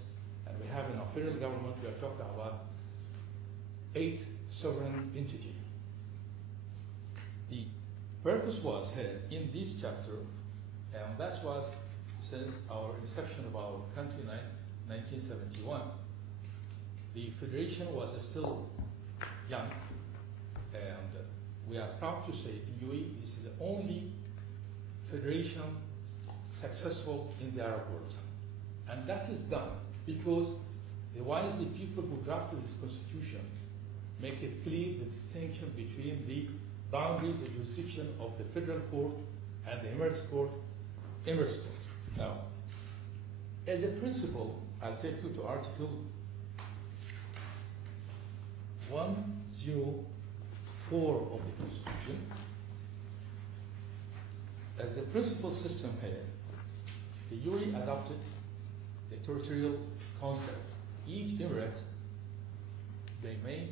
and we have in our federal government, we are talking about 8 sovereign entities. The purpose was here in this chapter, and that was since our inception of our country in 1971. The federation was still young, and we are proud to say in UAE this is the only federation successful in the Arab world. And that is done because the wisely people who drafted this constitution make it clear the distinction between the boundaries of jurisdiction of the federal court and the Emirates court, Now, as a principle, I'll take you to Article 104 of the Constitution. As a principal system here, the UAE adopted the territorial concept. Each emirate, they may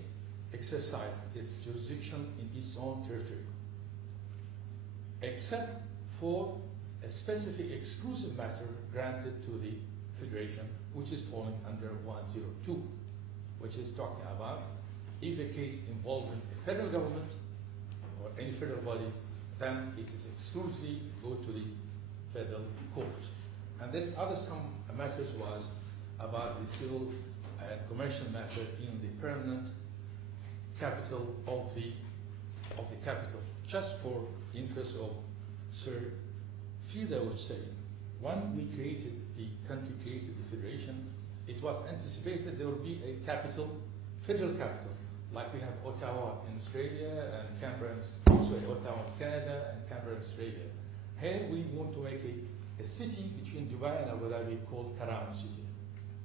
exercise its jurisdiction in its own territory, except for a specific exclusive matter granted to the federation, which is falling under 102, which is talking about if a case involving the federal government or any federal body, then it is exclusively go to the federal court. And there is other some matters was about the civil and commercial matter in the permanent capital of the capital. Just for interest of Sir Fida would say, when we created the country, created the federation, it was anticipated there would be a capital, federal capital, like we have Ottawa in Australia and Canberra, Ottawa in Canada and Canberra in Australia. Here we want to make a city between Dubai and Abu Dhabi called Karama City.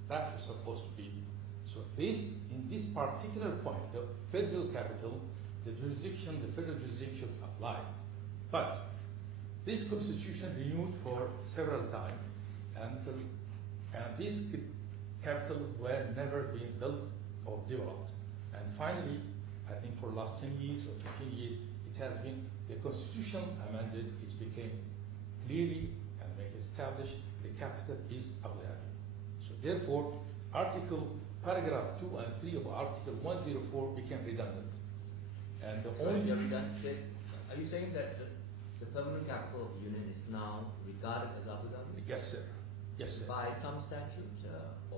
That was supposed to be. So this, in this particular point, the federal capital, the jurisdiction, the federal jurisdiction apply. But this constitution renewed for several times, and these capital were never being built or developed. And finally, I think for the last 10 years or 15 years, it has been, the constitution amended, it became clearly and make established the capital is Abu Dhabi. So therefore, paragraph 2 and 3 of Article 104 became redundant. And the only... Are you saying that the permanent capital of the Union is now regarded as Abu Dhabi? Yes, sir. Yes, sir. By some statutes?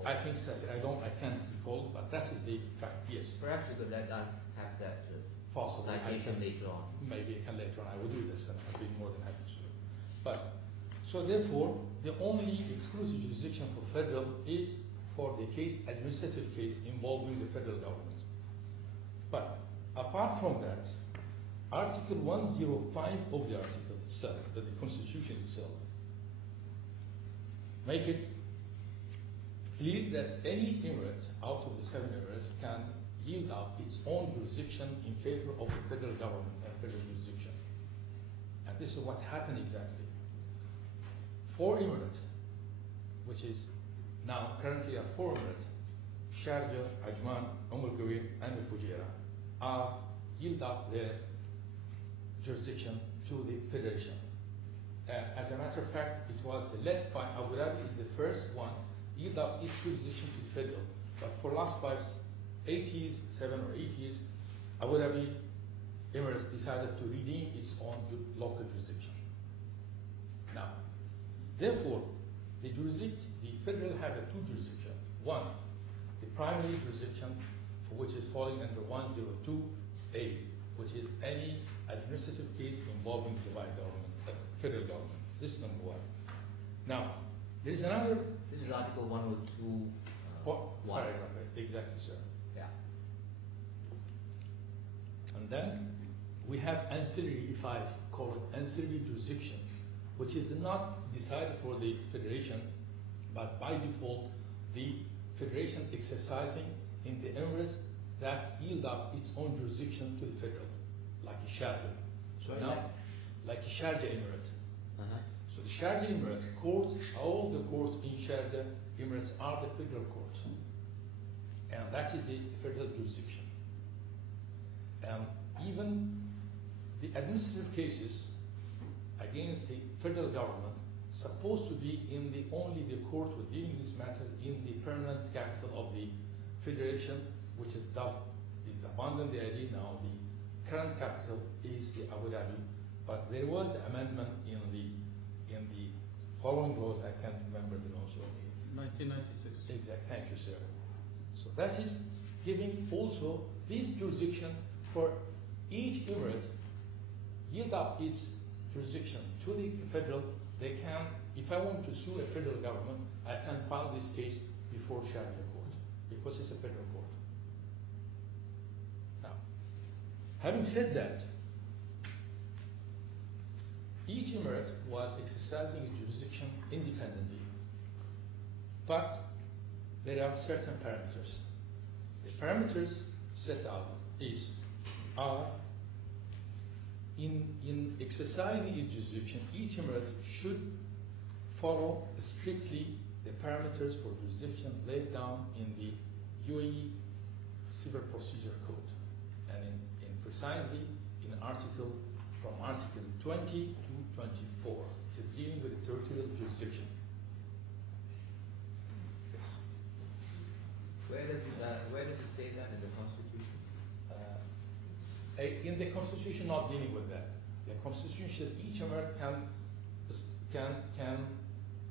I think so. I can't recall, but that is the fact, yes. Perhaps you could let us have that Possibly. citation later on. Maybe I can later on. I will do this, and I'll be more than happy to. But, so therefore, the only exclusive jurisdiction for federal is for the case, administrative case involving the federal government. But, apart from that, Article 105 of the article itself, the Constitution itself, make it clear that any emirate out of the 7 emirates can yield up its own jurisdiction in favor of the federal government and federal jurisdiction. And this is what happened exactly. 4 emirates, which is now currently a 4 emirates, Sharjah, Ajman, Al-Quwain, and Al-Fujairah, are yield up their jurisdiction to the federation. As a matter of fact, it was led by Abu Dhabi is the first one yield up its jurisdiction to the federal. But for the last 7 or 8 years, Abu Dhabi Emirates decided to redeem its own local jurisdiction. Now, therefore, the federal have 2 jurisdictions. One, the primary jurisdiction, for which is falling under 102A, which is any administrative case involving the Dubai government, federal government. This is number 1. Now, there is another. This is Article 102. Paragraph, exactly, sir. Yeah. And then we have ancillary, if I call it ancillary jurisdiction, which is not decided for the federation, but by default, the federation exercising in the emirates that yield up its own jurisdiction to the federal, like a Sharjah. So now, like a Sharjah emirate. So the Sharjah emirate courts, all the courts in Sharjah emirates are the federal courts, and that is the federal jurisdiction. And even the administrative cases against the federal government supposed to be in only the court with dealing this matter in the permanent capital of the federation, which is abandoned the idea now. The current capital is the Abu Dhabi, but there was an amendment in the following laws. I can't remember the laws. 1996. Exactly. Thank you, sir. So that is giving also this jurisdiction for each emirate yield up its jurisdiction to the federal. They can, if I want to sue a federal government, I can file this case before Sharia court because it's a federal court. Now, having said that, each emirate was exercising its jurisdiction independently, but there are certain parameters. The parameters set out are in exercising its jurisdiction, each emirate should follow strictly the parameters for jurisdiction laid down in the UAE Civil Procedure Code, and in precisely in from Article 20 to 24, which is dealing with the territorial jurisdiction. Where does it say that in the Constitution? In the Constitution, not dealing with that. The Constitution said each emirate can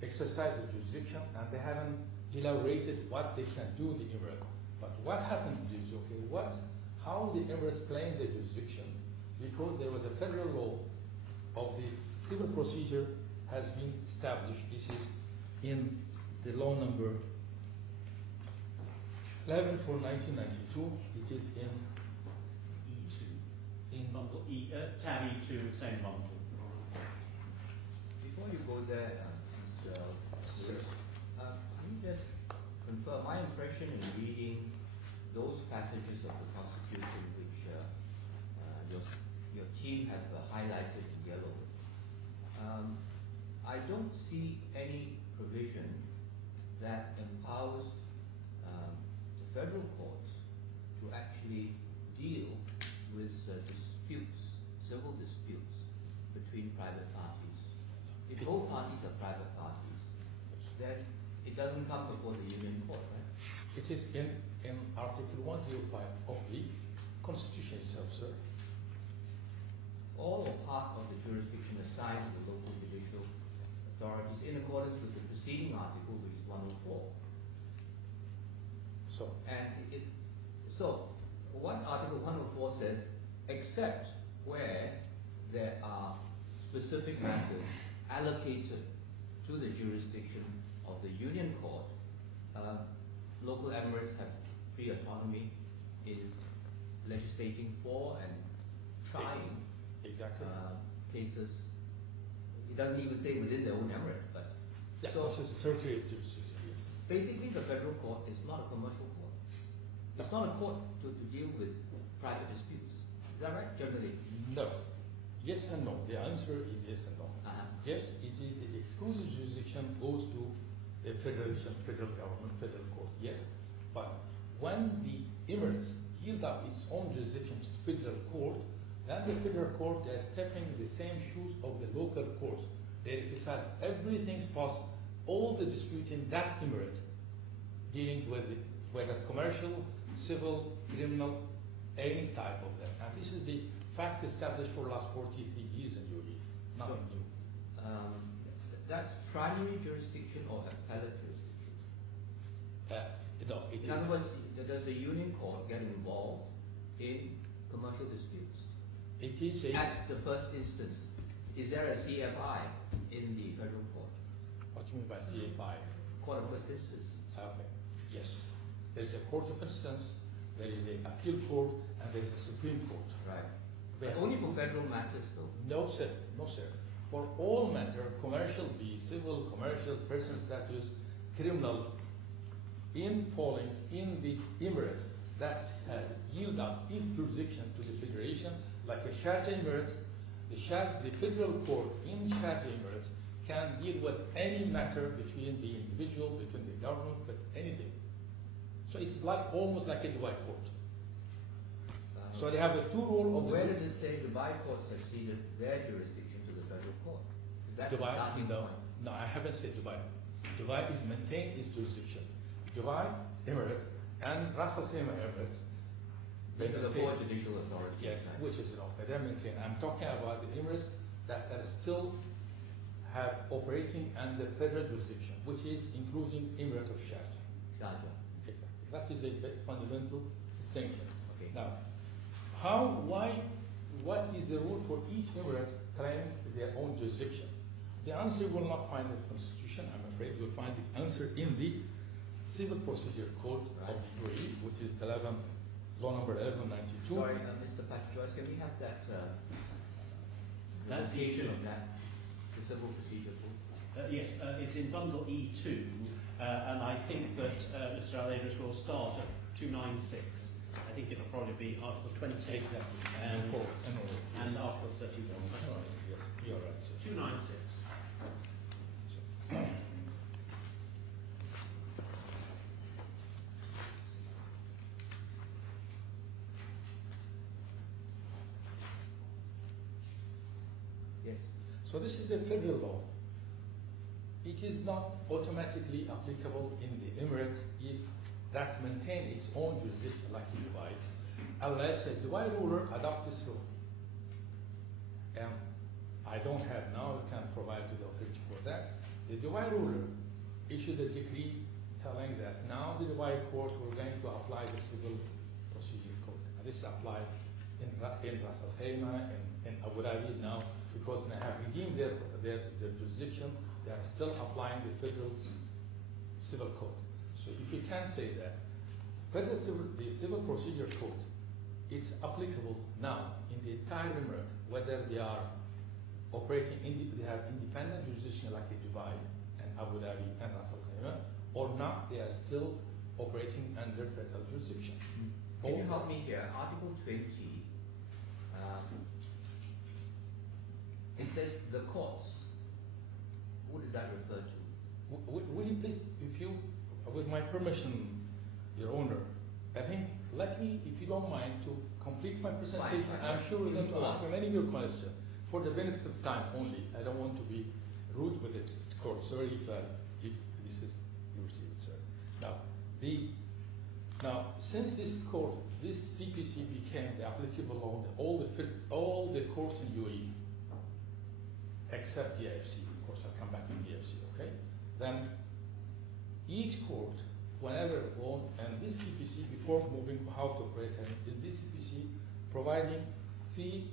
exercise a jurisdiction, and they haven't elaborated what they can do the emirate. But what happened is, okay, how the emirates claim the jurisdiction, because there was a federal law of the civil procedure has been established. This is in the law number 11 for 1992. It is in E2. in Bundle E, tab E2, same bundle. Before you go there, Mr. Lewis, can you just confirm my impression in reading those passages of the Constitution which your team have highlighted in yellow? I don't see any provision that empowers the federal courts to actually deal with disputes, civil disputes between private parties. If both parties are private parties, then it doesn't come before the Union Court, right? it is in Article 105 of the Constitution itself, sir. All or part of the jurisdiction assigned to the local judicial authorities in accordance with the preceding article, which is 104. So, And so what Article 104 says, except where there are specific matters allocated to the jurisdiction of the Union Court, local emirates have free autonomy in legislating for and trying exactly. cases. It doesn't even say within their own emirate, but Yeah, so which is territory jurisdiction. Yes. basically the federal court is not a commercial court. It's not a court to deal with private disputes. Is that right? Generally. No. Yes and no. The answer is yes and no. Yes, it is the exclusive jurisdiction goes to the federation, federal government, federal court. Yes, but when the emirates yield up its own jurisdiction to the federal court, then the federal court is stepping in the same shoes of the local courts. They exercise everything's possible, all the dispute in that emirate, dealing with it, whether commercial, civil, criminal, any type of that. And this is the fact established for the last 43 years in UAE, nothing new. That's primary jurisdiction or appellate jurisdiction? No, it In other words, does the Union Court get involved in commercial disputes? It is a. At the first instance, is there a CFI in the federal court? What do you mean by CFI? Court of first instance. Okay. Yes. There is a court of instance, there is an appeal court, and there is a Supreme Court. Right. But only for federal matters, though. No, sir. No, sir. For all matter, commercial, be civil, commercial, personal status, criminal, in falling in the emirate that has yielded up its jurisdiction to the federation, like a Sharjah emirate, the federal court in Sharjah emirate can deal with any matter between the individual, between the government, but anything. So it's like almost like a Dubai court. So they have the two roles of the. Where does it say Dubai courts have ceded their jurisdiction to the federal court? Because that's Dubai, the starting no, point. no, I haven't said Dubai. Dubai is maintained its jurisdiction. Dubai, Emirate, and Ras Al Khaimah Emirate. These are the four judicial authorities. Yes, right? which is okay. They're maintained. I'm talking about the Emirates that still have operating under federal jurisdiction, which is including Emirate of Sharjah. Sharjah. Exactly. That is a fundamental distinction. Okay. Now, what is the rule for each emirate claiming their own jurisdiction? The answer will not find in the Constitution, I'm afraid. You'll find the answer in the Civil Procedure Code of the UAE, which is law number 1192. Sorry, Mr. Patrick Joyce, can we have that That's of that, the Civil Procedure Code? Yes, it's in bundle E2, and I think that Mr. Al-Adris will start at 296. I think it'll probably be Article 20 Exactly. and Article 31. Yes, you're right. Sir. 296. Yes. So this is a federal law. It is not automatically applicable in the emirate if that maintain its own jurisdiction like in Dubai, unless a Dubai ruler adopts this law. And I don't have now, I can provide to the authority for that. The Dubai ruler issued a decree telling that now the Dubai court we're going to apply the civil procedure code. And this is applied in Ras Al Khaimah, in Abu Dhabi now, because they have redeemed their jurisdiction, they are still applying the federal civil code. So if you can say that the civil procedure code, it's applicable now in the entire Emirate, whether they are operating they have independent jurisdiction like in Dubai and Abu Dhabi and Ras Al Khaimah, or not, they are still operating under federal jurisdiction. Can you help me here? Article 20, it says the courts. What does that refer to? Will you please, if you, with my permission, Your Honor, I think, let me, if you don't mind, to complete my presentation. Fine. I'm sure we're going to ask many of your questions. For the benefit of time only, I don't want to be rude with the court. Sorry if this is you receive it, sir. Now, since this court, this CPC became the applicable law, all the courts in UAE, except DIFC, of course I'll come back to DIFC, okay? Then each court, whenever one, and this CPC, before moving how to operate, and in this CPC, providing 3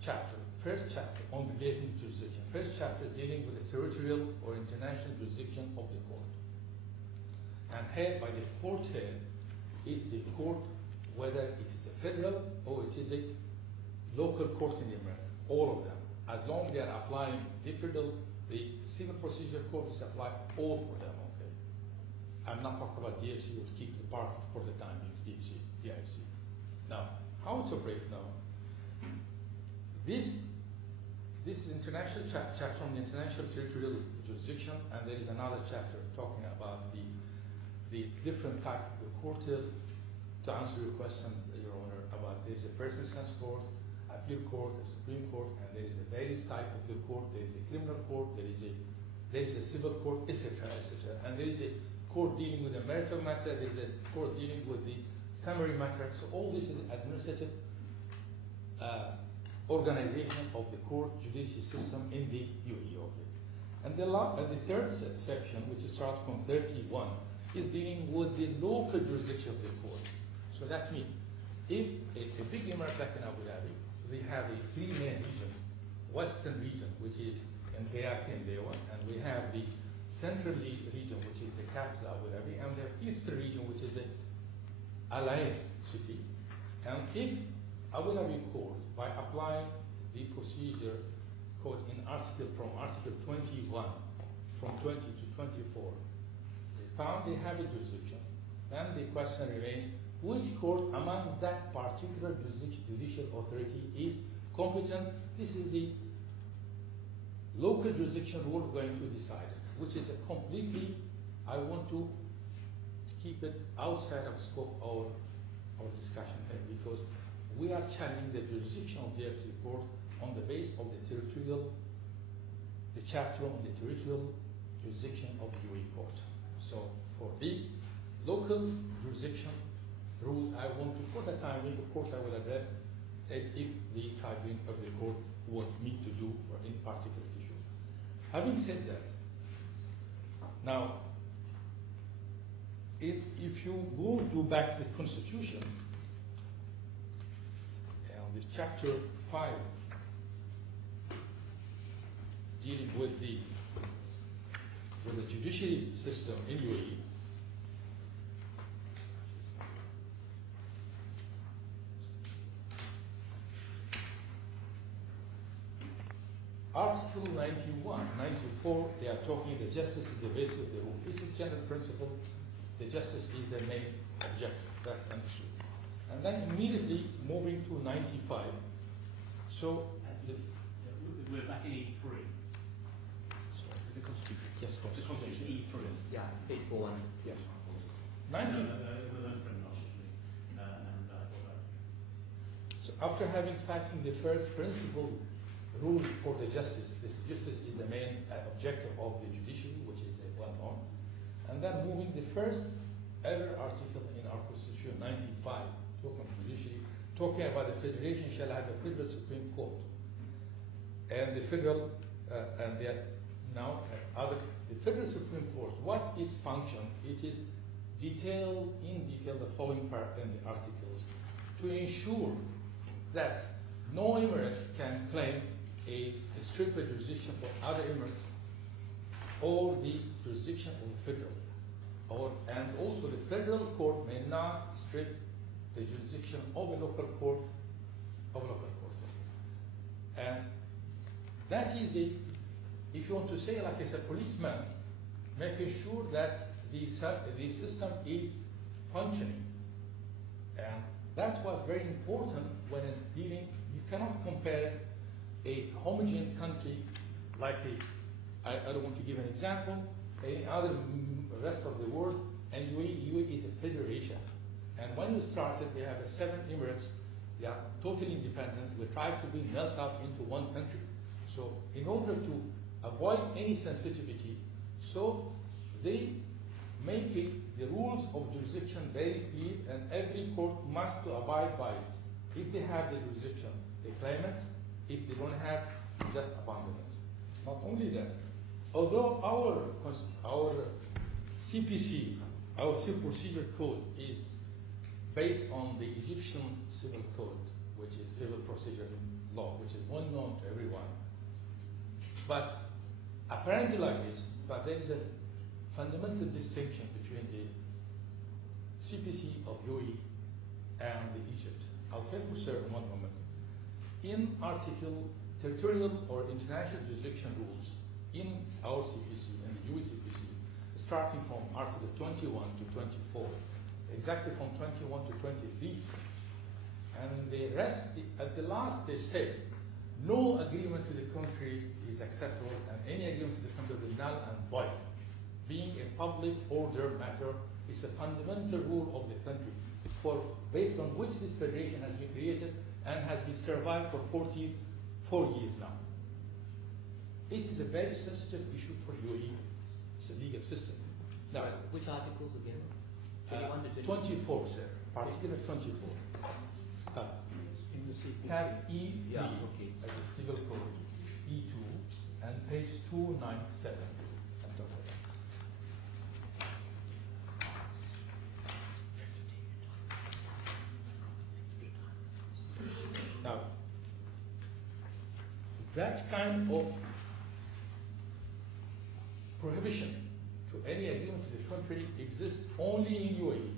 chapters. First chapter on relating jurisdiction. First chapter dealing with the territorial or international jurisdiction of the court. And head by the court head is the court, whether it is a federal or it is a local court in the Emirate, all of them. As long as they are applying the federal, the civil procedure court is applied all for them, okay? I'm not talking about DFC, we'll keep the part for the time being, DFC. Now, how it's operates now? This is international chapter on the international territorial jurisdiction, and there is another chapter talking about the different type of the court. To answer your question, Your Honor, about there is a first instance court, appeal court, a Supreme Court, and there is a various type of the court. There is a criminal court, there is a civil court, etc., etc. And there is a court dealing with a marital matter. There is a court dealing with the summary matter. So all this is administrative organization of the court judicial system in the UAE. Okay. And the third section, which starts from 31, is dealing with the local jurisdiction of the court. So that means if a big emirate like in Abu Dhabi, they have a 3 main region, western region, which is in Riyadh and Dewan, and we have the central region, which is the capital Abu Dhabi, and the eastern region, which is a allied city. And if Abu Dhabi court, by applying the procedure code in article 21, from 20 to 24, they found they have a jurisdiction, then the question remains, which court among that particular judicial authority is competent? This is the local jurisdiction rule we're going to decide, which is a completely, I want to keep it outside of scope of our discussion here, because we are challenging the jurisdiction of the DFC court on the basis of the territorial, the chapter on the territorial jurisdiction of the UAE court. So for the local jurisdiction rules, I want to, for the time being, of course, I will address it if the tribunal of the court want me to do for any particular issue. Having said that, now, if you go back to the Constitution, and this chapter 5, dealing with the judiciary system in UAE, Article 91, 94, they are talking the justice is the basis of the rule. This is general principle. The justice is the main objective. That's understood. And then immediately moving to 95. So we're back in E3. The Constitution. Yes, The Constitution E3. Yeah, page 41. Yes. So after having cited the first principle rule for the justice, this justice is the main objective of the judiciary, which is a well-known. And then moving the first ever article in our Constitution, 95, talking judiciary, talking about the federation shall have a federal Supreme Court. And the federal, and the now the Federal Supreme Court, what is function? It is detailed in detail the following part in the articles to ensure that no emirate can claim a strict jurisdiction for other emirates or the jurisdiction of the federal, and also the federal court may not strip the jurisdiction of a local court and that is it. If you want to say, like as a policeman, making sure that the system is functioning, and that was very important when dealing. You cannot compare a homogeneous country like I don't want to give an example, any other rest of the world, and UAE is a federation. And when we started, we have 7 emirates. They are totally independent. We try to be melted up into one country. So in order to avoid any sensitivity, so they make it the rules of jurisdiction very clear, and every court must abide by it. If they have the jurisdiction, they claim it. If they don't have, they just abandon it. Not only that, although our CPC, our Civil Procedure Code, is based on the Egyptian Civil Code, which is Civil Procedure Law, which is well known to everyone, but apparently like this, but there is a fundamental distinction between the CPC of UAE and the Egypt. I'll tell you, sir, in one moment. In article territorial or international jurisdiction rules in our CPC and the UAE CPC, starting from article 21 to 24, exactly from 21 to 23, and the rest, at the last they said, no agreement to the contrary is acceptable, and any agreement to the contrary is null and void. Being a public order matter is a fundamental rule of the country, based on which this federation has been created and has been survived for 44 years now. It is a very sensitive issue for UAE. It's a legal system. Now, which articles again? 21 to 24, sir. Particular 24. In the CPC. Tab E3, Yeah, okay. the Civil Code, E2, and page 297. Now, that kind of prohibition to any agreement to the contrary exists only in UAE,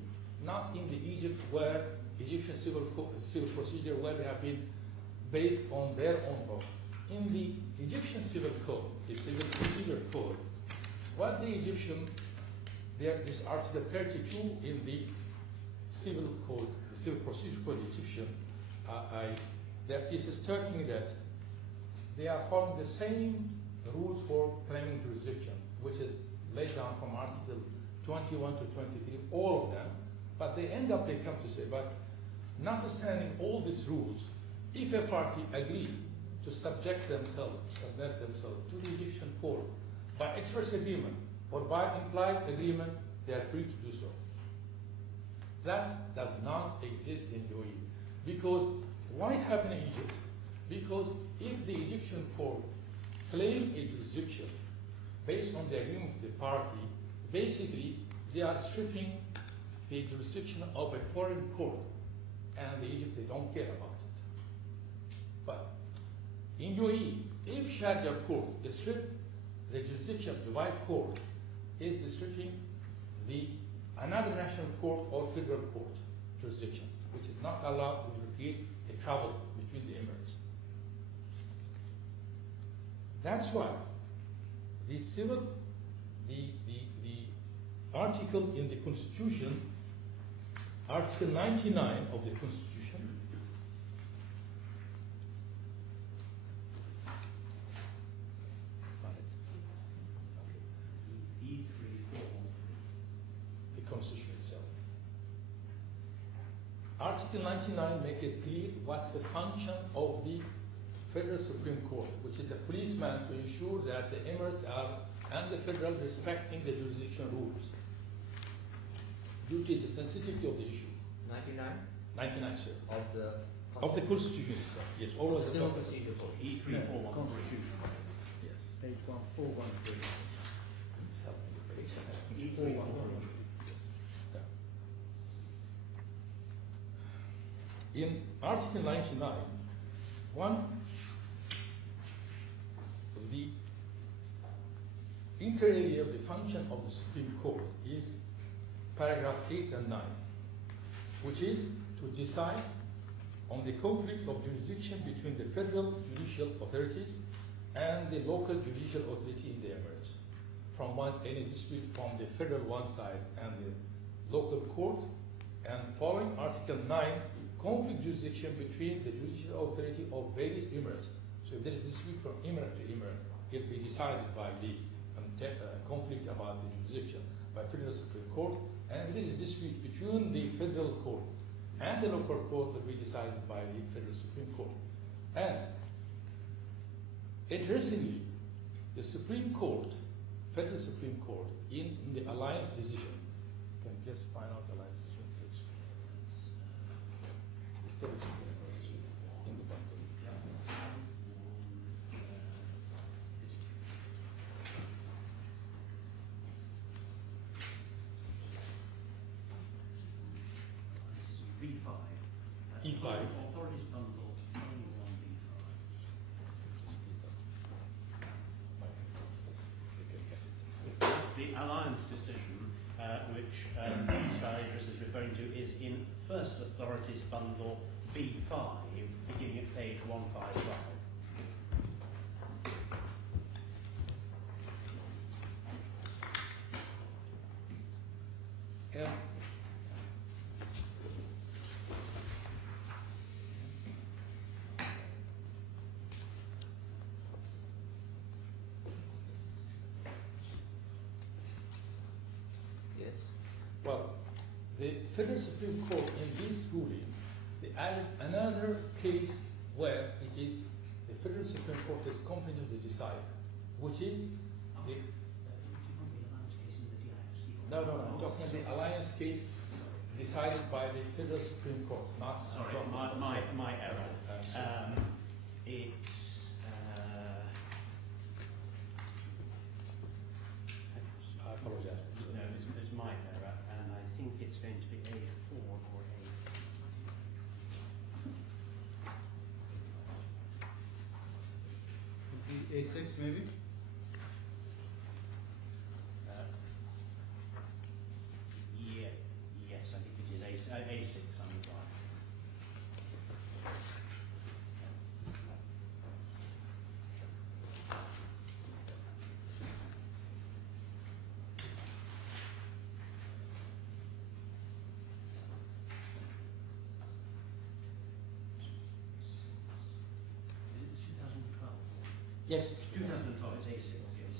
not in the Egypt where Egyptian civil procedure, where they have been based on their own law. In the Egyptian Civil Code, the Civil Procedure Code, what the Egyptian, this Article 32 in the Civil Code, the Civil Procedure Code, the Egyptian, that is stating that they are following the same rules for claiming jurisdiction, which is laid down from Article 21 to 23, all of them, but they come to say, but notwithstanding all these rules, if a party agrees to subject themselves to the Egyptian court by express agreement or by implied agreement, they are free to do so. That does not exist in UAE. Because why it happened in Egypt? Because if the Egyptian court claims a jurisdiction based on the agreement of the party, basically they are stripping the jurisdiction of a foreign court, and the Egypt, they don't care about it. But in UAE, if Sharjah court strips the jurisdiction of Dubai court, is stripping another national court or federal court jurisdiction, which is not allowed to create a trouble between the emirates. That's why the article in the Constitution, Article 99 of the Constitution, the Constitution itself. Article 99 makes it clear what's the function of the Federal Supreme Court, which is a policeman to ensure that the emirates are and the federal respecting the jurisdiction rules. Due to the sensitivity of the issue. 99? 99, sir. Of the Constitution itself. Yes, always Civil Procedure Code. E341 Constitution. Yes. Page 413. Please help me with page. E313. In Article 99, one, the inter alia of the function of the Supreme Court is paragraph 8 and 9, which is to decide on the conflict of jurisdiction between the federal judicial authorities and the local judicial authority in the Emirates, from any dispute from the federal one side and the local court, and following Article 9, conflict jurisdiction between the judicial authority of various Emirates. So if there is a dispute from emirate to emirate, it will be decided by the conflict about the jurisdiction by Federal Supreme Court, and if there is a dispute between the federal court and the local court, will be decided by the Federal Supreme Court. And interestingly, the Supreme Court, Federal Supreme Court, in the alliance decision, can you just find out the alliance decision, please? Federal Supreme Court in the bundle. B5. E5. Authorities bundle 21B5. The alliance decision, which Mr. Idris is referring to, is in First Authorities Bundle B5, beginning at page 155. Yeah. Yes. Well, the Federal Supreme Court in this ruling, they added another case where it is the Federal Supreme Court is competent to decide, which is the no, I'm talking about the alliance case decided by the Federal Supreme Court, not Sorry, my error. It's I apologize. no, it's my error, and I think it's going to be A4 or A. A6 maybe? Yes, I think it is A6. I'm right. Is it 2012? Yes. 2012. It's A6. Yes.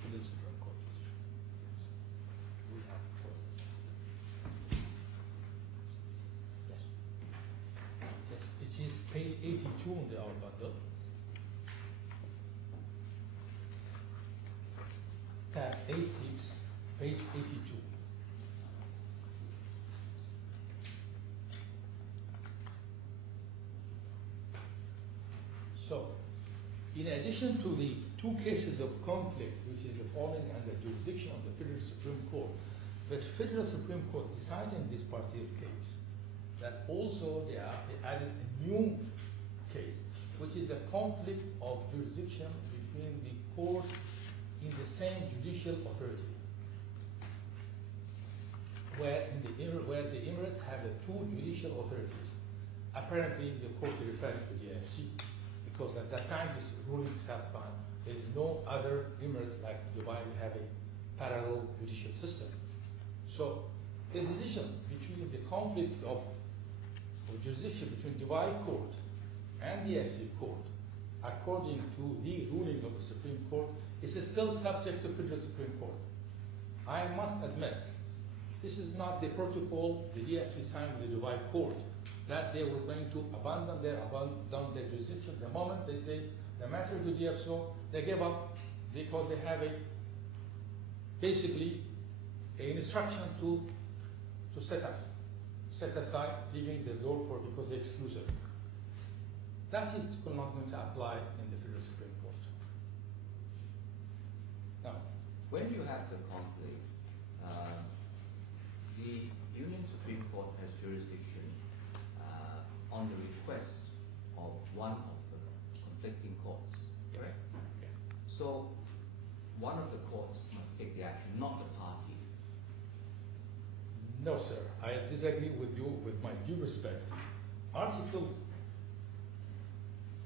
Federal Supreme Court. We have yes, it is page 82 in the our bundle. Tab A6, page 82. So, in addition to the two cases of conflict, which is falling under jurisdiction of the Federal Supreme Court, the Federal Supreme Court decided in this particular case that also they added a new case, which is a conflict of jurisdiction between the court in the same judicial authority, where the Emirates have the two judicial authorities. Apparently, the court refers to the GIFC, because at that time this ruling sat down. There is no other emirate like Dubai. We have a parallel judicial system. So the decision between the conflict of jurisdiction between Dubai court and the FC court, according to the ruling of the Supreme Court, is still subject to Federal Supreme Court. I must admit, this is not the protocol the DFC signed with the Dubai court, that they were going to abandon their jurisdiction the moment they say the matter with DFSO, they gave up because they have basically an instruction to set aside, leaving the door for because they're exclusive. That is not going to apply in the Federal Supreme Court. when you have the conflict, the Union Supreme Court has jurisdiction on the request of one of the conflicting courts, correct? Yeah. So one of the courts must take the action, not the party. No, sir. I disagree with you with my due respect. Article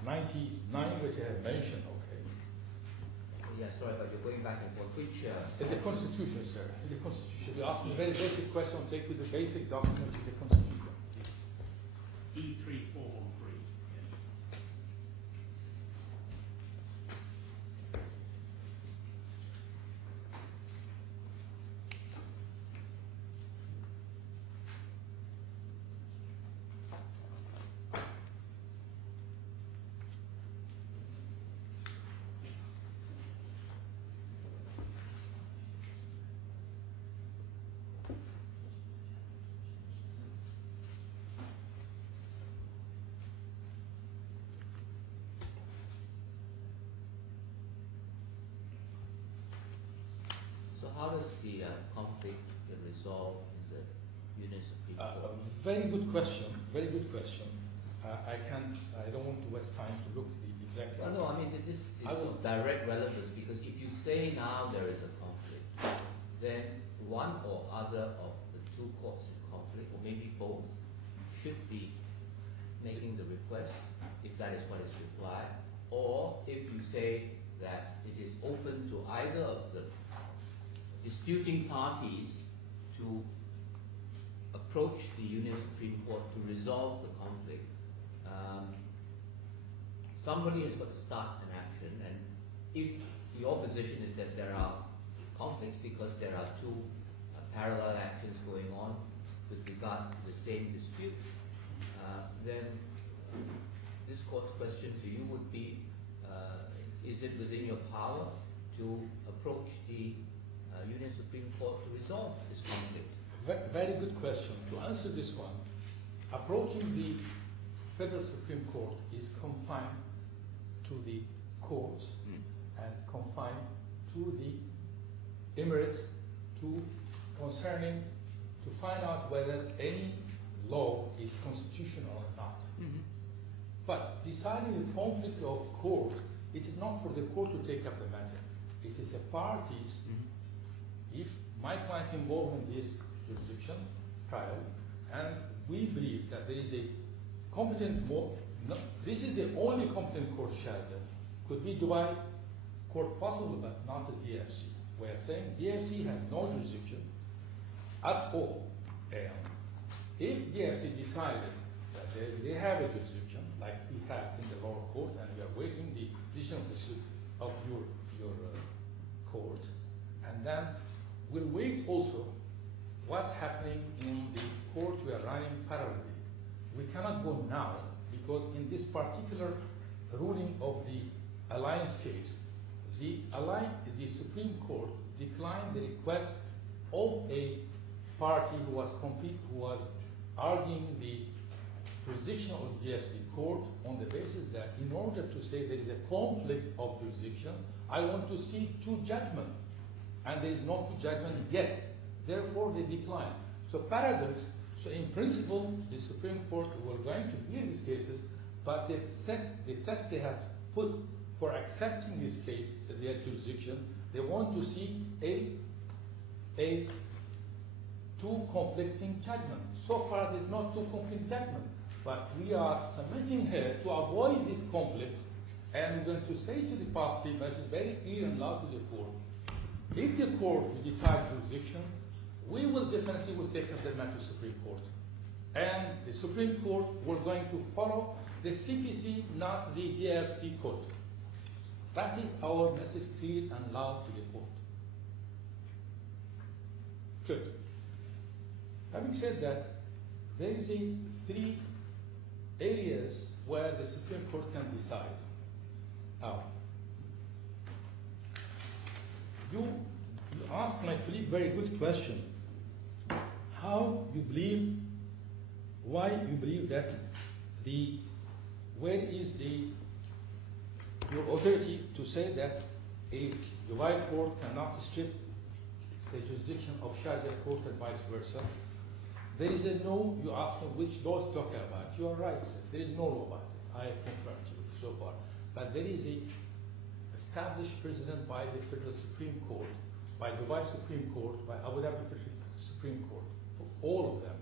99, which I have mentioned, okay. Yeah, sorry, but you're going back and forth. Which? In the Constitution, sir. In the Constitution. You ask me a very basic question, I'll take you to the basic document, which is the Constitution. E3413. So how does the conflict get resolved in the Union Supreme Court? Very good question. Very good question. I don't want to waste time to look the exact. No, I mean this is of direct relevance because if you say now there is a conflict, then one or other of the two courts in conflict, or maybe both, should be making the request, if that is what is required, or if you say that it is open to either of the disputing parties to approach the Union Supreme Court to resolve the conflict. Somebody has got to start an action, and if the opposition is that there are conflicts because there are two parallel actions going on with regard to the same dispute, then this court's question to you would be, is it within your power to approach the Union Supreme Court to resolve this conflict? Very good question. To answer this one, approaching the Federal Supreme Court is confined to the courts and confined to the Emirates concerning to find out whether any law is constitutional or not. But deciding the conflict of court, it is not for the court to take up the matter. It is the parties. If my client involved in this jurisdiction trial, and we believe that there is a competent this is the only competent court shelter. Could be Dubai court possible, but not the DFC. We are saying DFC has no jurisdiction at all. And if DFC decided that they have a jurisdiction, like we have in the lower court, and we are waiting the decision of your court, and then we'll wait also what's happening in the court we are running parallelly. We cannot go now because in this particular ruling of the alliance case, the Supreme Court declined the request of a party who was arguing the jurisdiction of the DFC court on the basis that in order to say there is a conflict of jurisdiction, I want to see two judgments. And there is no two judgment yet. Therefore, they decline. So paradox. So in principle, the Supreme Court were going to hear these cases, but they set the test they have put for accepting this case, their jurisdiction. They want to see a two conflicting judgments. So far, there's not two conflicting judgments, but we are submitting here to avoid this conflict, and we're going to say to the party, message very clear and loud to the court. If the court will decide jurisdiction, we will definitely take up the matter to Supreme Court. And the Supreme Court, we're going to follow the CPC, not the DFC court. That is our message clear and loud to the court. Good. Having said that, there is three areas where the Supreme Court can decide. Now, you asked my colleague a very good question. Why you believe that where is your authority to say that a Dubai court cannot strip the jurisdiction of Sharjah court and vice versa. There is a no, you ask me which law is talking about. You are right, sir. There is no law about it. I confirm to you so far. But there is a established precedent by the Federal Supreme Court, by Dubai Supreme Court, by Abu Dhabi Supreme Court, for all of them.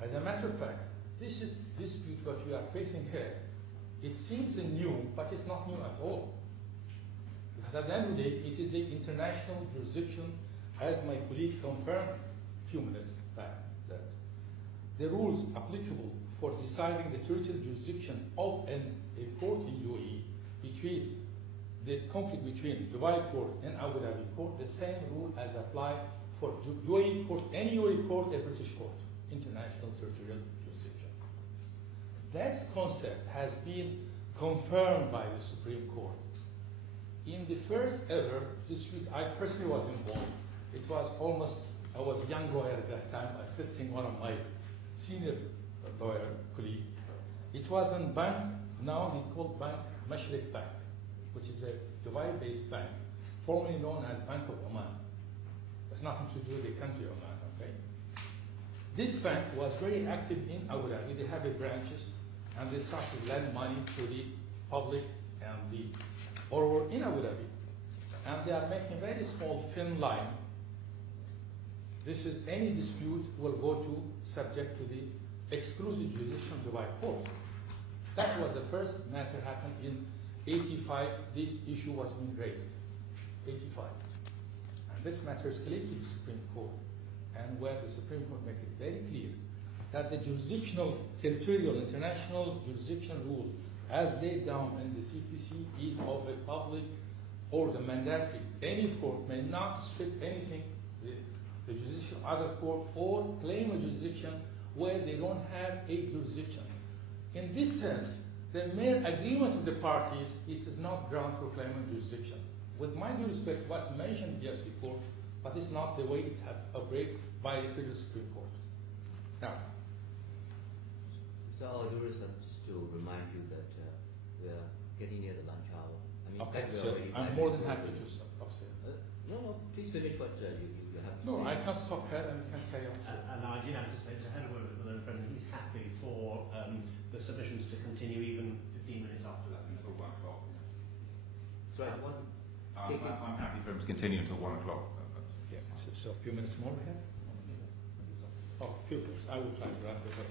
As a matter of fact, this is dispute what we are facing here. It seems new, but it's not new at all. Because at the end of the day, it is an international jurisdiction, as my colleague confirmed a few minutes back, that the rules applicable for deciding the territorial jurisdiction of a court in UAE between the conflict between Dubai court and Abu Dhabi court, the same rule as apply for UAE court, any UAE court, a British court, international territorial jurisdiction. That concept has been confirmed by the Supreme Court. In the first ever dispute, I personally was involved. It was almost, I was a young lawyer at that time, assisting one of my senior lawyer colleague. It was in bank, now they call bank Mashriq Bank, which is a Dubai-based bank, formerly known as Bank of Oman. There's nothing to do with the country of Oman, okay? This bank was very active in Abu Dhabi. They have branches, and they started to lend money to the public and the borrower in Abu Dhabi. And they are making very small thin line. This is any dispute will go to subject to the exclusive jurisdiction of Dubai court. That was the first matter happened in 85. This issue was being raised, 85. And this matter is clear to the Supreme Court, and where the Supreme Court make it very clear that the jurisdictional, territorial, international jurisdiction rule as laid down in the CPC is of a public or the mandatory. Any court may not strip anything, the jurisdiction of other court, or claim a jurisdiction where they don't have a jurisdiction. In this sense, the mere agreement of the parties is not ground for claiming jurisdiction. With my due respect, what's mentioned in the DFC court, but it's not the way it's operated by the Federal Supreme Court. Now, Mr. Al-Duris, just to remind you that we are getting near the lunch hour. I mean, okay, we're so already I'm 5 more minutes than happy over. to stop there. No, please finish what you have to No, say. I can stop here and we can carry on. And I did anticipate, so I had a word with the learned friend, and he's happy for the submissions to continue even 15 minutes after that. Until 1 o'clock. Sorry, I'm happy for him to continue until 1 o'clock. Yeah, so a few minutes more we have? Oh, a few minutes. I will try to wrap it up.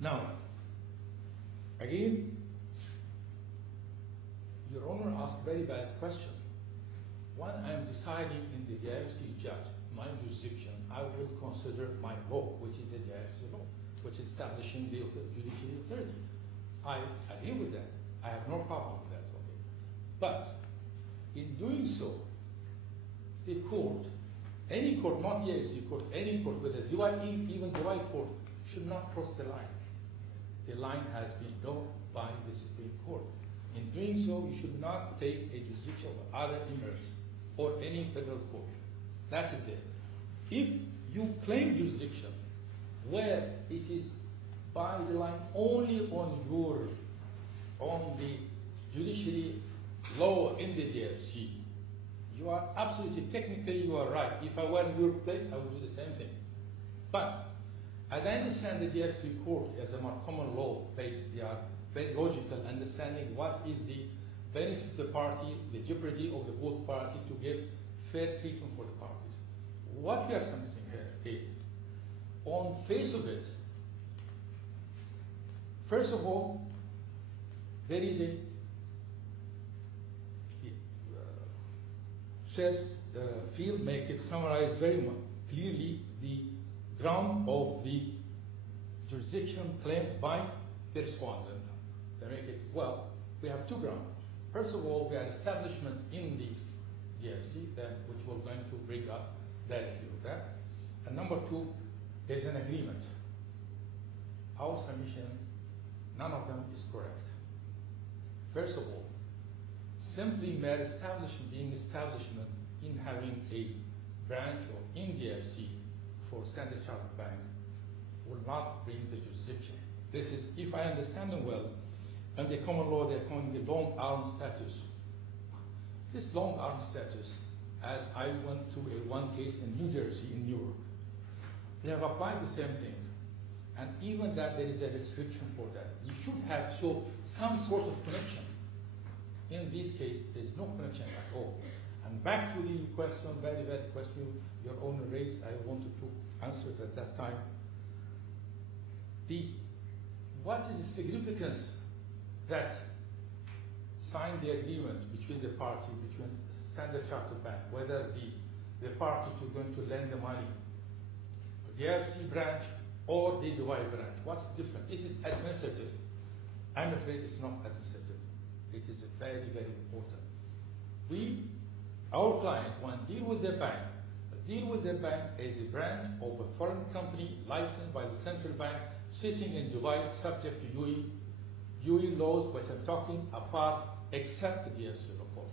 Now, again, Your Honor asked a very bad question. When I am deciding in the DIFC judge, my jurisdiction, I will consider my law, which is a DIFC law, which is establishing the judiciary authority. I agree with that. I have no problem with that. Okay? But in doing so, the court, any court, not DIFC court, any court, whether even Dubai court, should not cross the line. The line has been drawn by the Supreme Court. In doing so, you should not take a jurisdiction of other emirates or any federal court. That is it. If you claim jurisdiction where it is by the line only on the judiciary law in the DFC, you are absolutely, technically you are right. If I were in your place, I would do the same thing. But as I understand the DFC court as a more common law based, they are very logical, understanding what is the benefit of the party, the jeopardy of the both parties to give fair treatment for the parties. What we are submitting here is, on face of it, first of all, there is a field make it summarize very clearly the ground of the jurisdiction claimed by the respondent. They make it, well, we have two grounds. First of all, we have establishment in the DFC, which will going to bring us directly with that. And number two, there's an agreement. Our submission, none of them is correct. First of all, simply mere establishment, being establishment in having a branch or in DFC for Standard Chartered Bank will not bring the jurisdiction. This is, if I understand them well, and the common law they're calling the long-arm status. This long-arm status, as I went to one case in New Jersey, in Newark, they have applied the same thing. And even that there is a restriction for that. You should have show some sort of connection. In this case, there is no connection at all. And back to the question, very valid question your owner raised, I wanted to answer it at that time. What is the significance that signed the agreement between the party, between Standard Chartered Bank, whether the party is going to lend the money, the DFC branch or the Dubai branch? What's different? It is administrative. I'm afraid it's not administrative. It is very, very important. Our client, when deal with the bank as a branch of a foreign company licensed by the central bank sitting in Dubai, subject to UAE laws, which I'm talking about, except the DFC report.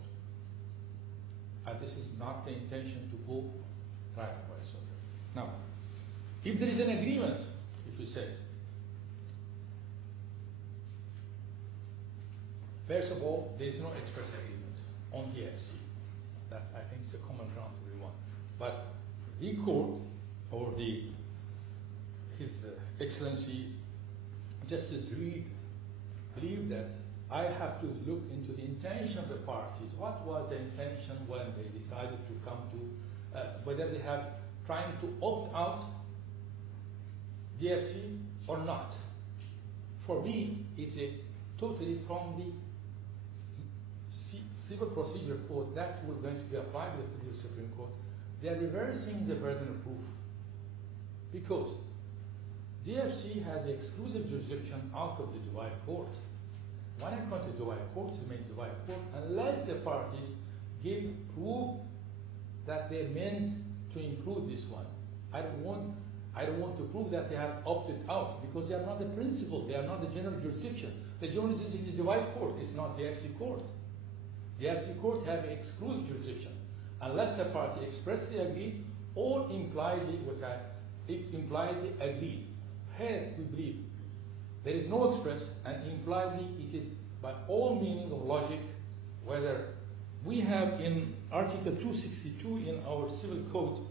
And this is not the intention to go right away. So now, if there is an agreement, if we say, first of all, there is no express agreement on DFC. That's, I think, it's a common ground for everyone. But the court, or His Excellency Justice Reed, believe that I have to look into the intention of the parties. What was the intention when they decided to come to, whether they have trying to opt out DFC or not? For me, it's a totally from the Civil Procedure Code that will going to be applied to the Federal Supreme Court. They are reversing the burden of proof because DFC has exclusive jurisdiction out of the Dubai court. When I come to Dubai court, to make Dubai court, unless the parties give proof that they meant to include this one, I don't want to prove that they have opted out because they are not the principal, they are not the general jurisdiction. The general jurisdiction is the Dubai court, it's not the DFC court. The DFC court have exclusive jurisdiction unless the party expressly agreed or impliedly agreed. Here we believe there is no express and impliedly it is by all meaning of logic, whether we have in Article 262 in our Civil Code,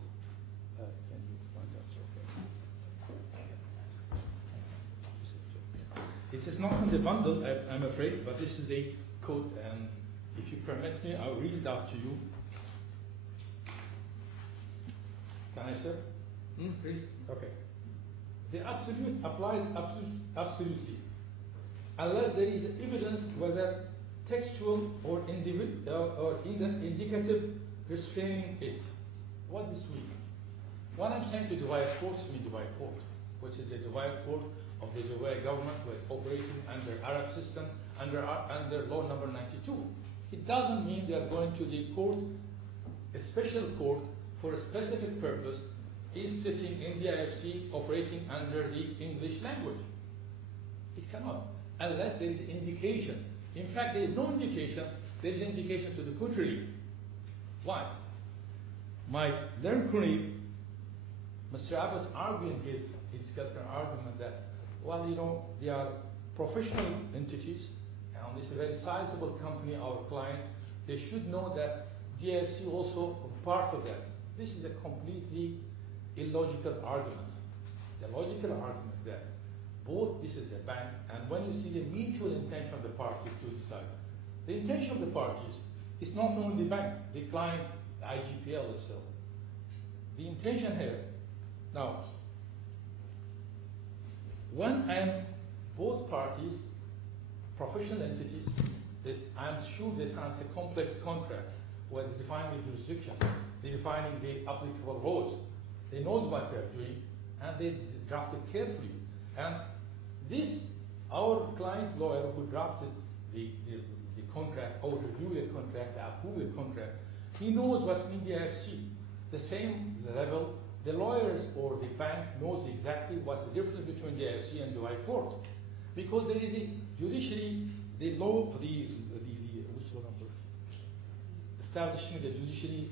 can you find out? This is not in the bundle, I'm afraid, but this is a code, and if you permit me, I'll read it out to you. Can I, sir? Please. Okay. The absolute applies absolutely, unless there is evidence whether textual or indicative restraining it. What this means? When I'm saying to Dubai court, I mean Dubai court, which is a Dubai court of the Dubai government, who is operating under Arab system, under law number 92. It doesn't mean they are going to the court, a special court for a specific purpose, is sitting in the IFC operating under the English language. It cannot, unless there is indication. In fact, there is no indication, there is indication to the contrary. Why? My learned colleague, Mr. Abbott, arguing his counter argument that, well, you know, they are professional entities, and this is a very sizable company, our client, they should know that DFC also part of that. This is a completely illogical argument. The logical argument that both this is a bank, and when you see the mutual intention of the parties to decide, the intention of the parties is not only the bank, the client, the IGPL itself. The intention here. Now, when both parties, professional entities, I'm sure this sounds a complex contract where they define the jurisdiction, they're defining the applicable laws. They know what they're doing, and they draft it carefully. And this, our client lawyer who drafted the contract, or review the contract, approve the contract, he knows what's in the IFC. The same level, the lawyers or the bank knows exactly what's the difference between the IFC and the Dubai court. Because there is a judiciary, the law, which law number? Establishing the judiciary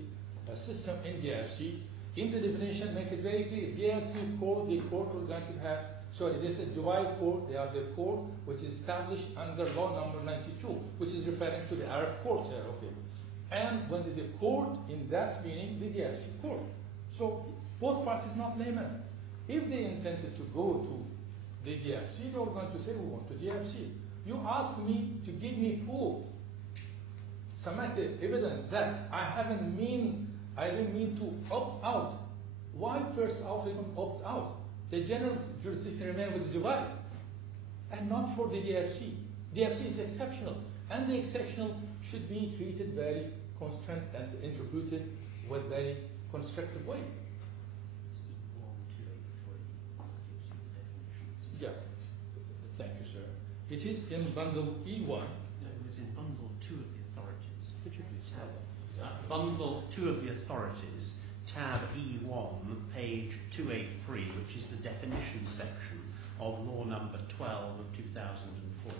system in the IFC in the definition, make it very clear. DFC court, the court we're going to have, sorry, this is Dubai court, they are the court which is established under law number 92, which is referring to the Arab courts here, okay. And when the court, in that meaning, the DFC court. So both parties not laymen. If they intended to go to the DFC, they were going to say, we want to DFC. You asked me to give me proof, submitted evidence that I didn't mean to opt out. Why first opt out? The general jurisdiction remains with Dubai and not for the DFC. DFC is exceptional, and the exceptional should be treated very constant and interpreted with very constructive way. Yeah, thank you, sir. It is in bundle E1. No, it is bundle 2 of the authorities. Could you please tell them? Bundle 2 of the authorities, tab E1, page 283, which is the definition section of law number 12 of 2004,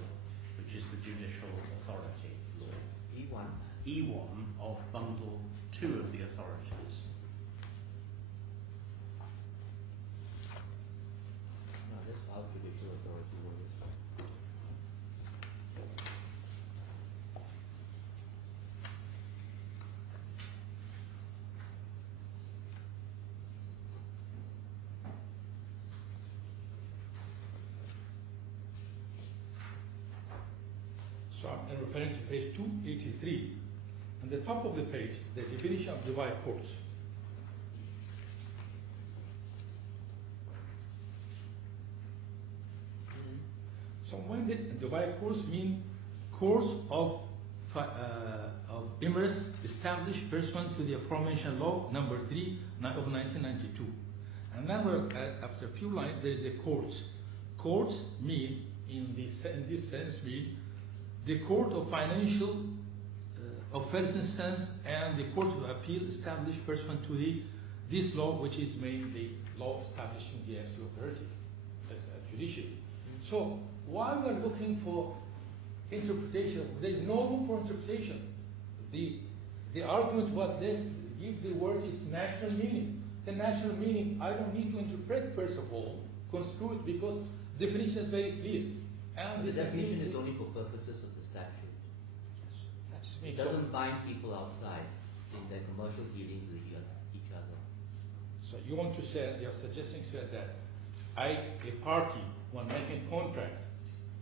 which is the judicial authority law. E1. E1 of bundle 2 of the authorities. No, that's how judicial authority works. So I'm referring to page 283. On the top of the page, the definition of Dubai courts. So when the Dubai courts mean courts of Emirates established pursuant to the aforementioned law number 3 of 1992. And then after a few lines there is a courts. Courts mean, in this sense, mean the court of financial of first instance and the court of appeal established pursuant to this law, which is made the law establishing the DFC authority as a judiciary. So while we are looking for interpretation, there is no room for interpretation. The argument was this: give the word its national meaning. The national meaning, I don't need to interpret first of all, construe it, because definition is very clear. And The this definition is only for purposes of the statute. It doesn't bind people outside in their commercial dealings with each other. So you want to say, you're suggesting, sir, that a party, when making a contract,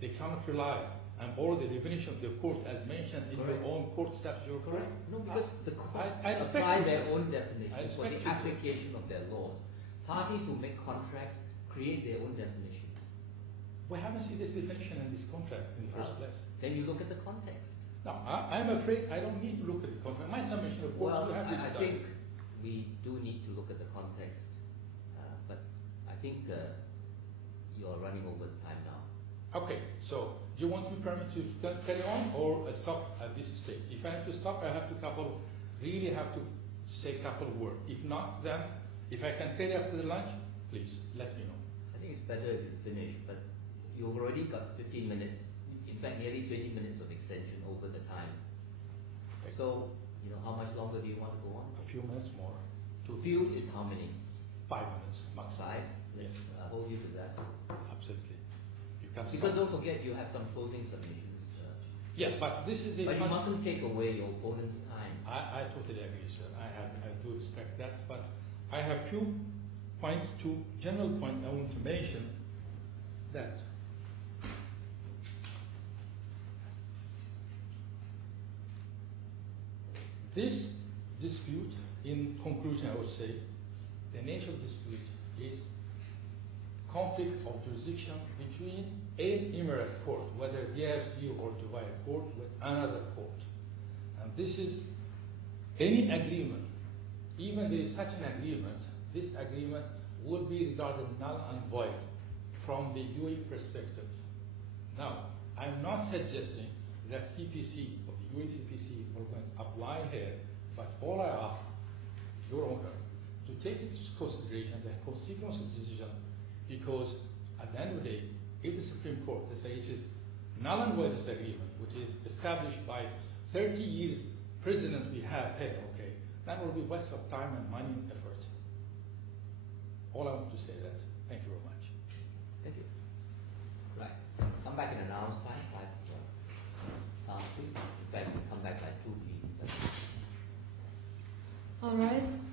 they cannot rely on all the definition of the court as mentioned in Correct. your own court statute. Correct? No, because the courts I expect apply you, their sir. own I definitions for expect the you to. application of their laws. Parties who make contracts create their own definitions. We haven't seen this definition in this contract in the first place. Then you look at the context. No, I'm afraid I don't need to look at the contract. My submission, of course, Well, you have to I decide. think we do need to look at the context, but I think you're running over time now. Okay, so do you want me permit to carry on or stop at this stage? If I have to stop, I have to really have to say a couple of words. If not, then if I can carry after the lunch, please let me know. I think it's better if you finish, but you've already got 15 minutes, in fact nearly 20 minutes of extension over the time. Okay. So, how much longer do you want to go on? A few minutes more. Few is how many? 5 minutes maximum. 5? Let's hold you to that. Absolutely. You can Because stop. don't forget you have some closing submissions. Yeah, but this is a. But you mustn't take away your opponent's time. I totally agree, sir. I do respect that, but I have two general point I want to mention that this dispute, in conclusion, I would say, the nature of dispute is conflict of jurisdiction between an Emirate court, whether DFC or Dubai court, with another court. And this is any agreement, even there is such an agreement, this agreement will be regarded null and void from the UAE perspective. Now, I'm not suggesting that CPC or the UAE CPC will going to apply here, but all I ask Your Honor to take into consideration the consequence of the decision, because at the end of the day, if the Supreme Court, they say it is null and void this agreement, which is established by 30 years precedent we have here, okay, that will be waste of time and money and effort. All I want to say that. Thank you very much. Thank you. Right. Come back and announce by 5 2. In fact, come back by 2 p.m. All rise.